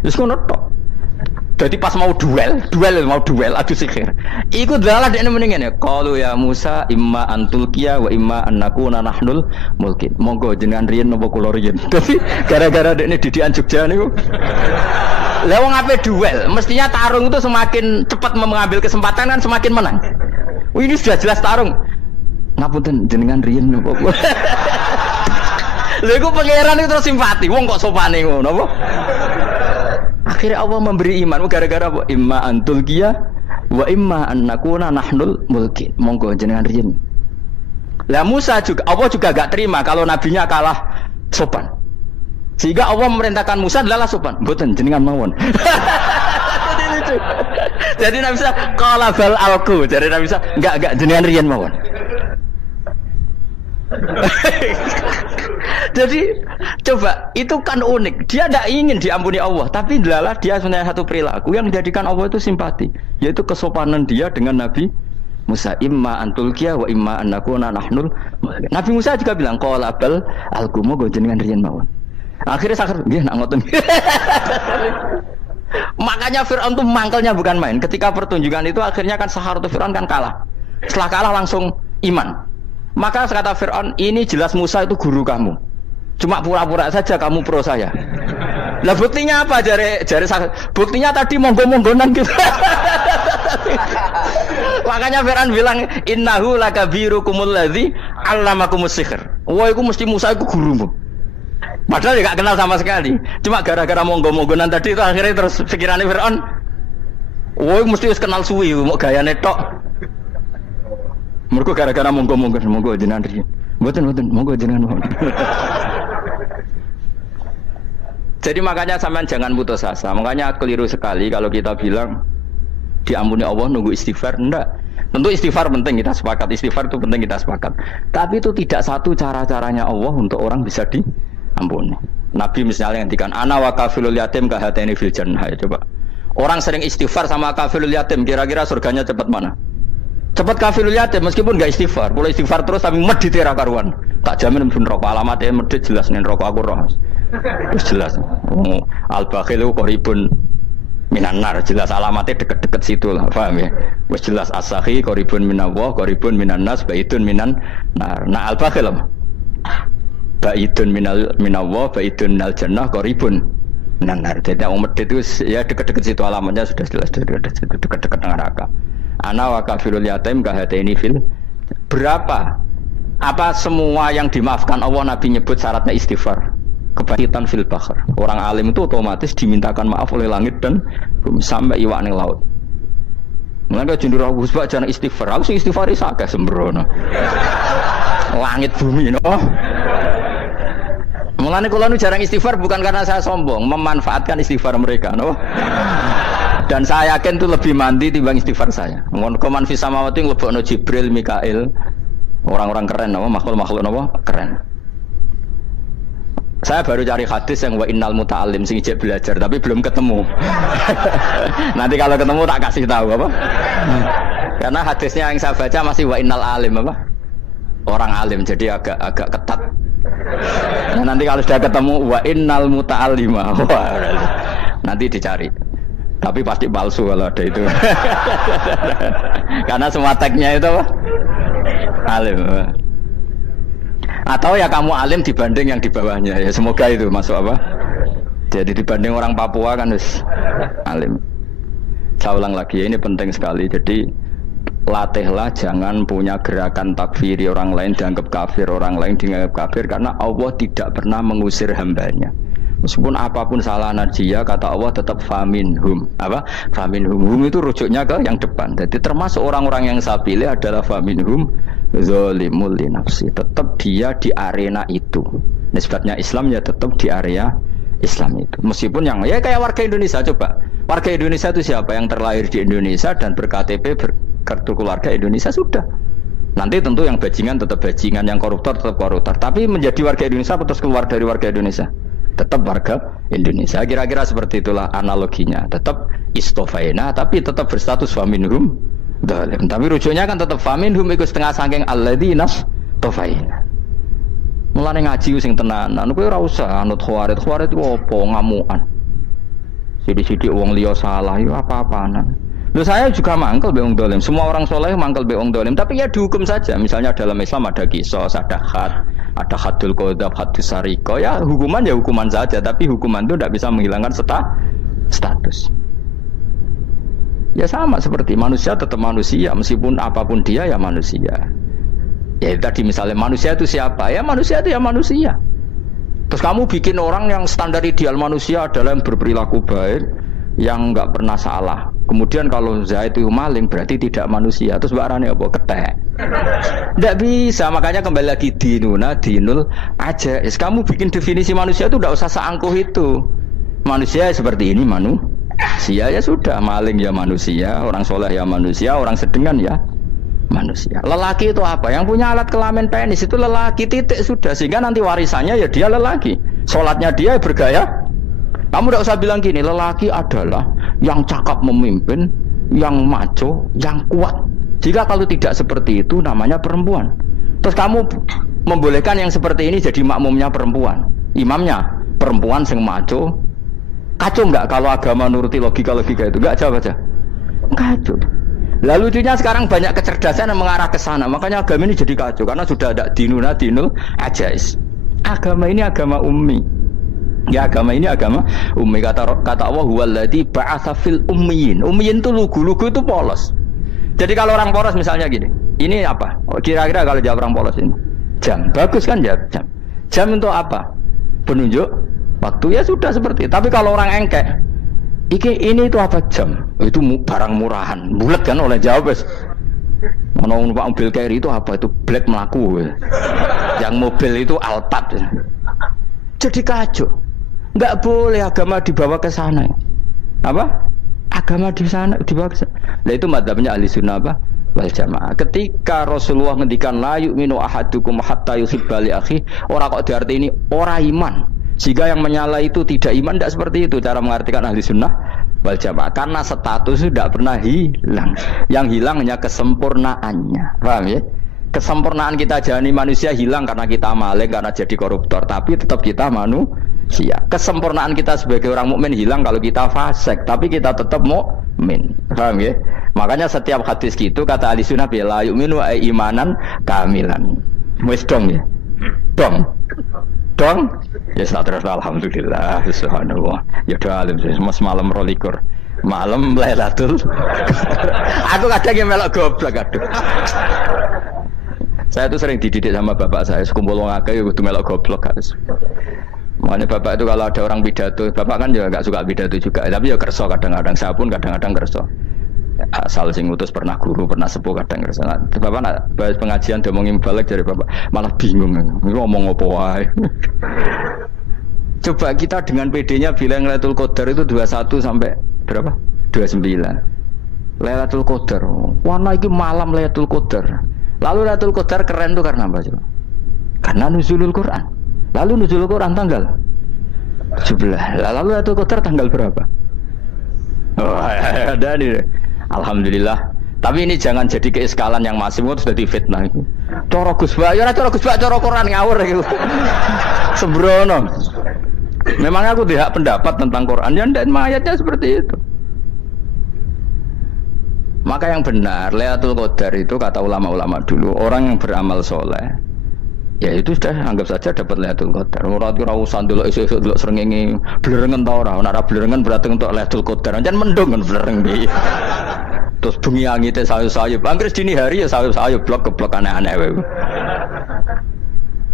Terus ngono tok. Jadi pas mau duel adu sihir. Iku dalah dekne mendingan ya. Qalu ya Musa imma antulqiya wa imma annakuna nahnul mulkin. Monggo jenengan riyen napa kula riyen. Dadi gara-gara dekne didikan Jogja niku. Lah wong ape duel, mestinya tarung itu semakin cepat mengambil kesempatan kan semakin menang. Ini sudah jelas tarung. Ngapunten jenengan riyen napa kula. Lha iku pangeran itu terus simpati. Wong kok sopane ngono apa? Akhirnya Allah memberi iman gara-gara apa? Imma antulqiya wa imma annakuna nahnul mulkin. Monggo jenengan riyen. Lah Musa juga, Allah juga gak terima kalau nabinya kalah sopan. Sehingga Allah memerintahkan Musa adalah sopan. Mboten jenengan mawon. Jadi Nabi Musa qala bal alqu. Jadi Nabi Musa enggak jenengan riyen mawon. Jadi coba itu kan unik. Dia tidak ingin diampuni Allah, tapi adalah dia sebenarnya satu perilaku yang menjadikan Allah itu simpati, yaitu kesopanan dia dengan Nabi Musa. Imma antulqiya wa imma annakuna nahnul. Nabi Musa juga bilang qala bal alqu go jenengan riyen mawon. Akhirnya sakar nggih nak ngoten. Makanya Fir'aun itu mangkelnya bukan main. Ketika pertunjukan itu akhirnya kan Saharatu Fir'aun kan kalah. Setelah kalah langsung iman. Maka kata Fir'aun, ini jelas Musa itu guru kamu. Cuma pura-pura saja kamu pro saya. Lah buktinya apa? Jare buktinya tadi monggo-monggonan gitu. Makanya Fir'aun bilang innahu lakabirukumul ladzi 'allamakumus sihr. Wah, iku mesti Musa iku gurumu. Padahal dia gak kenal sama sekali. Cuma gara-gara monggo-monggonan tadi itu akhirnya terus pikirannya Fir'aun, wah mesti harus kenal suwi, mau gayane tok. Mergo gara-gara monggo jenengan riyen. Mboten monggo jenengan. Jadi makanya sampean jangan putus asa. Makanya keliru sekali kalau kita bilang diampuni Allah nunggu istighfar. Enggak. Tentu istighfar penting, kita sepakat. Istighfar itu penting, kita sepakat. Tapi itu tidak satu cara-caranya Allah untuk orang bisa diampuni. Nabi misalnya ngendikan ana wa kafilul yatim kahateni fil jannah. Coba. Orang sering istighfar sama kafilul yatim, kira-kira surganya cepat mana? Cepat kafilul yatim meskipun enggak istighfar. Boleh istighfar terus tapi medhit ra karuan. Tak jamin pun rokok alamatnya medhit jelas nih rokok aku roh. Wis jelas. Al-bakhilu qaribun minan nar, jelas alamatnya deket-deket situ lah, paham ya? Wis jelas as-sakhi qaribun minallah, qaribun minan nas, baitun minan nar. Nah al-bakhil apa? Baitun minallah, baitun minal jannah, qaribun minan nar. Jadi yang medhit itu ya deket-deket situ alamatnya sudah jelas deket-deket neraka. Ana wa kafirul yatim kahataini fil. Berapa? Apa semua yang dimaafkan Allah Nabi nyebut syaratnya istighfar? Kebaikan fil bahr. Orang alim itu otomatis dimintakan maaf oleh langit dan bumi sampai iwak ning laut. Mulane jendur aku sebab jangan istighfar. Aku sing istighfar iki akeh sembrono. Langit bumi no. Mulane kula nu jarang istighfar bukan karena saya sombong, memanfaatkan istighfar mereka, no. Dan saya yakin itu lebih mandi timbang istighfar saya. Mun koman fi samawati nglebokno Jibril, Mikail. Orang-orang keren no, makhluk-makhluk no, keren. Saya baru cari hadis yang wa innal muta'allim sing ijek belajar tapi belum ketemu. Nanti kalau ketemu tak kasih tahu apa? Karena hadisnya yang saya baca masih wa innal alim apa? Orang alim jadi agak ketat. Nah, nanti kalau sudah ketemu wa innal muta'allima. Nanti dicari. Tapi pasti palsu kalau ada itu. Karena semua tagnya itu apa? Alim. Atau ya kamu alim dibanding yang di bawahnya ya, semoga itu masuk apa? Jadi dibanding orang Papua kan harus alim. Saya ulang lagi ya, ini penting sekali. Jadi latihlah jangan punya gerakan takfiri orang lain dianggap kafir, orang lain dianggap kafir, karena Allah tidak pernah mengusir hambanya. Meskipun apapun salah najiyah, kata Allah tetap faminhum. Apa? Faminhum. Hum itu rujuknya ke yang depan. Jadi termasuk orang-orang yang saya pilih adalah faminhum zalimul li nafsi. Tetap dia di arena itu. Nisbatnya Islam ya tetap di area Islam itu. Meskipun yang ya kayak warga Indonesia, coba. Warga Indonesia itu siapa? Yang terlahir di Indonesia dan berKTP berkartu keluarga Indonesia sudah. Nanti tentu yang bajingan tetap bajingan, yang koruptor tetap koruptor. Tapi menjadi warga Indonesia atau keluar dari warga Indonesia? Tetap warga Indonesia. Kira-kira seperti itulah analoginya. Tetap istofaina tapi tetap berstatus faminhum zalim. Tapi rujuknya kan tetap faminhum iku setengah saking alladzinas tofaina. Mulane ngaji sing tenanan kowe ora usah anut khawarit. Khawarit itu apa ngamukan. Sithik-sithik wong liya salah yo apa-apaan. Loh saya juga mangkel be wong zalim. Semua orang soleh mangkel be wong zalim, tapi ya dihukum saja. Misalnya dalam Islam ada qisas, ada had, ada hadul qadzaf, hadus sariko. Ya hukuman saja, tapi hukuman itu tidak bisa menghilangkan status. Ya sama seperti manusia tetap manusia, meskipun apapun dia ya manusia. Ya tadi misalnya manusia itu siapa? Ya manusia itu ya manusia. Terus kamu bikin orang yang standar ideal manusia adalah yang berperilaku baik, yang enggak pernah salah. Kemudian kalau Zaid itu maling berarti tidak manusia. Terus barane apa? Ketek. Tidak bisa, makanya kembali lagi dinul aja. Kamu bikin definisi manusia itu tidak usah seangkuh itu. Manusia seperti ini manusia ya sudah, maling ya manusia, orang soleh ya manusia, orang sedengan ya manusia. Lelaki itu apa? Yang punya alat kelamin penis itu lelaki, titik sudah. Sehingga nanti warisannya ya dia lelaki. Sholatnya dia bergaya. Kamu tidak usah bilang gini, lelaki adalah yang cakap memimpin, yang maco, yang kuat. Jika kalau tidak seperti itu namanya perempuan. Terus kamu membolehkan yang seperti ini jadi makmumnya perempuan, imamnya perempuan sing maco. Kacau enggak kalau agama nuruti logika itu? Enggak, jawab aja. Kacau. Lalu lucunya sekarang banyak kecerdasan yang mengarah ke sana. Makanya agama ini jadi kacau karena sudah ada dinul ajais. Agama ini agama ummi. Ya agama ini agama ummi, kata Allah huwallazi ba'atsa fil ummiyin. Ummiyin itu lugu itu polos. Jadi kalau orang polos misalnya gini, ini apa? Kira-kira kalau jawab orang polos ini jam, bagus kan jawab jam. Jam untuk apa? Penunjuk waktu, ya sudah seperti itu. Tapi kalau orang engkek, ini itu apa jam? Itu barang murahan, bulat kan oleh jawab. Ono numpak mobil carry itu apa? Itu black melaku. Yang mobil itu Alphard. Jadi kacau. Enggak boleh agama dibawa ke sana. Apa? Agama di sana dibawa ke sana. Nah itu madzhabnya ahli sunnah apa? Wal jamaah. Ketika Rasulullah ngendikan la yu'minu ahadukum hatta yuhibba li akhi, ora kok diartini ora iman. Sehingga yang menyala itu tidak iman, tidak seperti itu cara mengartikan ahli sunnah wal jamaah. Karena status itu tidak pernah hilang. Yang hilang hanya kesempurnaannya. Paham ya? Kesempurnaan kita jalani manusia hilang karena kita maling, karena jadi koruptor. Tapi tetap kita manusia. Kesempurnaan kita sebagai orang mukmin hilang kalau kita fasik. Tapi kita tetap mukmin. Paham ya? Makanya setiap hadis gitu kata ahli sunnah la yu'minu imanan kamilan. Wis dong ya. Dong. Ya terus alhamdulillah subhanallah. Ya doa alim mas malam 22. Malam Lailatul. Aku kadang yang melok goblok aduh. Saya tuh sering dididik sama bapak saya, sekumpul wong akeh ya kudu melok goblok harus. Makanya bapak itu kalau ada orang pidato, bapak kan juga enggak suka pidato juga, tapi ya kerso kadang-kadang, saya pun kadang-kadang kerso. Asal sing ngutus pernah guru, pernah sepuh kadang kerso. Nah, bapak nak bahas pengajian ngomongin balik dari bapak, malah bingung. Ngomong apa wae. Coba kita dengan PD-nya bilang Lailatul Qadar itu 21 sampai berapa? 29. Lailatul Qadar. Warna iki malam Lailatul Qadar. Lalu Lailatul Qadar keren tuh karena apa coba? Karena nuzulul Quran. Lalu nuzulul Quran tanggal 17. Lalu Lailatul Qadar tanggal berapa? Oh, ada nih. Alhamdulillah. Tapi ini jangan jadi keiskalan yang masih itu sudah difitnah. Coro Gus Ba, ya coro Gus Ba, coro Quran ngawur gitu. Sembrono. Memang aku tidak pendapat tentang Quran dan ayatnya seperti itu. Maka yang benar Lailatul Qadar itu kata ulama-ulama dulu orang yang beramal soleh ya itu sudah anggap saja dapat Lailatul Qadar. Ora usah ndelok esuk-esuk ndelok srengenge blerengen ta ora. Ora blerengen berarti untuk Lailatul Qadar. Jan mendung kan blereng iki. Terus bengi angite sayup-sayup. Anggere dini hari ya sayup-sayup blok-blok aneh-aneh wae.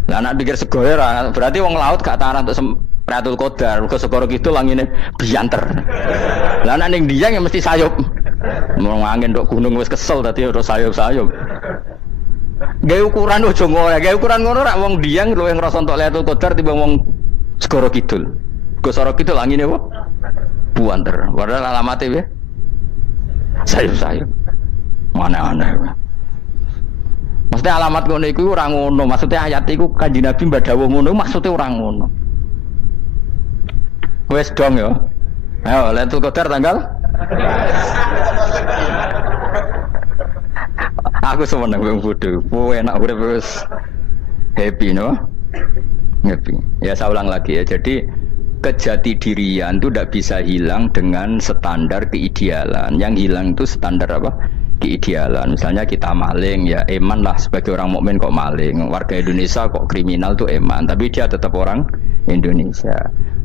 Lah nek pikir segoe ora berarti wong laut gak taran untuk Lailatul Qadar. Mergo segoro kidul angine bianter. Lah nek ning Dieng ya mesti sayup. Mau angin dok gunung wis kesel tadi terus sayup-sayup. Gawe ukuran ojo ngono, gawe ukuran ngono rak wong Dieng luwih ngrasa entuk Lailatul Qadar timbang wong Segoro Kidul. Segoro Kidul angine apa? Buanter. Padahal alamate piye? Sayup-sayup. Mana-mana. Maksudnya alamat ngono iku ora ngono, maksudnya ayat iku Kanjeng Nabi mbak dawuh ngono, maksudnya ora ngono. Wes dong ya. Ayo Lailatul Qadar tanggal aku seneng wong bodoh. Enak urip wis happy no? Happy. Ya saya ulang lagi ya. Jadi kejati dirian itu tidak bisa hilang dengan standar keidealan. Yang hilang itu standar apa? Keidealan. Misalnya kita maling ya eman lah sebagai orang mukmin kok maling. Warga Indonesia kok kriminal tuh eman, tapi dia tetap orang Indonesia.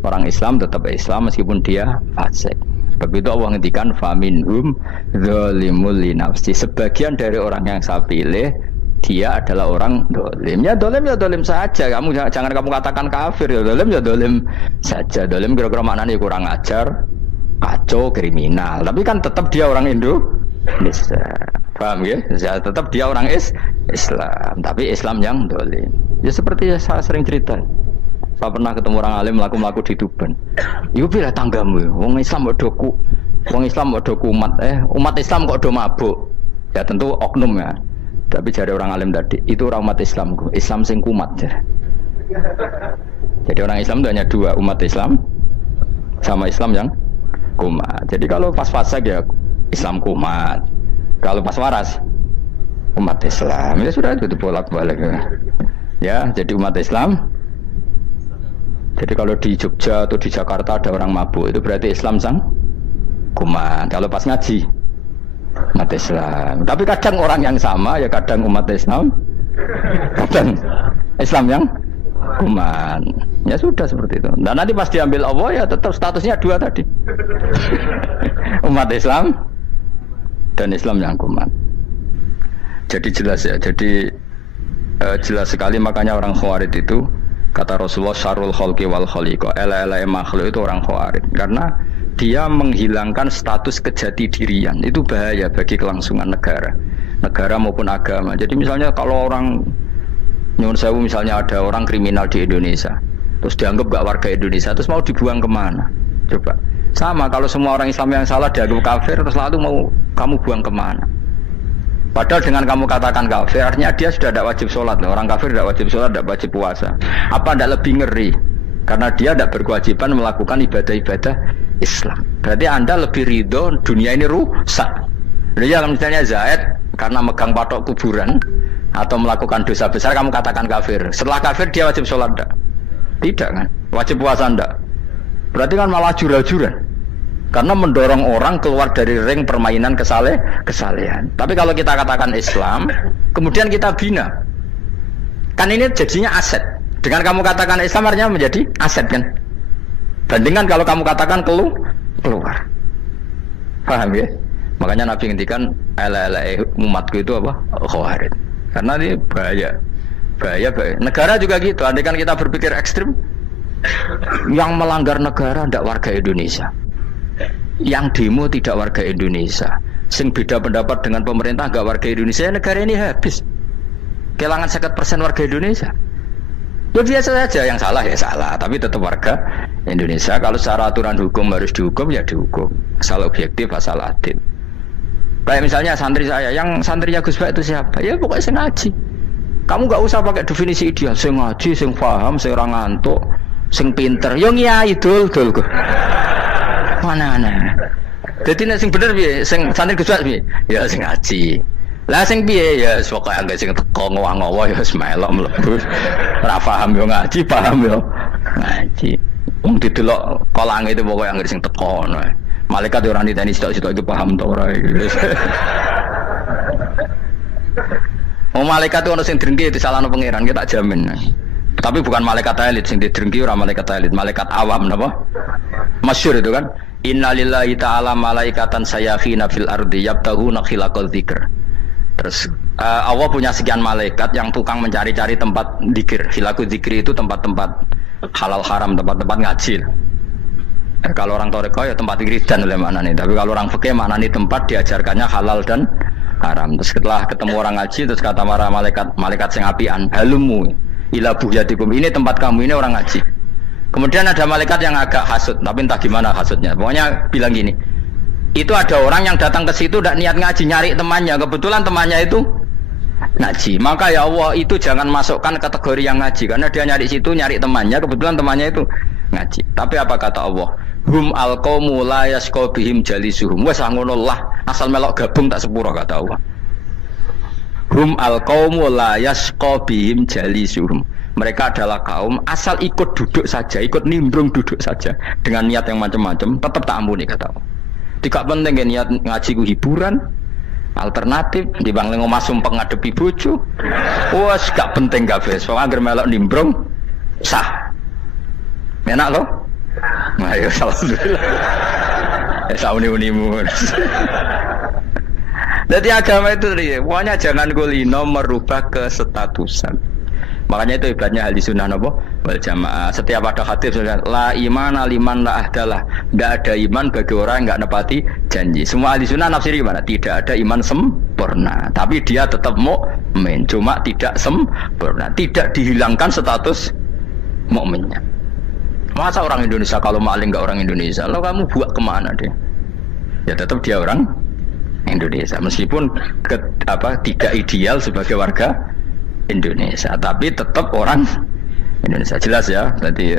Orang Islam tetap Islam meskipun dia fasik. Sebab itu Allah ngendikan faminhum zalimul linafsi. Sebagian dari orang yang saya pilih dia adalah orang dolim. Ya dolim saja. Kamu jangan kamu katakan kafir ya dolim saja. Dolim kira-kira maknanya kurang ajar, kacau, kriminal. Tapi kan tetap dia orang Indonesia. Paham ya? Tetap dia orang Islam. Tapi Islam yang dolim. Ya seperti saya sering cerita. Saya pernah ketemu orang alim melaku di Tuban. Iku pilih tanggamu. Wong Islam kok doku. Wong Islam kok doku umat Islam kok do mabuk. Ya tentu oknum ya. Tapi jari orang alim tadi, itu orang umat Islamku. Islam sing kumat. Jadi orang Islam itu hanya dua, umat Islam sama Islam yang kumat. Jadi kalau pas fasik ya Islam kumat. Kalau pas waras umat Islam. Ya sudah itu bolak-balik. Ya, jadi umat Islam. Jadi kalau di Jogja atau di Jakarta ada orang mabuk, itu berarti Islam sang kumat. Kalau pas ngaji, umat Islam. Tapi kadang orang yang sama, ya kadang umat Islam, kadang Islam yang kumat. Ya sudah seperti itu. Dan nanti pas diambil Allah, ya tetap statusnya dua tadi. Umat Islam dan Islam yang kumat. Jadi jelas ya. Jadi jelas sekali makanya orang Khawarij itu kata Rasulullah syarrul khalqi wal khaliqa, ela-ela makhluk itu orang Khawarij karena dia menghilangkan status kejati dirian. Itu bahaya bagi kelangsungan negara. negara maupun agama. Jadi misalnya kalau orang nyuwun sewu, misalnya ada orang kriminal di Indonesia, terus dianggap gak warga Indonesia, terus mau dibuang kemana? Coba. Sama kalau semua orang Islam yang salah dianggap kafir, terus lalu mau kamu buang kemana? Padahal dengan kamu katakan kafir, artinya dia sudah tidak wajib sholat. Orang kafir tidak wajib sholat, tidak wajib puasa. Apa tidak lebih ngeri? Karena dia tidak berkewajiban melakukan ibadah-ibadah Islam. Berarti Anda lebih ridho dunia ini rusak. Jadi misalnya Zaid karena megang patok kuburan atau melakukan dosa besar, kamu katakan kafir. Setelah kafir dia wajib sholat tidak? Tidak kan? Wajib puasa tidak? Berarti kan malah jura-juran. Karena mendorong orang keluar dari ring permainan kesalehan. Tapi kalau kita katakan Islam, kemudian kita bina. Kan ini jadinya aset. Dengan kamu katakan Islam artinya menjadi aset kan? Bandingkan kalau kamu katakan keluar. Paham ya? Makanya Nabi ngendikan ala-ala umatku itu apa? Khawarij. Karena ini bahaya. Bahaya. Negara juga gitu. Andai kan kita berpikir ekstrim, yang melanggar negara tidak warga Indonesia. Yang demo tidak warga Indonesia. Sing beda pendapat dengan pemerintah enggak warga Indonesia, negara ini habis. Kehilangan 50% warga Indonesia. Ya biasa saja, yang salah ya salah, tapi tetap warga Indonesia. Kalau secara aturan hukum harus dihukum ya dihukum. Asal objektif, asal adil. Kayak misalnya santri saya, yang santrinya Gus Bak itu siapa? Ya pokoknya sing ngaji. Kamu enggak usah pakai definisi ideal, sing ngaji, sing paham, sing ora ngantuk, sing pinter. Yo ngiyai dul. Mana. Jadi nek sing bener piye? Sing santri Gus Bak piye? Ya sing ngaji. Lah sing piye ya pokoke anggere sing teko ngowah-ngowah ya wis melok mlebu. Ora paham yo ngaji, paham yo ngaji. Wong didelok kolange itu pokoke anggere sing teko ngono. Malaikat ora niteni sitok-sitok itu paham to ora. Oh malaikat itu ono sing drengki disalahno pangeran, kita jamin. Tapi bukan malaikat elit sing didrengki, ora malaikat elit, malaikat awam napa? Masyhur itu kan. Innalillahi ta'ala malaikatan sayakhina fil ardi yabtaghuna khilaqal dzikr. Terus Allah punya sekian malaikat yang tukang mencari-cari tempat dzikir. Khilaqul dzikri itu tempat-tempat halal haram, tempat-tempat ngaji. Kalau orang toreko ya tempat wiridan oleh mana nih. Tapi kalau orang fikih mana nih tempat diajarkannya halal dan haram. Terus setelah ketemu orang ngaji, terus kata para malaikat sing apian, halumu ila buhyatikum, ini tempat kamu, ini orang ngaji. Kemudian ada malaikat yang agak hasud, tapi entah gimana hasudnya. Pokoknya bilang gini, itu ada orang yang datang ke situ tidak niat ngaji, nyari temannya. Kebetulan temannya itu ngaji. Maka ya Allah itu jangan masukkan kategori yang ngaji, karena dia nyari situ nyari temannya. Kebetulan temannya itu ngaji. Tapi apa kata Allah? Hum alqaumu la yasqa bihim jalisuhum. Wes ngono lah, asal melok gabung tak sepuro kata Allah. Hum alqaumu la yasqa bihim jalisuhum. Mereka adalah kaum asal ikut duduk saja, ikut nimbrung duduk saja dengan niat yang macam-macam, tetap tak ampuni kata Allah. Tidak penting ya niat ngaji ku hiburan, alternatif di bang lengo masum pengadepi bojo. Wes gak penting kabeh. Soale anggere melok nimbrung sah. Enak loh. Nah, ya alhamdulillah. Ya sauni-unimu. Jadi agama itu pokoknya jangan kulino merubah kestatusan. Makanya itu hebatnya ahli sunnah wal jamaah. Setiap ada hadis la imana liman la ahdalah. Tidak ada iman bagi orang yang tidak nepati janji. Semua ahli sunnah nafsiri gimana? Tidak ada iman sempurna, tapi dia tetap mukmin, cuma tidak sempurna. Tidak dihilangkan status mukminnya. Masa orang Indonesia kalau maling nggak orang Indonesia? Lo kamu buat kemana dia? Ya tetap dia orang Indonesia, meskipun tidak ideal sebagai warga Indonesia, tapi tetap orang Indonesia. Jelas ya. Berarti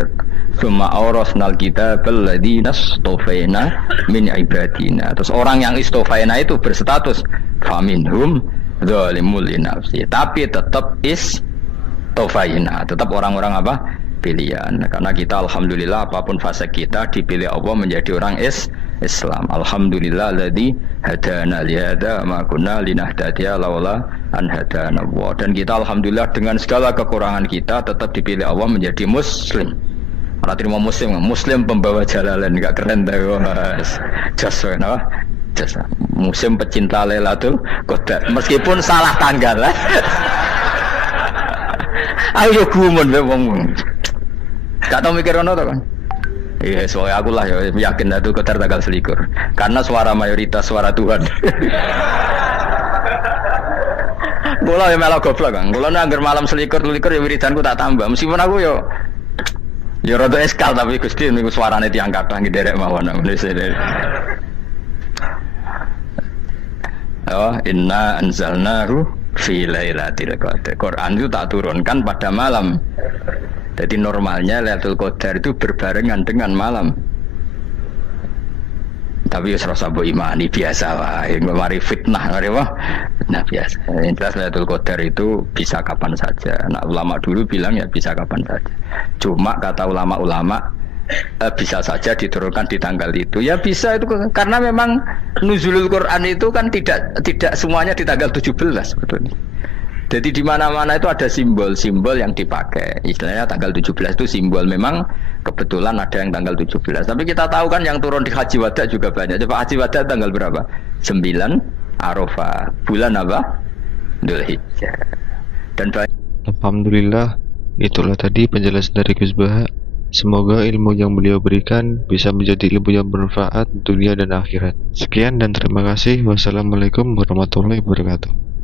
summa awrasnal kitabal ladzina istofaina min ibadina. Terus orang yang istofaina itu berstatus faminhum zalimul linafsi, tapi tetap istofaina, tetap orang-orang apa? Pilihan. Karena kita alhamdulillah apapun fase kita dipilih Allah menjadi orang Islam. Alhamdulillah alladzi hadana li hadza ma kunna linahtadiya laula an hadana Allah. Dan kita alhamdulillah dengan segala kekurangan kita tetap dipilih Allah menjadi muslim. Ora terima muslim pembawa jalalan, enggak keren dah Mas. Jas apa? Jas. Muslim pecinta Lailatul Qadar. Meskipun salah tanggal. Ayo gumun wae wong. Gak tau mikir ono to kan? Iya, soalnya aku lah ya yakin itu Qadar tanggal 21. Karena suara mayoritas suara Tuhan. Kula ya melok goblok Kang. Kula nek anggar malam selikur ya wiridanku tak tambah. Meskipun aku ya rada eskal tapi Gusti niku suarane tiyang kathah nderek mawon. Oh, inna anzalnahu fi lailatul qadar. Quran itu tak turunkan pada malam. Jadi normalnya Lailatul Qadar itu berbarengan dengan malam. Tapi ya serasa mbok imani biasa wae, mari fitnah mari wah. Nah biasa. Yang jelas Lailatul Qadar itu bisa kapan saja. Nah, ulama dulu bilang ya bisa kapan saja. Cuma kata ulama-ulama bisa saja diturunkan di tanggal itu. Ya bisa itu karena memang nuzulul Quran itu kan tidak semuanya di tanggal 17 sebetulnya. Jadi di mana-mana itu ada simbol-simbol yang dipakai. Istilahnya tanggal 17 itu simbol memang kebetulan ada yang tanggal 17. Tapi kita tahu kan yang turun di Haji Wada juga banyak. Coba Haji Wada tanggal berapa? 9 Arafah. Bulan apa? Dzulhijjah. Dan Alhamdulillah, itulah tadi penjelasan dari Gus Baha. Semoga ilmu yang beliau berikan bisa menjadi ilmu yang bermanfaat dunia dan akhirat. Sekian dan terima kasih. Wassalamualaikum warahmatullahi wabarakatuh.